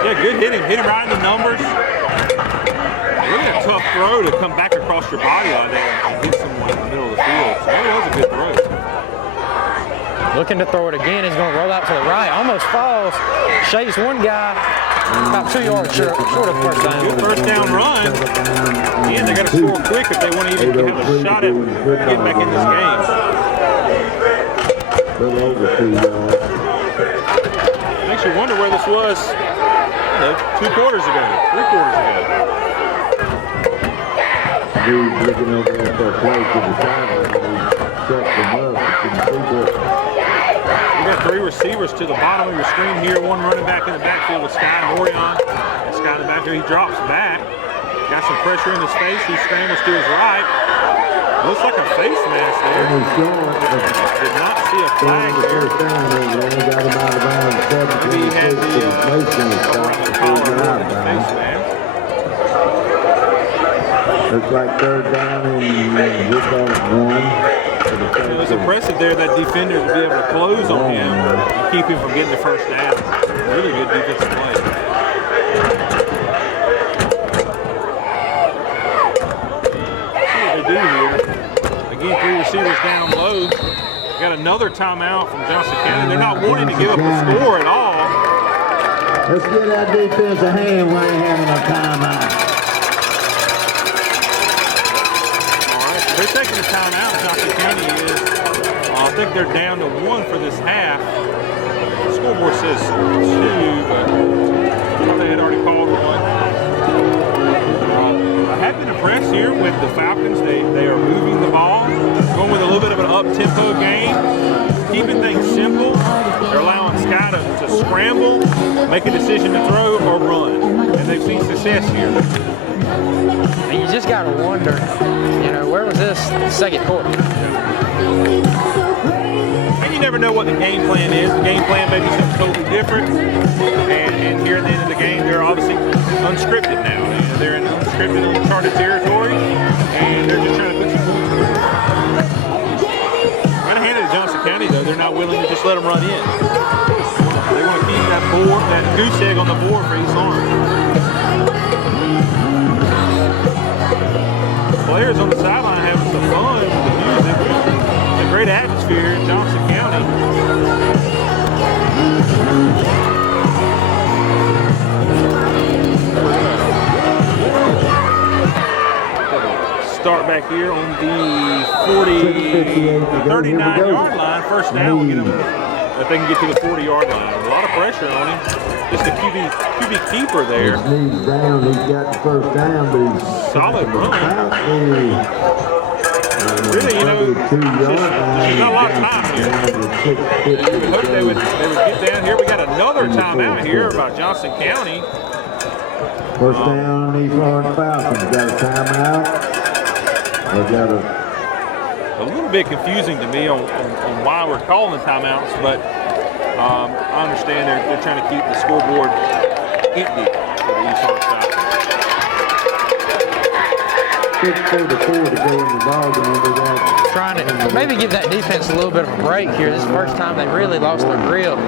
Yeah, good hit him. Hit him right in the numbers. Really a tough throw to come back across your body like that and hit someone in the middle of the field. So that was a good throw. Looking to throw it again. He's going to roll out to the right. Almost falls. Shakes one guy. About 2 yards short of first down. Good first down run. Again, they got to score quick if they want to even have a shot at getting back in this game. Makes you wonder where this was 2 quarters ago, 3 quarters ago. Dude's looking over at that play to the sideline. Set them up. We got 3 receivers to the bottom of your screen here. 1 running back in the backfield with Sky Norion. Sky in the back there, he drops back. Got some pressure in his face. He scrambles to his right. Looks like a face mask there. Did not see a flag there. Maybe he had the face mask. Looks like 3rd down and just on 1. It was impressive there, that defender, to be able to close on him and keep him from getting the first down. Really good defensive play. See what they do here. receivers down low. Got another timeout from Johnson County. They're not wanting to give up a score at all. Let's get that defense a hand when they're having a timeout. All right, so they're taking a timeout. Johnson County is. I think they're down to 1 for this half. The scoreboard says 2, but I thought they had already called 1. I have been impressed here with the Falcons. They are moving the ball, going with a little bit of an up-tempo game, keeping things simple. They're allowing Sky to scramble, make a decision to throw or run, and they've seen success here. And you just got to wonder, where was this second quarter? And you never know what the game plan is. The game plan may be something totally different. And here at the end of the game, they're obviously unscripted now. They're in unscripted, uncharted territory, and they're just trying to put some points on the board. I'm going to hand it to Johnson County, though. They're not willing to just let them run in. They want to keep that goose egg on the board for East Orange. Players on the sideline having some fun with the music. It's a great atmosphere in Johnson County. Start back here on the 39-yard line. First down, we'll get them if they can get to the 40-yard line. A lot of pressure on him. Just a QB keeper there. He's down. He's got the first down, but he's solid run. Really, there's not a lot of time here. We hope they would get down here. We got another timeout here by Johnson County. First down, East Orange Falcons got a timeout. A little bit confusing to me on why we're calling the timeouts, but I understand they're trying to keep the scoreboard empty for the East Orange Falcons. 6:44 to go in the ball game. Trying to maybe give that defense a little bit of a break here. This is the first time they really lost their grip.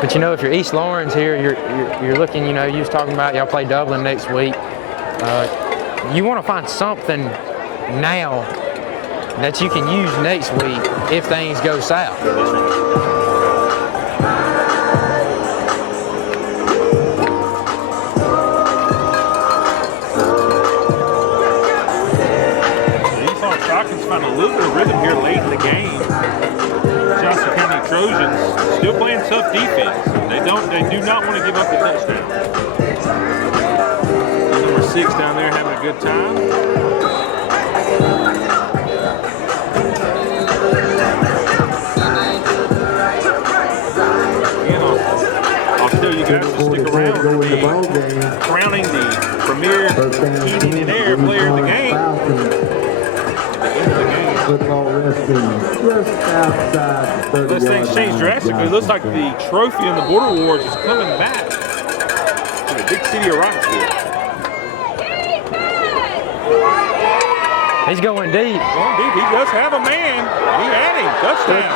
But if you're East Lawrence here, you're looking. You was talking about y'all play Dublin next week. You want to find something now that you can use next week if things go south. East Orange Falcons find a little bit of rhythm here late in the game. Johnson County Trojans still playing tough defense. They do not want to give up the touchdown. Number 6 down there having a good time. Again, I'll tell you guys to stick around. Crowning the premier heating and air player of the game. Football resting just outside the 30-yard line. This thing's changed drastically. It looks like the trophy in the Border Wars is coming back to the big city of Rockville. He's going deep. Going deep. He does have a man. He had him. Touchdown.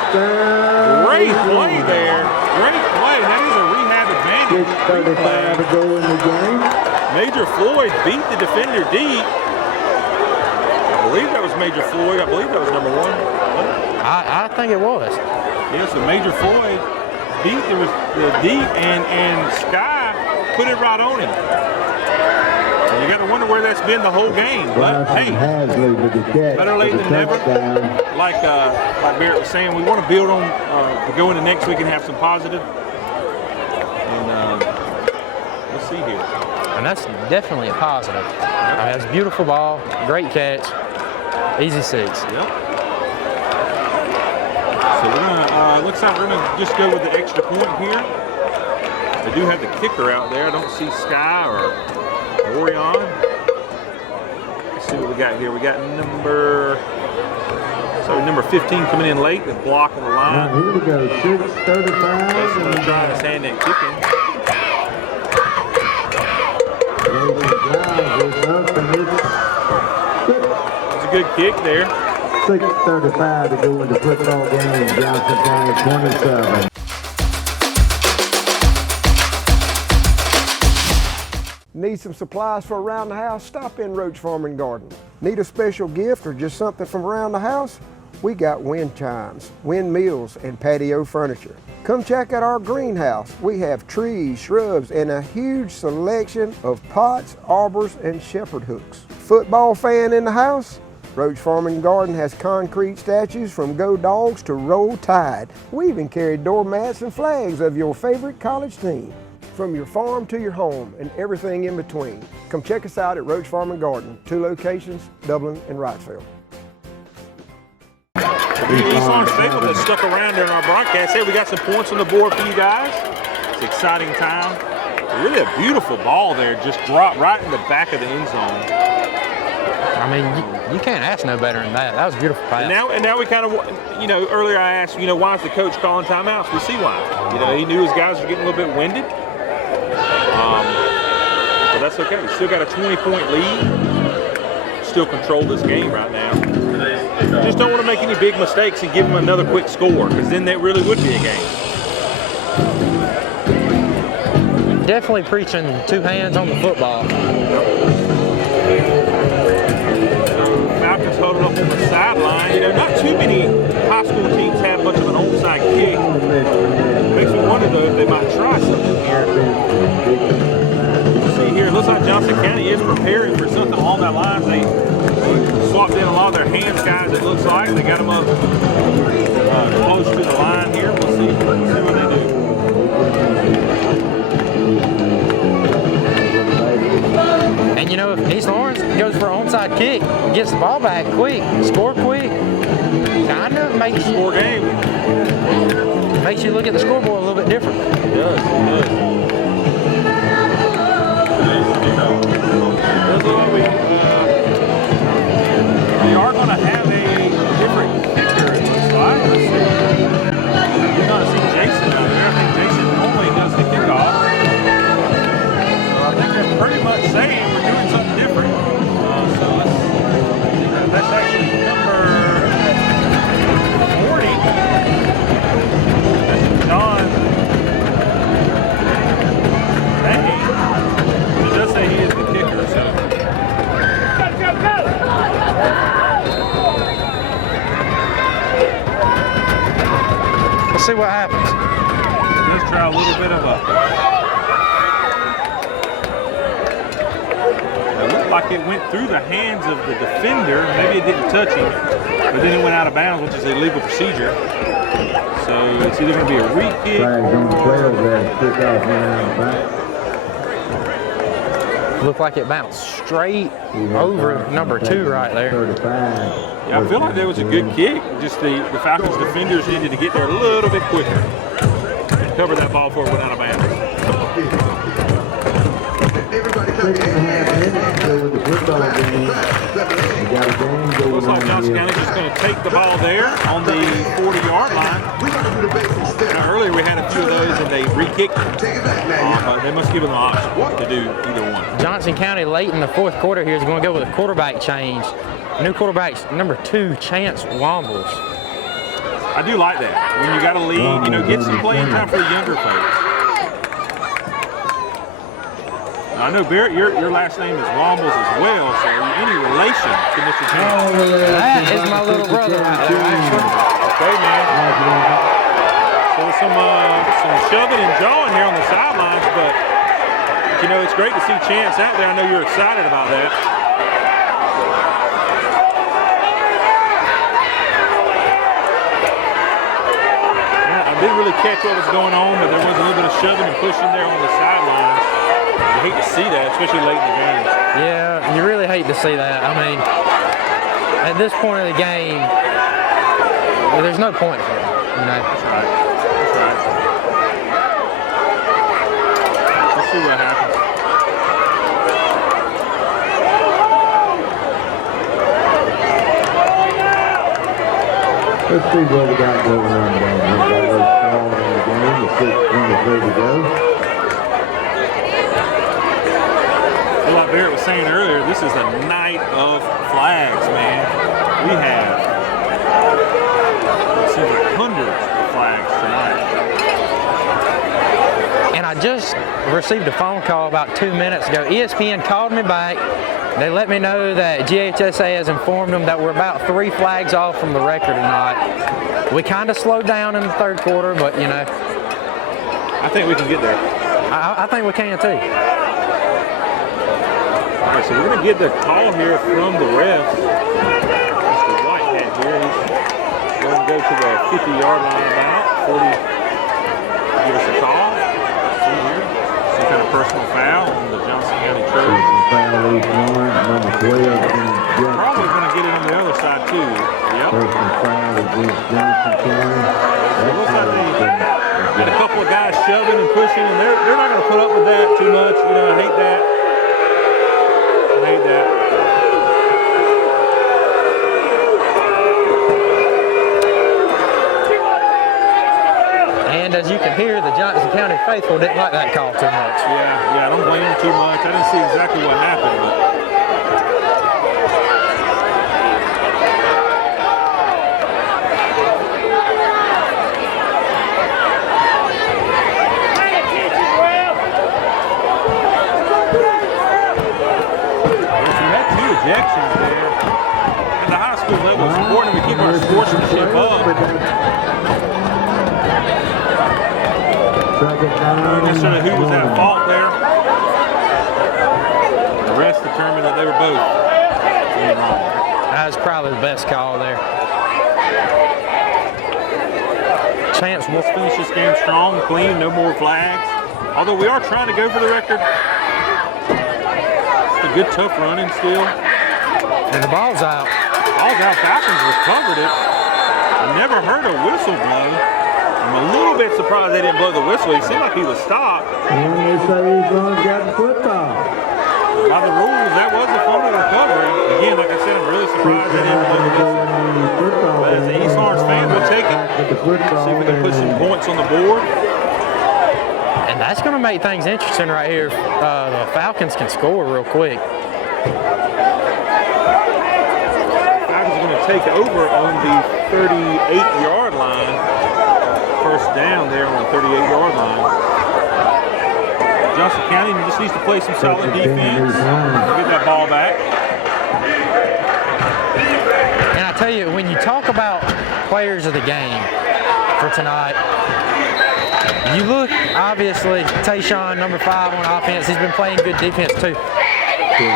Great play there. Great play. That is a rehab advantage. 6:35 to go in the game. Major Floyd beat the defender deep. I believe that was Major Floyd. I believe that was number 1. I think it was. Yeah, so Major Floyd beat the deep, and Sky put it right on him. And you got to wonder where that's been the whole game. But hey, better late than never. Like Barrett was saying, we want to build on to go into next week and have some positive. And let's see here. And that's definitely a positive. That's a beautiful ball, great catch, easy 6. Yep. So we're gonna looks like we're gonna just go with the extra point here. They do have the kicker out there. I don't see Sky or Orion. Let's see what we got here. We got number 15 coming in late. The block on the line. Here we go. 6:35. That's gonna try his hand at kicking. It's a good kick there. 6:35 to go in the football game. Johnson County 27. Need some supplies for around the house? Stop in Roach Farm and Garden. Need a special gift or just something from around the house? We got wind chimes, windmills, and patio furniture. Come check out our greenhouse. We have trees, shrubs, and a huge selection of pots, arbors, and shepherd hooks. Football fan in the house? Roach Farm and Garden has concrete statues from Go Dogs to Roll Tide. We even carry doormats and flags of your favorite college team. From your farm to your home and everything in between. Come check us out at Roach Farm and Garden, 2 locations, Dublin and Wrightsville. East Lawn Staple that stuck around during our broadcast. Hey, we got some points on the board for you guys. It's an exciting time. Really a beautiful ball there, just dropped right in the back of the end zone. I mean, you can't ask no better than that. That was a beautiful pass. And now we kind of, earlier I asked, why is the coach calling timeouts? We see why. He knew his guys were getting a little bit winded. But that's okay. Still got a 20-point lead. Still control this game right now. Just don't want to make any big mistakes and give them another quick score, because then that really would be a game. Definitely preaching 2 hands on the football. Falcons huddled up on the sideline. Not too many high school teams have much of an onside kick. Makes me wonder, though, if they might try something here. See here, it looks like Johnson County is preparing for something along that line. They swapped in a lot of their hands guys, it looks like. They got them up close to the line here. We'll see what they do. And if East Lawrence goes for an onside kick, gets the ball back quick, score quick, kind of makes score game. Makes you look at the scoreboard a little bit different. It does. We are going to have a different kicker, it looks like. Let's see. You're going to see Jason out there. I think Jason normally does the kickoff. So I think that's pretty much saying we're doing something different. So that's actually number 40. That's John. Hey. It does say he is the kicker, so. Let's see what happens. Let's try a little bit of it looked like it went through the hands of the defender. Maybe it didn't touch him, but then it went out of bounds, which is a legal procedure. So it's either going to be a re-kick. Flags on 12 there, kickoff around the back. Looked like it bounced straight over number 2 right there. 35. Yeah, I feel like that was a good kick. Just the Falcons defenders needed to get there a little bit quicker. Cover that ball before it went out of bounds. 6.5 minutes to with the football game. We got a game going Looks like on Johnson here. County just going to take the ball there on the 40-yard line. Earlier we had a few of those and they re-kicked them. But they must give them the option to do either one. Johnson County late in the 4th quarter here is going to go with a quarterback change. New quarterback's number 2, Chance Wombles. I do like that. When you got a lead, get some playing time for the younger folks. I know, Barrett, your last name is Wombles as well, so any relation to Mr. Chance? That is my little brother right there, actually. Okay, man. So some shoving and jawing here on the sidelines, but it's great to see Chance out there. I know you're excited about that. I didn't really catch what was going on, but there was a little bit of shoving and pushing there on the sidelines. I hate to see that, especially late in the game. Yeah, you really hate to see that. I mean, at this point of the game, there's no point for it. That's right. That's right. Let's see what happens. Let's see what we got going on down here. Got a little strong in the game with 6:23 to go. Like Barrett was saying earlier, this is a night of flags, man. We have, it seems like hundreds of flags tonight. And I I just received a phone call about 2 minutes ago. ESPN called me back. They let me know that GHSA has informed them that we're about 3 flags off from the record tonight. We kind of slowed down in the third quarter, but you know. I think we can get there. I think we can too. All right, so we're going to get the call here from the refs. Mr. Whitehead here. He's going to go to the 50-yard line about. 40. Give us a call. See here. Some kind of personal foul on the Johnson County Trojans. Foul, number 12. Probably going to get it on the other side too. Yep. Personal foul against Johnson County. It looks like they had a couple of guys shoving and pushing, and they're not going to put up with that too much. You know, I hate that. I hate that. And as you can hear, the Johnson County faithful didn't like that call too much. Yeah, I don't blame them too much. I didn't see exactly what happened, but. Ejections there. At the high school level, it's important to keep our sportsmanship up. I'm not sure who was at fault there. The rest determined that they were both being wrong. That was probably the best call there. Chance, we'll finish this game strong, clean, no more flags. Although we are trying to go for the record. It's a good, tough running still. And the ball's out. Ball's out. Falcons recovered it. I never heard a whistle blow. I'm a little bit surprised they didn't blow the whistle. He seemed like he was stopped. And they say he's going to get the football. By the rules, that was a fumble recovery. Again, like I said, I'm really surprised they didn't blow the whistle. But as an East Orange fan, we'll take it. See if we can put some points on the board. And that's going to make things interesting right here. The Falcons can score real quick. Take over on the 38-yard line. First down there on the 38-yard line. Johnson County just needs to play some solid defense. Get that ball back. And I tell you, when you talk about players of the game for tonight, you look, obviously, Tayshawn, number 5 on offense, he's been playing good defense too.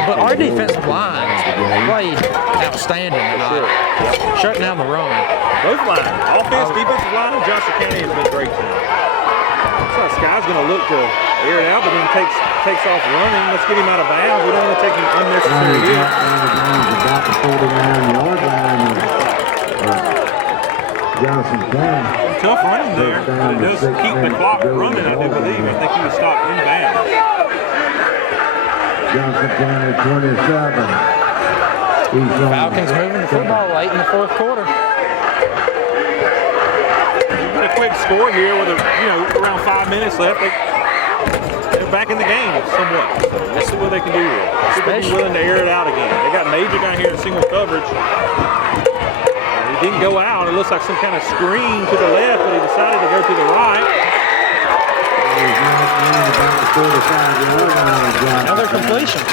But our defensive line played outstanding tonight, shutting down the run. Both lines, offense, defensive line, and Johnson County has been great tonight. So Sky's going to look to air it out, but then takes off running. Let's get him out of bounds. We don't want to take him unnecessary hit. About the 49-yard line of Johnson County. Tough running there, but it does keep the clock running, I do believe. I think he was stopped in bounds. Johnson County 27. Falcons moving the football late in the fourth quarter. Get a quick score here with around 5 minutes left. They're back in the game somewhat. So we'll see what they can do here. They'll be willing to air it out again. They got Major down here in single coverage. He didn't go out. It looks like some kind of screen to the left, but he decided to go to the right. Another completion.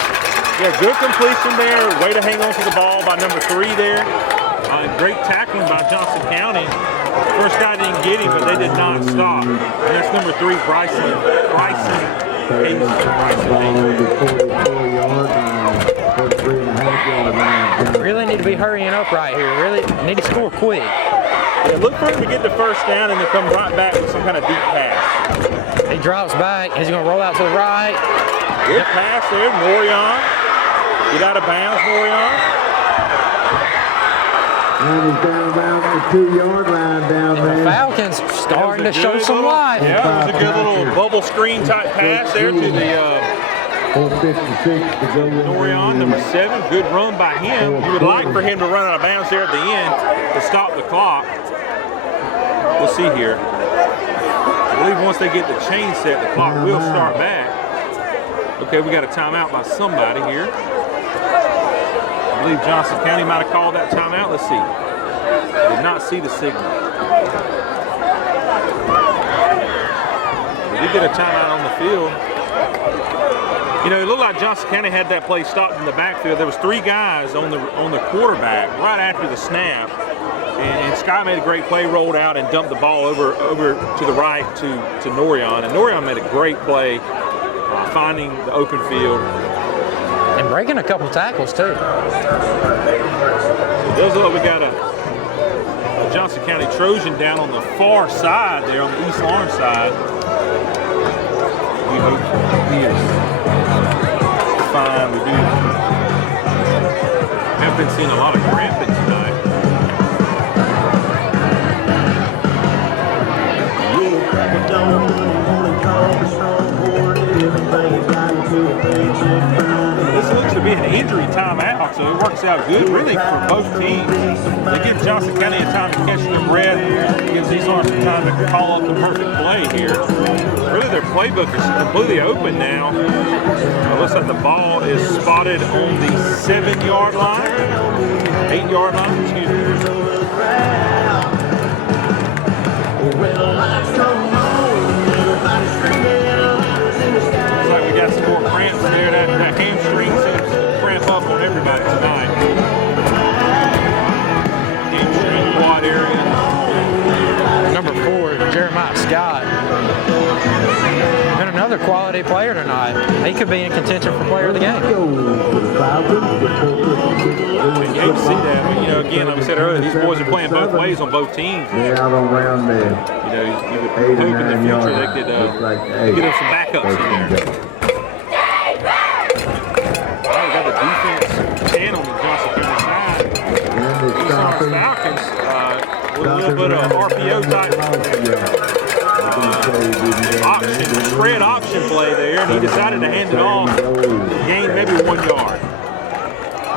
Yeah, good completion there. Way to hang on to the ball by number 3 there. Great tackling by Johnson County. First guy didn't get him, but they did not stop. And that's number 3, Bryson. Really need to be hurrying up right here. Really need to score quick. Yeah, look for him to get the first down and then come right back with some kind of deep pass. He drops back. He's going to roll out to the right. Good pass there, Morion. Get out of bounds, Morion. And he's down around the 2-yard line down there. The Falcons starting to show some life. Yeah, it was a good little bubble screen type pass there to the 4:56 to go. Morion, number 7. Good run by him. You would like for him to run out of bounds there at the end to stop the clock. We'll see here. I believe once they get the chain set, the clock will start back. Okay, we got a timeout by somebody here. I believe Johnson County might have called that timeout. Let's see. Did not see the signal. did get a timeout on the field. You know, it looked like Johnson County had that play stopped in the backfield. There was 3 guys on the quarterback right after the snap. And Sky made a great play, rolled out and dumped the ball over to the right to Norion. And Norion made a great play finding the open field. And breaking a couple tackles, too. So it does look like we got a Johnson County Trojan down on the far side there, on the East Lawn side. We hope he is fine. We have been seeing a lot of cramping tonight. This looks to be an injury timeout, so it works out good, really, for both teams. They give Johnson County a time to catch their breath, gives these arms some time to call up the perfect play here. Really, their playbook is completely open now. It looks like the ball is spotted on the 7-yard line, 8-yard line, excuse me. Looks like we got some more cramps there. That hamstring seems to cramp up on everybody tonight. Hamstring quad area. Number 4, Jeremiah Scott. And another quality player tonight. He could be in contention for player of the game. You hate to see that, but, you know, again, like I said earlier, these boys are playing both ways on both teams. They're out on round there. You know, you would hope in the future they could get them some backups in there. Well, we got the defense 10 on the Johnson County side. These are Falcons with a little bit of RPO type option, spread option play there, and he decided to hand it off, gain maybe 1 yard.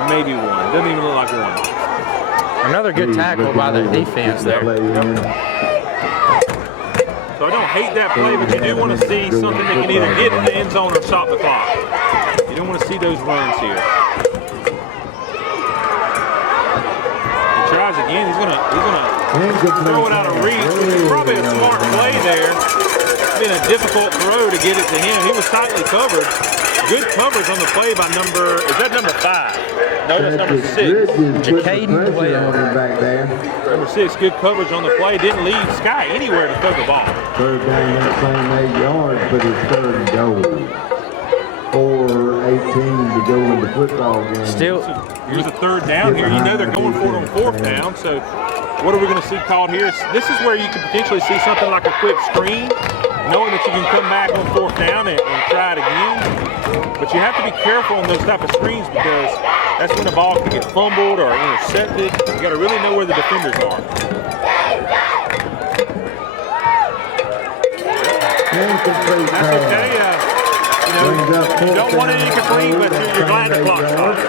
Maybe 1. Doesn't even look like 1. Another good tackle by the defense there. So I don't hate that play, but you do want to see something that can either get in the end zone or stop the clock. You don't want to see those runs here. He tries again. He's gonna throw it out of reach, which is probably a smart play there. It's been a difficult throw to get it to him. He was tightly covered. Good coverage on the play by number 5? No, that's number 6. Jacaden Webb. Number 6, good coverage on the play. Didn't leave Sky anywhere to throw the ball. Third down, that same 8 yards, but it's 3rd and goal. 4:18 to go in the football game. Still, here's a 3rd down here. You know they're going for it on 4th down. So what are we going to see called here? This is where you can potentially see something like a quick screen, knowing that you can come back on 4th down and try it again. But you have to be careful on those type of screens because that's when the ball can get fumbled or intercepted. You got to really know where the defenders are. That's okay. You don't want it incomplete, but you're glad the clock stopped.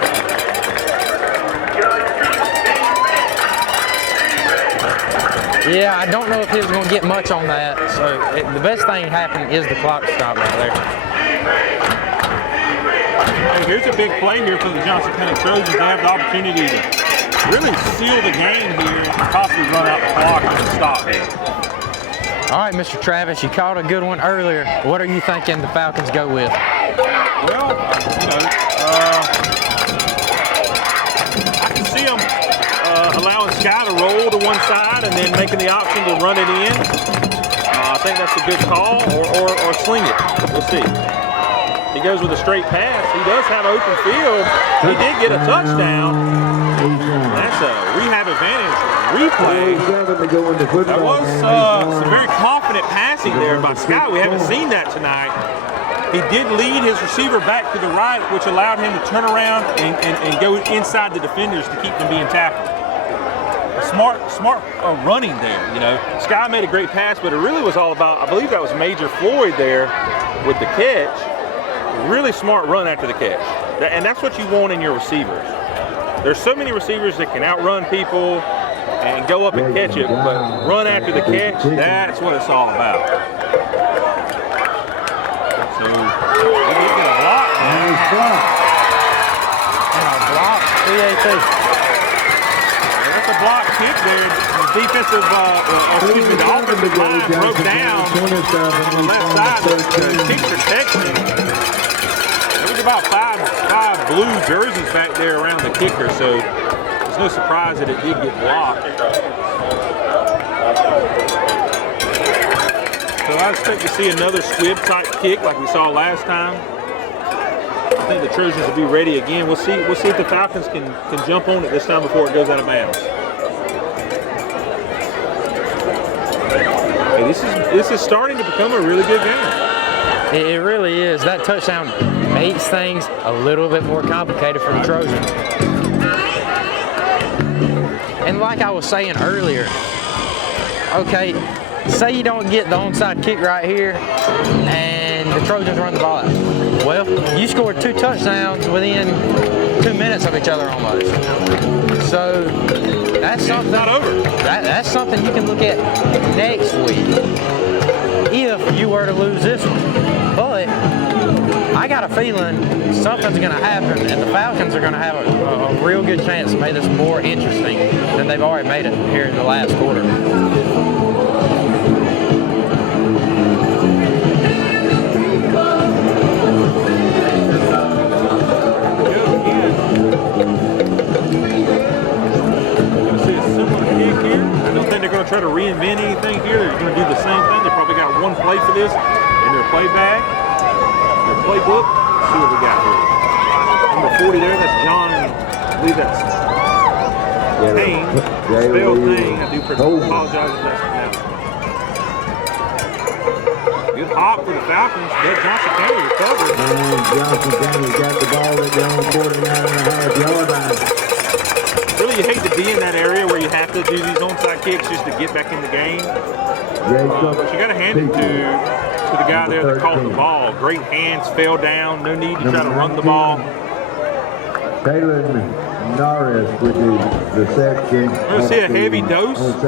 yeah, I don't know if he was going to get much on that. So the best thing happened is the clock stop right there. Here's a big play here for the Johnson County Trojans. They have the opportunity to really seal the game here and possibly run out the clock and stop it. All right, Mr. Travis, you caught a good one earlier. What are you thinking the Falcons go with? Well, you know, I can see them allowing Sky to roll to one side and then making the option to run it in. I think that's a good call, or sling it. We'll see. He goes with a straight pass. He does have open field. He did get a touchdown. That's a rehab advantage replay. That was some very confident passing there by Scott. We haven't seen that tonight. He did lead his receiver back to the right, which allowed him to turn around and go inside the defenders to keep them being tackled. Smart running there, you know. Sky made a great pass, but it really was all about, I believe that was Major Floyd there with the catch. Really smart run after the catch. And that's what you want in your receivers. There's so many receivers that can outrun people and go up and catch it, but run after the catch, that's what it's all about. So, we need to get a block now. And a block, CAT. That's a block kick there. The offensive line broke down on the left side. The kick protection. There was about five blue jerseys back there around the kicker, so it's no surprise that it did get blocked. So I expect to see another squib type kick like we saw last time. I think the Trojans will be ready again. We'll see if the Falcons can jump on it this time before it goes out of bounds. Hey, this is starting to become a really good game. It really is. That touchdown makes things a little bit more complicated for the Trojans. And like I was saying earlier, okay, say you don't get the onside kick right here and the Trojans run the ball out. Well, you scored 2 touchdowns within 2 minutes of each other almost. So that's something, not over. That's something you can look at next week if you were to lose this one. But I got a feeling something's going to happen and the Falcons are going to have a real good chance to make this more interesting than they've already made it here in the last quarter. Try to reinvent anything here. They're going to do the same thing. They probably got one play for this in their play bag, their playbook. Let's see what we got here. Number 40 there, that's John, I believe that's Payne, spelled Payne. I do apologize if that's pronounced. Good hop for the Falcons, but Johnson County recovered. And Johnson County got the ball at their own 49.5-yard line. Really, you hate to be in that area where you have to do these onside kicks just to get back in the game. But you got to hand it to the guy there that caught the ball. Great hands, fell down, no need to try to run the ball. Taylor Norris with the reception. We're going to see a heavy dose of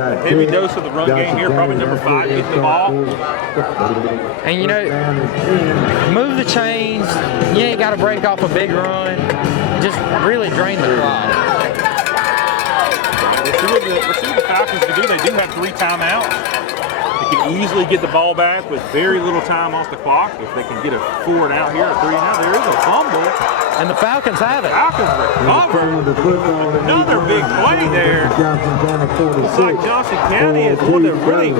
the run game here. Probably number 5 getting the ball. And you know, move the chains. You ain't got to break off a big run. Just really drain the clock. Let's see what the Falcons can do. They do have 3 timeouts. They can easily get the ball back with very little time off the clock. If they can get a 4 and out here, a 3 and out, there is a fumble. And the Falcons have it. Falcons recover. Another big play there. Looks like Johnson County is one to really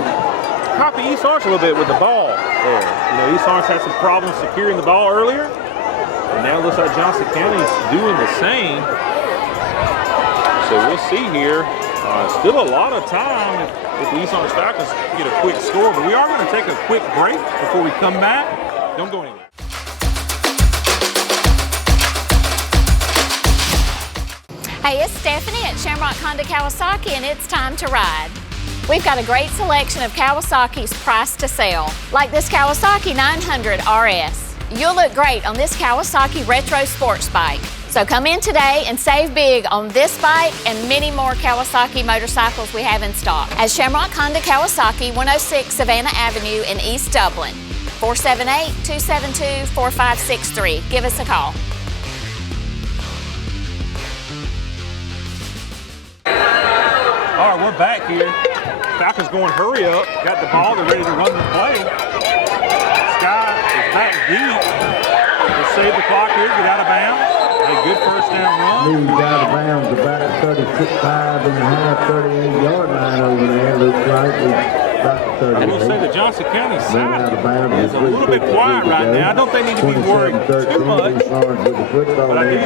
copy East Orange a little bit with the ball there. You know, East Orange had some problems securing the ball earlier. And now it looks like Johnson County is doing the same. So we'll see here. Still a lot of time if the East Orange Falcons get a quick score, but we are going to take a quick break before we come back. Don't go anywhere. Hey, it's Stephanie at Shamrock Honda Kawasaki, and it's time to ride. We've got a great selection of Kawasaki's price to sell, like this Kawasaki 900 RS. You'll look great on this Kawasaki retro sports bike. So come in today and save big on this bike and many more Kawasaki motorcycles we have in stock at Shamrock Honda Kawasaki, 106 Savannah Avenue in East Dublin. 478-272-4563. Give us a call. All right, we're back here. Falcons going hurry up. Got the ball. They're ready to run the play. Sky is back deep. Let's save the clock here. Get out of bounds. A good first down run. Moved out of bounds about 35.5, 38-yard line over there. Looks like about 38. And we'll say the Johnson County side is a little bit quiet right now. I don't think they need to be worried too much. But I do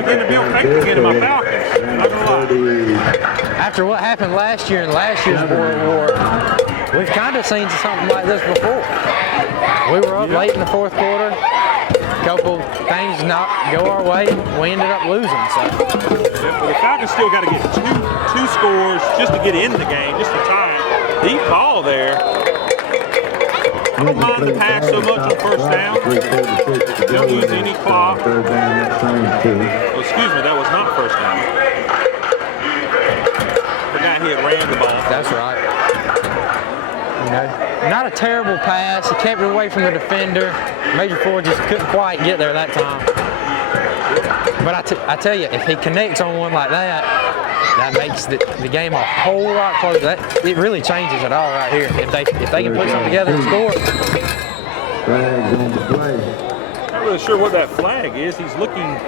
begin to feel faith again in my Falcons. Not gonna lie. After what happened last year in last year's World War, we've kind of seen something like this before. We were up late in the 4th quarter. A couple things not go our way, we ended up losing. So the Falcons still got to get two scores just to get in the game, just to tie it. Deep ball there. I don't mind the pass so much on first down. Don't lose any clock. Well, excuse me, that was not first down. The guy here ran the ball. That's right. You know, not a terrible pass. He kept it away from the defender. Major Ford just couldn't quite get there that time. But I tell you, if he connects on one like that, that makes the game a whole lot closer. It really changes it all right here. If they can put something together and score. Flags on the play. Not really sure what that flag is. He's looking.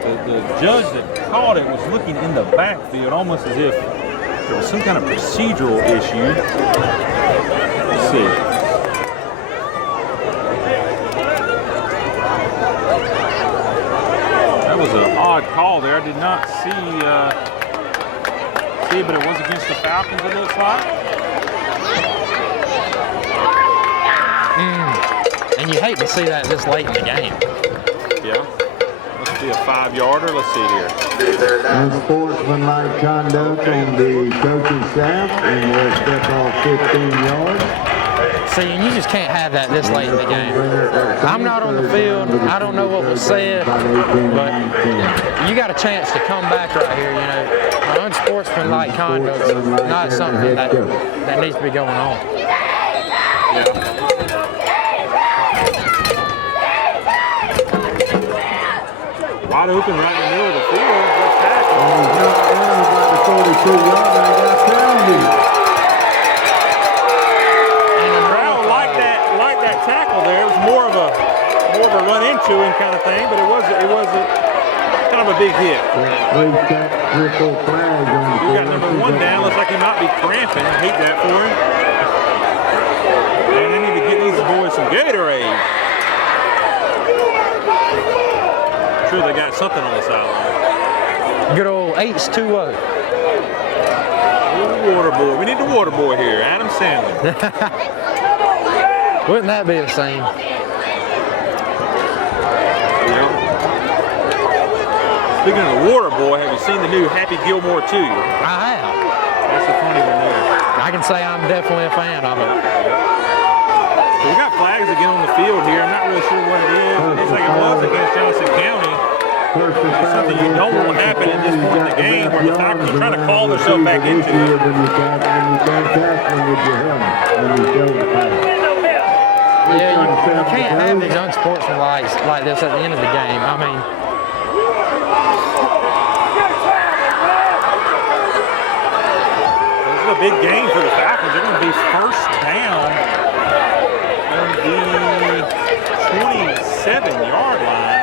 The judge that called it was looking in the backfield, almost as if there was some kind of procedural issue. Let's see. That was an odd call there. I did not see, but it was against the Falcons, it looks like. And you hate to see that this late in the game. Yeah. Be a 5-yarder. Let's see here. Unsportsmanlike conduct on the coaching staff, and we'll step off 15 yards. See, and you just can't have that this late in the game. I'm not on the field. I don't know what was said, but you got a chance to come back right here. You know, unsportsmanlike conduct is not something that needs to be going on. Wide open right in the middle of the field. What's that? He's not down about the 42-yard line. Got penalty. And the crowd liked that tackle there. It was more of a run into him kind of thing, but it was a kind of a big hit. Three triple flags on the You got number 1 down. Looks like he might be cramping. I hate that for him. And they need to get these boys some Gatorade. Sure they got something on the sideline. Good old H2O. Water boy. We need the water boy here, Adam Sandler. Wouldn't that be a scene? Well, speaking of the water boy, have you seen the new Happy Gilmore 2? I have. That's a funny one there. I can say I'm definitely a fan of it. So we got flags again on the field here. I'm not really sure what it is. It's like it was against Johnson County. It's something you don't want to happen at this point in the game where the Falcons are trying to call themselves back into it. Yeah, you can't have these unsportsmanlike like this at the end of the game. I mean, this is a big game for the Falcons. They're going to be first down on the 27-yard line.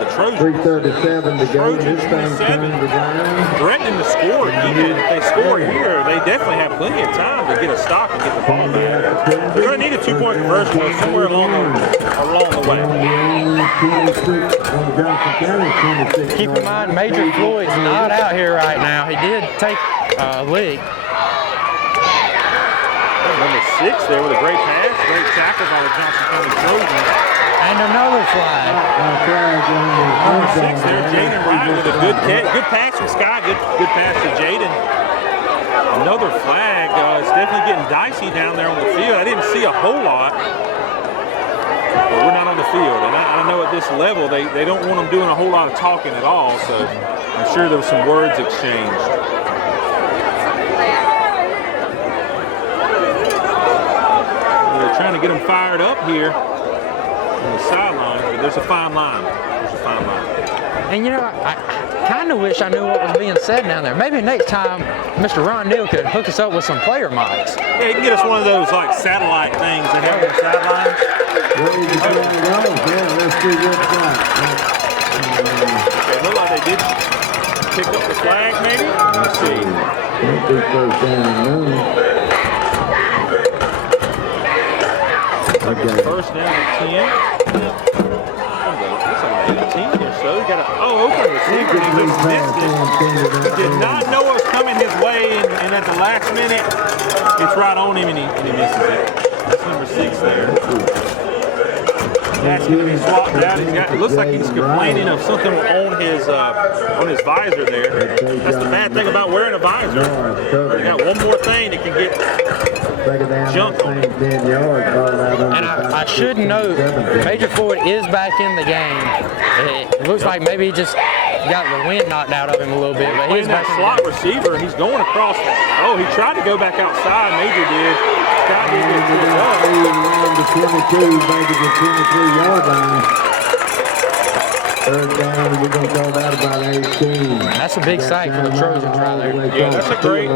The Trojans. 3:37 to go. This thing turned around. Threatening to score again. If they score here, they definitely have plenty of time to get a stop and get the ball back. They're going to need a 2-point conversion somewhere along the way. keep in mind, Major Floyd's not out here right now. He did take a leak. Number 6 there with a great pass, great tackle by the Johnson County Trojans. And another flag. Number 6 there, Jaden Wright with a good pass from Scott, good pass to Jaden. Another flag. It's definitely getting dicey down there on the field. I didn't see a whole lot. But we're not on the field, and I know at this level they don't want them doing a whole lot of talking at all. So I'm sure there was some words exchanged. They're trying to get them fired up here on the sideline, but there's a fine line. And you know, I kind of wish I knew what was being said down there. Maybe next time Mr. Ron Neal could hook us up with some player mics. Yeah, he can get us one of those like satellite things that have on the sideline. Let's see what's that. It looked like they did pick up the flag, maybe. Let's see. First down at 10. That's on 18 or so. He got open receiver. He just missed it. He did not know it was coming his way, and at the last minute, it's right on him, and he misses it. That's number 6 there. That's going to be swapped out. It looks like he's complaining of something on his visor there. That's the bad thing about wearing a visor. You got one more thing that can get jumped on. And I should note, Major Floyd is back in the game. It looks like maybe he just got the wind knocked out of him a little bit. But he's that slot receiver. He's going across. Oh, he tried to go back outside. Major did. Scott did get it up. The 22, maybe the 23-yard line. Third down, we're going to call that about 18. That's a big sack for the Trojans right there. Yeah, that's a great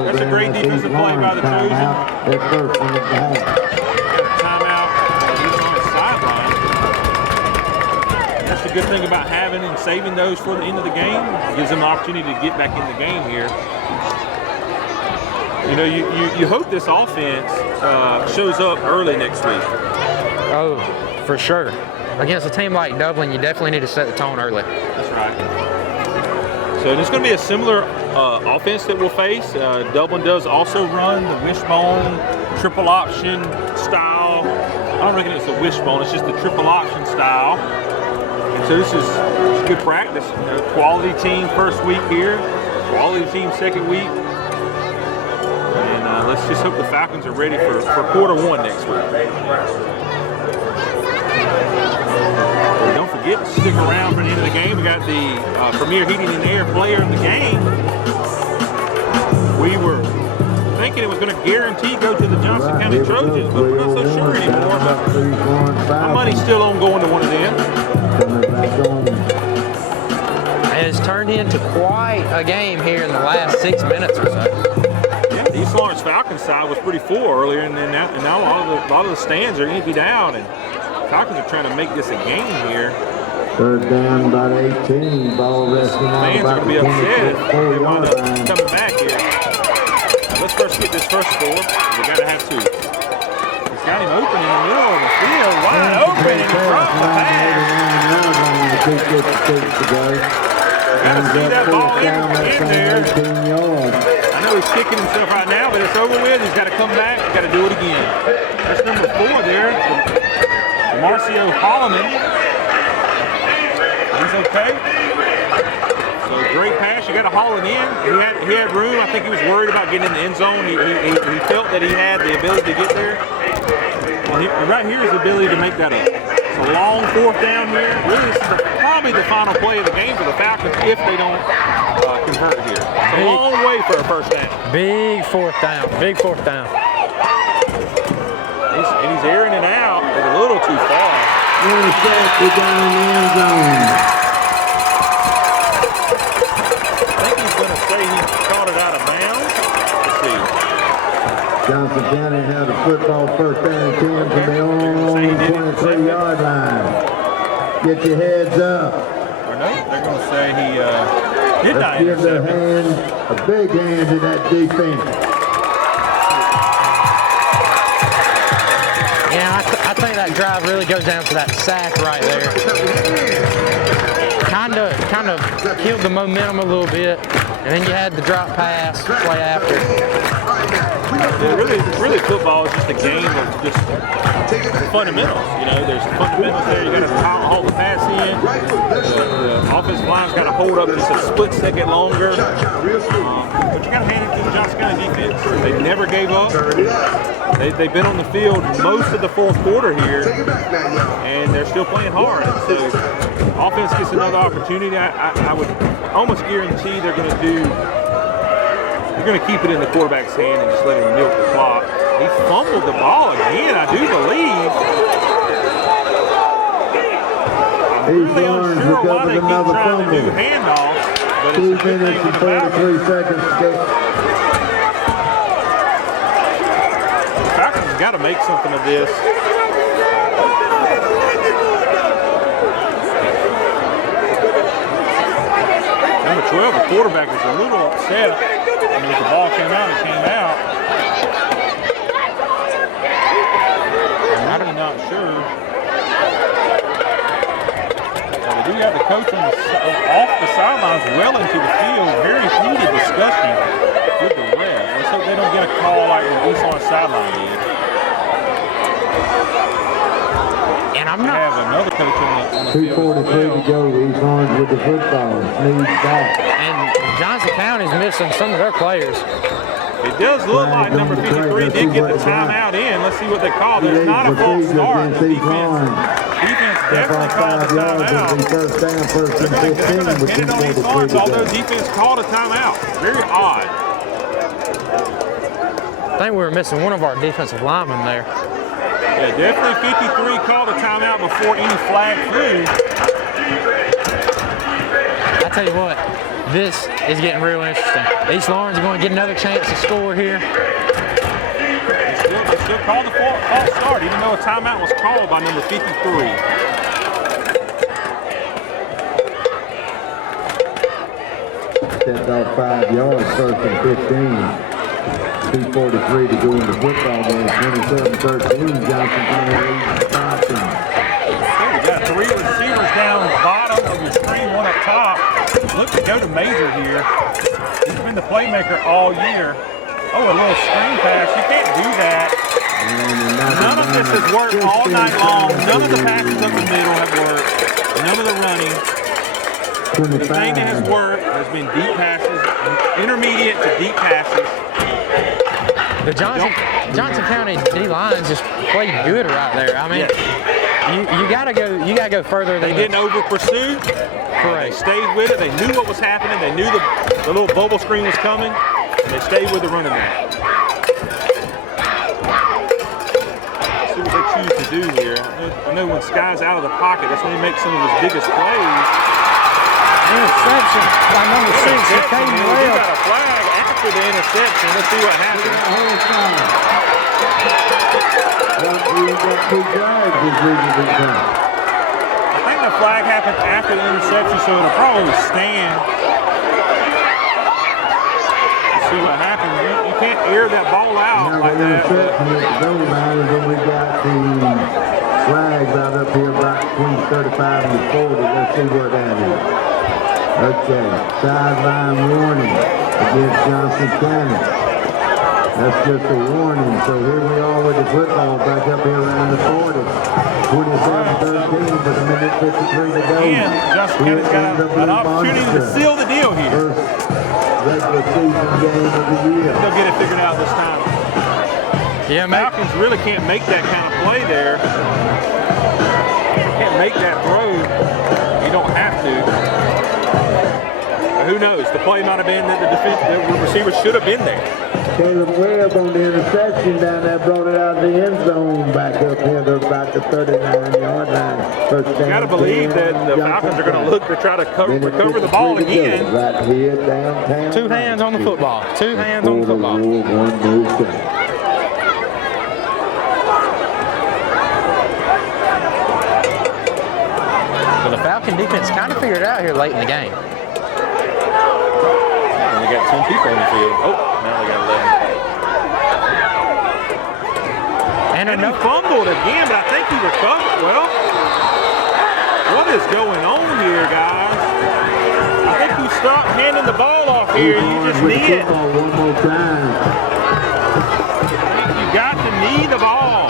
defensive play by the Trojans. That's first on the half. Timeout. He's on the sideline. That's the good thing about having and saving those for the end of the game. It gives them an opportunity to get back in the game here. You know, you hope this offense shows up early next week. Oh, for sure. Against a team like Dublin, you definitely need to set the tone early. That's right. So it's going to be a similar offense that we'll face. Dublin does also run the wishbone, triple option style. I don't reckon it's a wishbone, it's just the triple option style. And so this is good practice. You know, quality team first week here, quality team second week. And let's just hope the Falcons are ready for quarter one next week. Don't forget to stick around for the end of the game. We got the Premier Heating and Air player of the game. We were thinking it was going to guarantee go to the Johnson County Trojans, but we're not so sure anymore. But my money's still on going to one of them. And it's turned into quite a game here in the last 6 minutes or so. Yeah, the East Lawrence Falcons side was pretty full earlier, and now a lot of the stands are emptied out, and Falcons are trying to make this a game here. Third down, about 18. Ball resting out. Fans are going to be upset if they wind up coming back here. Let's first get this first score. We got to have two. He's got him open in the middle of the field, wide open, and he dropped the pass. Got to see that ball in there. I know he's kicking himself right now, but it's over with. He's got to come back. He's got to do it again. That's number 4 there. Marcio Holloman. He's okay. So great pass. You got to haul it in. He had room. I think he was worried about getting in the end zone. He felt that he had the ability to get there. And right here is the ability to make that up. It's a long 4th down here. Really, this is probably the final play of the game for the Falcons if they don't convert here. It's a long way for a first down. Big 4th down. Big 4th down. And he's airing it out. It's a little too far. I think he's going to say he caught it out of bounds. Let's see. Johnson County had a football first down and 10 from their own 23-yard line. Get your heads up. Or no, they're going to say he did not give their hand, a big hand to that defense. Yeah, I think that drive really goes down to that sack right there. Kind of killed the momentum a little bit, and then you had the drop pass play after. Yeah, really, football is just a game of just fundamentals. You know, there's fundamentals there. You got to hold the pass in. The offensive line's got to hold up just a split second longer. But you got to hand it to the Johnson County defense. They never gave up. They've been on the field most of the 4th quarter here, and they're still playing hard. So offense gets another opportunity. I would almost guarantee they're going to keep it in the quarterback's hand and just let him milk the clock. He fumbled the ball again, I do believe. I'm really unsure why they keep trying to do handoffs. 2 minutes and 43 seconds to go. Falcons got to make something of this. Number 12, the quarterback was a little upset. I mean, if the ball came out, it came out. I'm really not sure. We do have the coach off the sidelines well into the field. Very heated discussion with the ref. Let's hope they don't get a call like the East Lawrence sideline did. And I'm not. Have another coach on the field. 2:43 to go. East Lawrence with the football. Sneed back. And Johnson County's missing some of their players. It does look like number 53 did get the timeout in. Let's see what they call. There's not a false start. The defense definitely called the timeout. First down, first and 15. Although defense called a timeout. Very odd. I think we were missing one of our defensive linemen there. Yeah, definitely 53 called a timeout before any flag flew. tell you what, this is getting real interesting. East Lawrence is going to get another chance to score here. They still called the false start, even though a timeout was called by number 53. Stepped off 5 yards, first and 15. 2:43 to go in the football game. 27-13. Johnson County leads Falcons. You got 3 receivers down the bottom of your screen, 1 up top. Look to go to Major here. He's been the playmaker all year. Oh, a little screen pass. You can't do that. None of this has worked all night long. None of the passes up the middle have worked. None of the running. The thing that has worked has been deep passes, intermediate to deep passes. The Johnson County D-line just played good right there. I mean, you gotta go further than they didn't over pursue. Correct. They stayed with it. They knew what was happening. They knew the little bubble screen was coming. They stayed with the running back. See what they choose to do here. I know when Sky's out of the pocket, that's when he makes some of his biggest plays. Interception by number 6. We got a flag after the interception. Let's see what happens. I think the flag happened after the interception, so it'll probably stand. Let's see what happens. You can't air that ball out like that. We got the flags out up here about between 35 and 40. Let's see what that is. Okay, sideline warning against Johnson County. That's just a warning. So here we are with the football back up here around the 40. 27-13 with a minute 53 to go. Again, Johnson County's got an opportunity to seal the deal here. First regular season game of the year. They'll get it figured out this time. Yeah, Falcons really can't make that kind of play there. Can't make that throw. You don't have to. Who knows? The play might have been that the receiver should have been there. Caleb Webb on the interception down there brought it out of the end zone back up here to about the 39-yard line. First down. You got to believe that the Falcons are going to look to try to recover the ball again. Right here downtown. 2 hands on the football. 2 hands on the football. Well, the Falcon defense kind of figured it out here late in the game. They got 10 people on the field. Oh, now they got 11. And he fumbled again, but I think he recovered. Well, what is going on here, guys? I think you stop handing the ball off here. You just need it. One more time. You got to need the ball.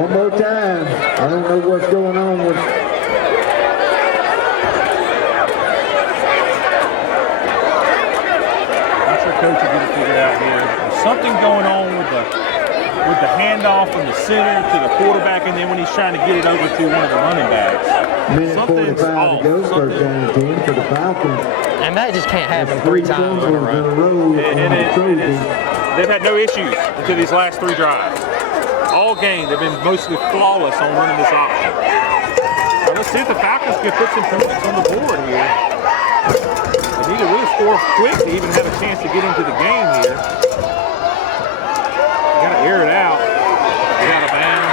One more time. I don't know what's going on with. Coach will get it figured out here. There's something going on with the handoff from the center to the quarterback, and then when he's trying to get it over to one of the running backs. Minute 45 to go, first down and 10 for the Falcons. And that just can't happen 3 times in a row. They've had no issues until these last 3 drives. All game, they've been mostly flawless on running this offense. Well, let's see if the Falcons can put some points on the board here. They need to really score quick to even have a chance to get into the game here. You got to air it out. Get out of bounds.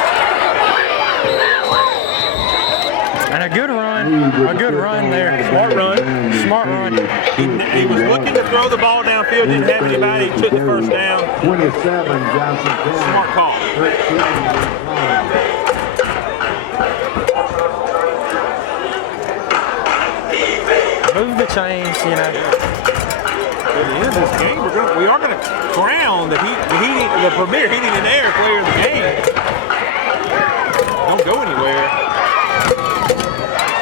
And a good run there. Smart run. Smart run. He was looking to throw the ball downfield, didn't have anybody. He took the first down. 27, Johnson. Smart call. Move the chains, you know. At the end of this game, we are going to crown the premier heating and air player of the game. Don't go anywhere.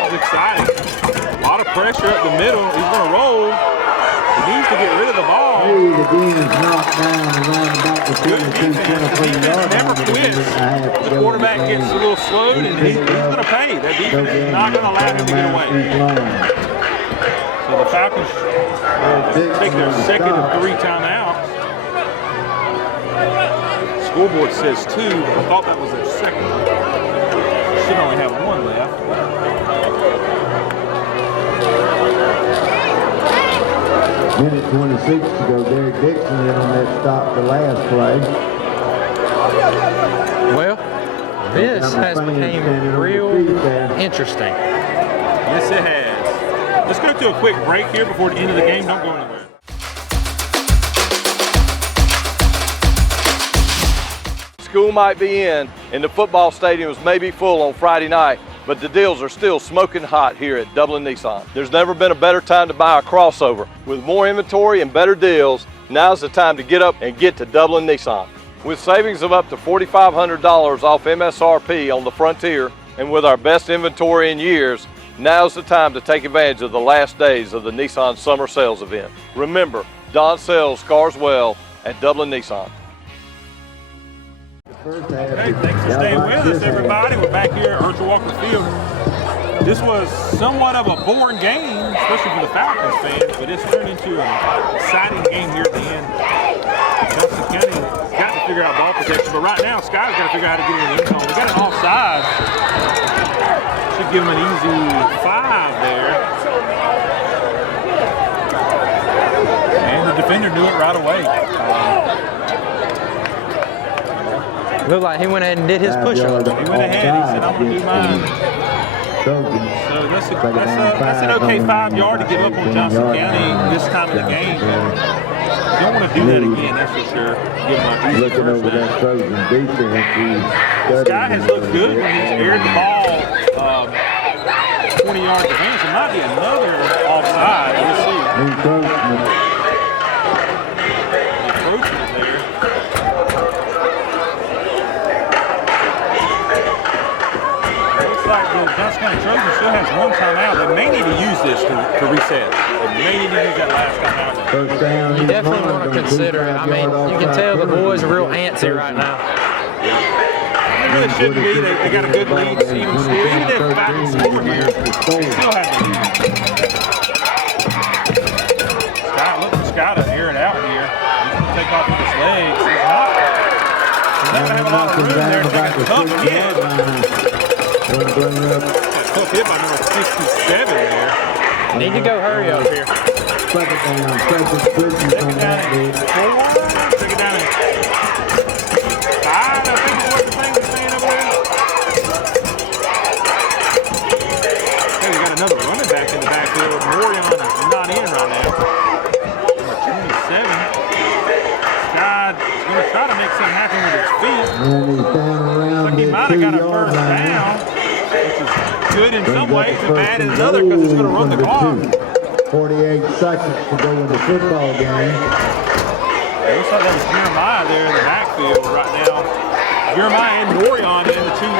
This is exciting. A lot of pressure up the middle. He's going to roll. He needs to get rid of the ball. Hey, the game is knocked down around about the 22-23 never quits. The quarterback gets a little slowed, and he's going to pay. That defense is not going to allow him to get away. So the Falcons take their second of 3 timeouts. Scoreboard says 2, but I thought that was their second. Should only have 1 left. Minute 26 to go. Derek Dixon in on that stop the last play. Well, this has become real interesting. Yes, it has. Let's go to a quick break here before the end of the game. Don't go anywhere. School might be in and the football stadiums may be full on Friday night, but the deals are still smoking hot here at Dublin Nissan. There's never been a better time to buy a crossover. With more inventory and better deals, now's the time to get up and get to Dublin Nissan. With savings of up to $4,500 off MSRP on the Frontier, and with our best inventory in years, now's the time to take advantage of the last days of the Nissan Summer Sales event. Remember, Don sells cars well at Dublin Nissan. Hey, thanks for staying with us, everybody. We're back here at Herschel Walker Field. This was somewhat of a boring game, especially for the Falcons fans, but it's turned into an exciting game here at the end. Johnson County got to figure out ball protection, but right now, Sky's got to figure out how to get in the end zone. We got an offside. Should give him an easy 5 there. And the defender knew it right away. Looked like he went ahead and did his push-up. He went ahead. He said, I'm going to do mine. So that's an okay 5-yard to give up on Johnson County this time of the game. You don't want to do that again, that's for sure. Give him a easy first down. Sky has looked good when he's aired the ball 20 yards advance. It might be another offside. We'll see. Approaching it there. Like the Johnson County Trojans still has one timeout. They may need to use this to reset. They may need to use that last timeout. You definitely want to consider it. I mean, you can tell the boys are real antsy right now. They really shouldn't be. They got a good lead. Even if the Falcons score here, they still have the lead. Look for Scott to air it out here. He's going to take off with his legs. He's not going to have a lot of room there to take a tough hit. Tough hit by number 67 there. Need to go hurry up here. Take it down at 4. Take it down at 5. I think is what the thing is saying over there. Okay, we got another running back in the backfield. Morion is not in right now. Number 27. Scott is going to try to make something happen with his feet. Looks like he might have got a first down. Which is good in some ways and bad in another because it's going to run the clock. 48 seconds to go in the football game. It looks like that was Jeremiah there in the backfield right now. Jeremiah and Morion and the two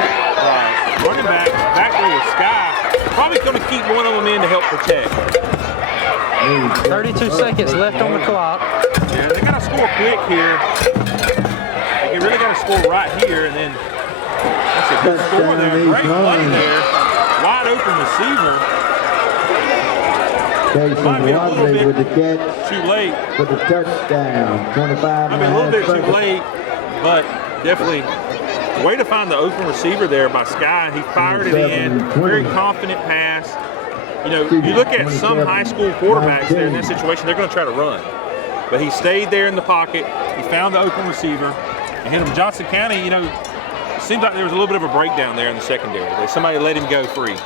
running backs back there with Sky. Probably going to keep one of them in to help protect. 32 seconds left on the clock. Yeah, they got to score quick here. They really got to score right here and then that's a good score there. Great play there. Wide open receiver. Might be a little bit with the catch too late. For the touchdown. 25. Might be a little bit too late, but definitely way to find the open receiver there by Sky. He fired it in. Very confident pass. You know, you look at some high school quarterbacks there in that situation, they're going to try to run. But he stayed there in the pocket. He found the open receiver and hit him. Johnson County, you know, seems like there was a little bit of a breakdown there in the secondary. Somebody let him go free.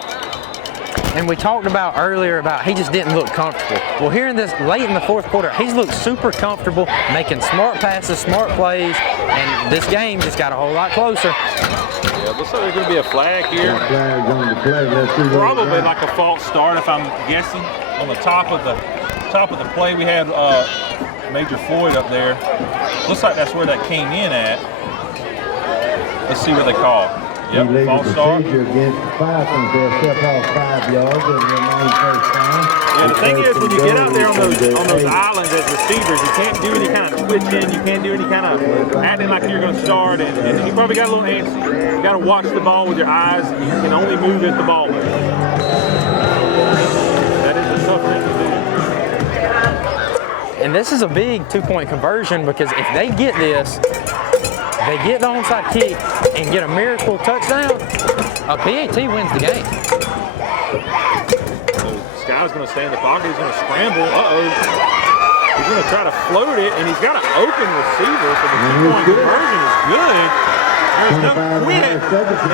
And we talked about earlier about he just didn't look comfortable. Well, here in this late in the fourth quarter, he's looked super comfortable, making smart passes, smart plays, and this game just got a whole lot closer. Yeah, looks like there's going to be a flag here. Flag on the play. Let's see probably like a false start, if I'm guessing. On the top of the play, we had Major Floyd up there. Looks like that's where that came in at. Let's see what they call. Yep, false start. Against the Falcons, they'll step off 5 yards and remain first down. Yeah, the thing is, when you get out there on those islands as receivers, you can't do any kind of switching, you can't do any kind of acting like you're going to start, and you probably got a little antsy. You got to watch the ball with your eyes. You can only move if the ball moves. That is a tough thing to do. And this is a big 2-point conversion because if they get this, they get the onside kick and get a miracle touchdown, a PAT wins the game. So Sky's going to stay in the pocket. He's going to scramble. Uh-oh. He's going to try to float it, and he's got an open receiver for the two-point conversion is good. There's no quit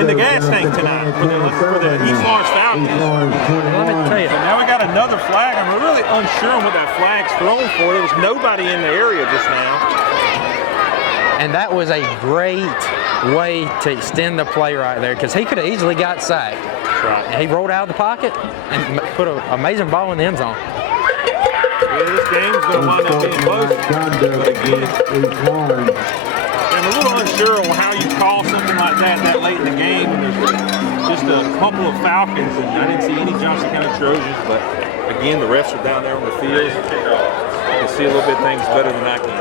in the gas tank tonight for the East Lawrence Falcons. Let me tell you. So now we got another flag. I'm really unsure on what that flag's thrown for. There was nobody in the area just now. And that was a great way to extend the play right there because he could have easily got sacked. That's right. And he rolled out of the pocket and put an amazing ball in the end zone. Yeah, this game's going to wind up being close. But again, I'm a little unsure on how you call something like that late in the game. And there's just a couple of Falcons, and I didn't see any Johnson County Trojans. But again, the refs are down there on the field. You can see a little bit things better than I can.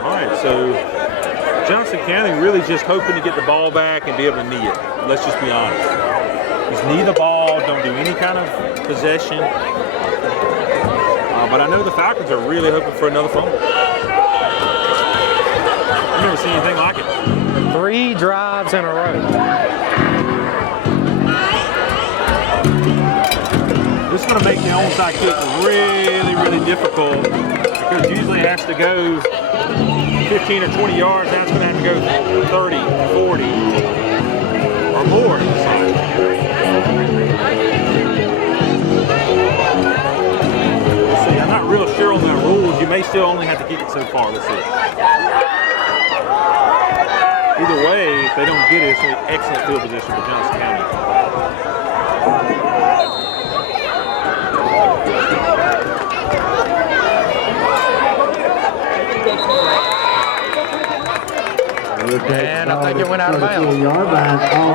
All right, so Johnson County really just hoping to get the ball back and be able to knee it. Let's just be honest. Just knee the ball, don't do any kind of possession. But I know the Falcons are really hoping for another fumble. I've never seen anything like it. 3 drives in a row. This is going to make the onside kick really, really difficult because usually it has to go 15 or 20 yards. Now it's going to have to go 30, 40, or more inside. Let's see, I'm not real sure on the rules. You may still only have to kick it so far. Let's see. Either way, if they don't get it, it's an excellent field position for Johnson County. And I think it went out of bounds. All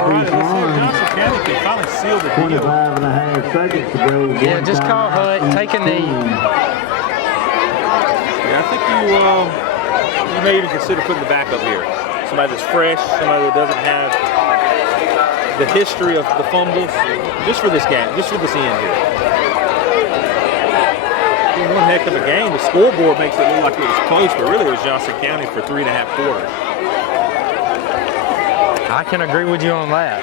right, let's see if Johnson County can finally seal the deal. 25.5 seconds to go. Yeah, just call Hut, take a knee. Yeah, I think you may even consider putting the backup here. Somebody that's fresh, somebody that doesn't have the history of the fumbles, just for this game, just for this end here. One heck of a game. The scoreboard makes it look like it was close, but really it was Johnson County for 3.5 quarters. I can agree with you on that.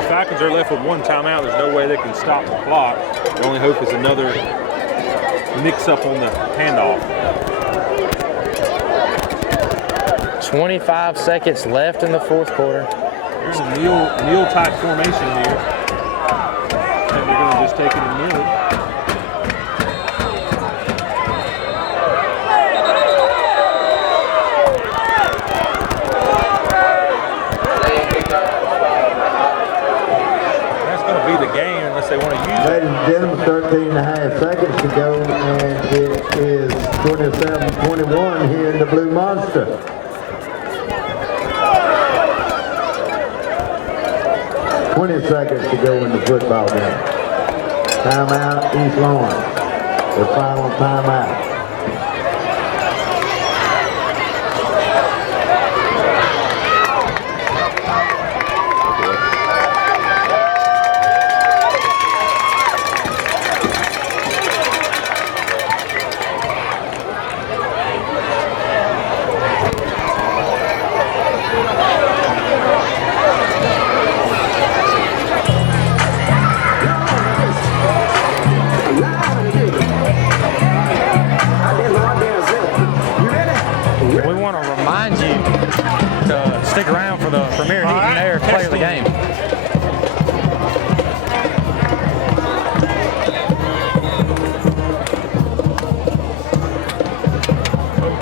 The Falcons are left with one timeout. There's no way they can stop the clock. The only hope is another mix-up on the handoff. 25 seconds left in the fourth quarter. There's a kneel type formation here. And they're going to just take it and kneel it. That's going to be the game unless they want to use it. Ladies and gentlemen, 13.5 seconds to go, and it is 27-21 here in the Blue Monster. 20 seconds to go in the football game. Timeout, East Lawrence. The final timeout. Stick around for the Premier Heat and Air Player of the Game.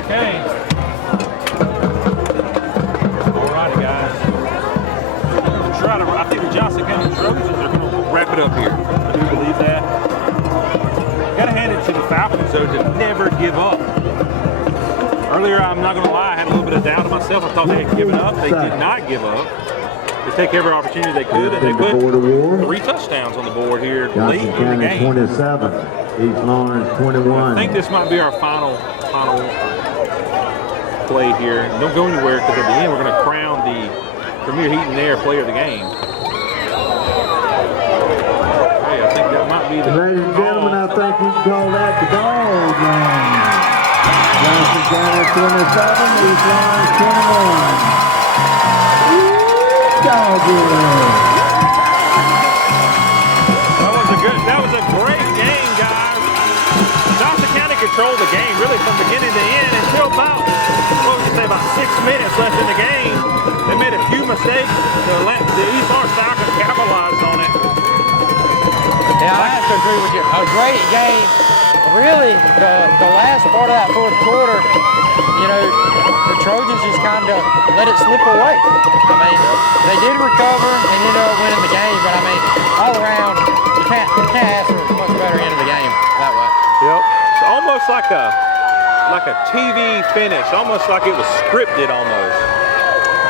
Okay. All righty, guys. I think the Johnson County Trojans are going to wrap it up here. I do believe that. Got to hand it to the Falcons, though, to never give up. Earlier, I'm not going to lie, I had a little bit of doubt of myself. I thought they had given up. They did not give up. They take every opportunity they could, and they put 3 touchdowns on the board here late in the game. 27, East Lawrence 21. I think this might be our final play here. Don't go anywhere because at the end we're going to crown the Premier Heat and Air Player of the Game. Hey, I think that might be the Ladies and gentlemen, I think we can call that the ball. 27, East Lawrence 21. Dodgers. That was a great game, guys. Johnson County controlled the game really from beginning to end until about, what would you say, about 6 minutes left in the game. They made a few mistakes. The East Lawrence Falcons capitalized on it. Yeah, I have to agree with you. A great game. Really, the last part of that fourth quarter, you know, the Trojans just kind of let it slip away. I mean, they did recover and ended up winning the game, but I mean, all around, you can't ask for a much better end of the game that way. Yep. It's almost like a TV finish, almost like it was scripted almost.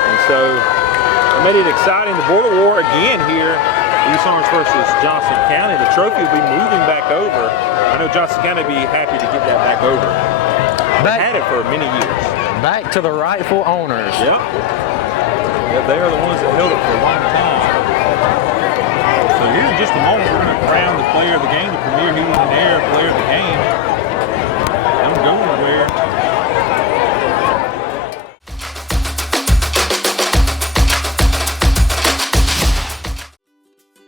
And so it made it exciting. The border war again here. East Lawrence versus Johnson County. The trophy will be moving back over. I know Johnson County will be happy to get that back over. They had it for many years. Back to the rightful owners. Yep. Yeah, they are the ones that held it for a long time. So here in just a moment, we're going to crown the player of the game, the Premier Heating and Air player of the game. Don't go anywhere.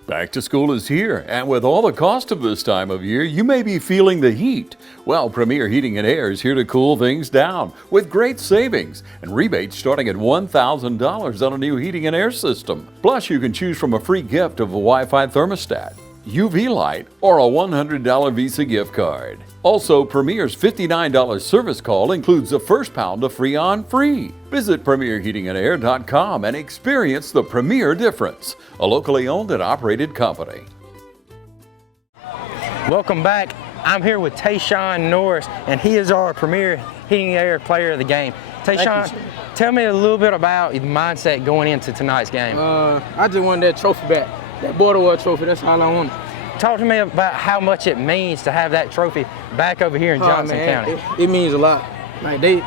Back to school is here, and with all the cost of this time of year, you may be feeling the heat. Well, Premier Heating and Air is here to cool things down with great savings and rebates starting at $1,000 on a new heating and air system. Plus, you can choose from a free gift of a Wi-Fi thermostat, UV light, or a $100 Visa gift card. Also, Premier's $59 service call includes the first pound of Freon free. Visit PremierHeatingandAir.com and experience the Premier difference, a locally owned and operated company. Welcome back. I'm here with Tayshawn Norris, and he is our Premier Heating and Air player of the game. Tayshawn, tell me a little bit about the mindset going into tonight's game. I just wanted that trophy back, that border war trophy. That's all I wanted. Talk to me about how much it means to have that trophy back over here in Johnson County. It means a lot. Like it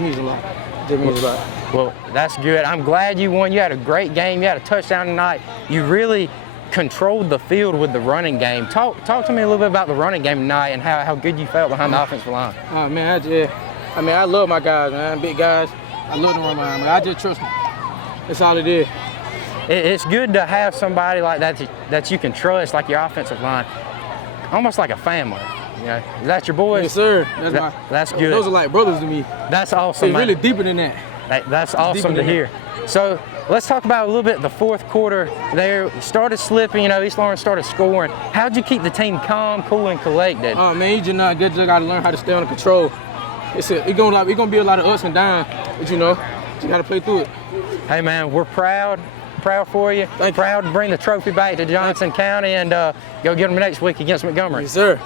means a lot. It means a lot. Well, that's good. I'm glad you won. You had a great game. You had a touchdown tonight. You really controlled the field with the running game. Talk to me a little bit about the running game tonight and how good you felt behind the offensive line. Oh man, I love my guys, man. Big guys. I love them on my line. I just trust them. That's all it is. It's good to have somebody like that you can trust, like your offensive line, almost like a family. You know, is that your boys? Yes, sir. That's good. Those are like brothers to me. That's awesome. It's really deeper than that. That's awesome to hear. So let's talk about a little bit the fourth quarter there. Started slipping, you know, East Lawrence started scoring. How'd you keep the team calm, cool, and collected? Oh man, you just not good. You got to learn how to stay under control. It's gonna be a lot of ups and downs, but you know, you got to play through it. Hey man, we're proud for you. Proud to bring the trophy back to Johnson County and go get them next week against Montgomery. Yes, sir.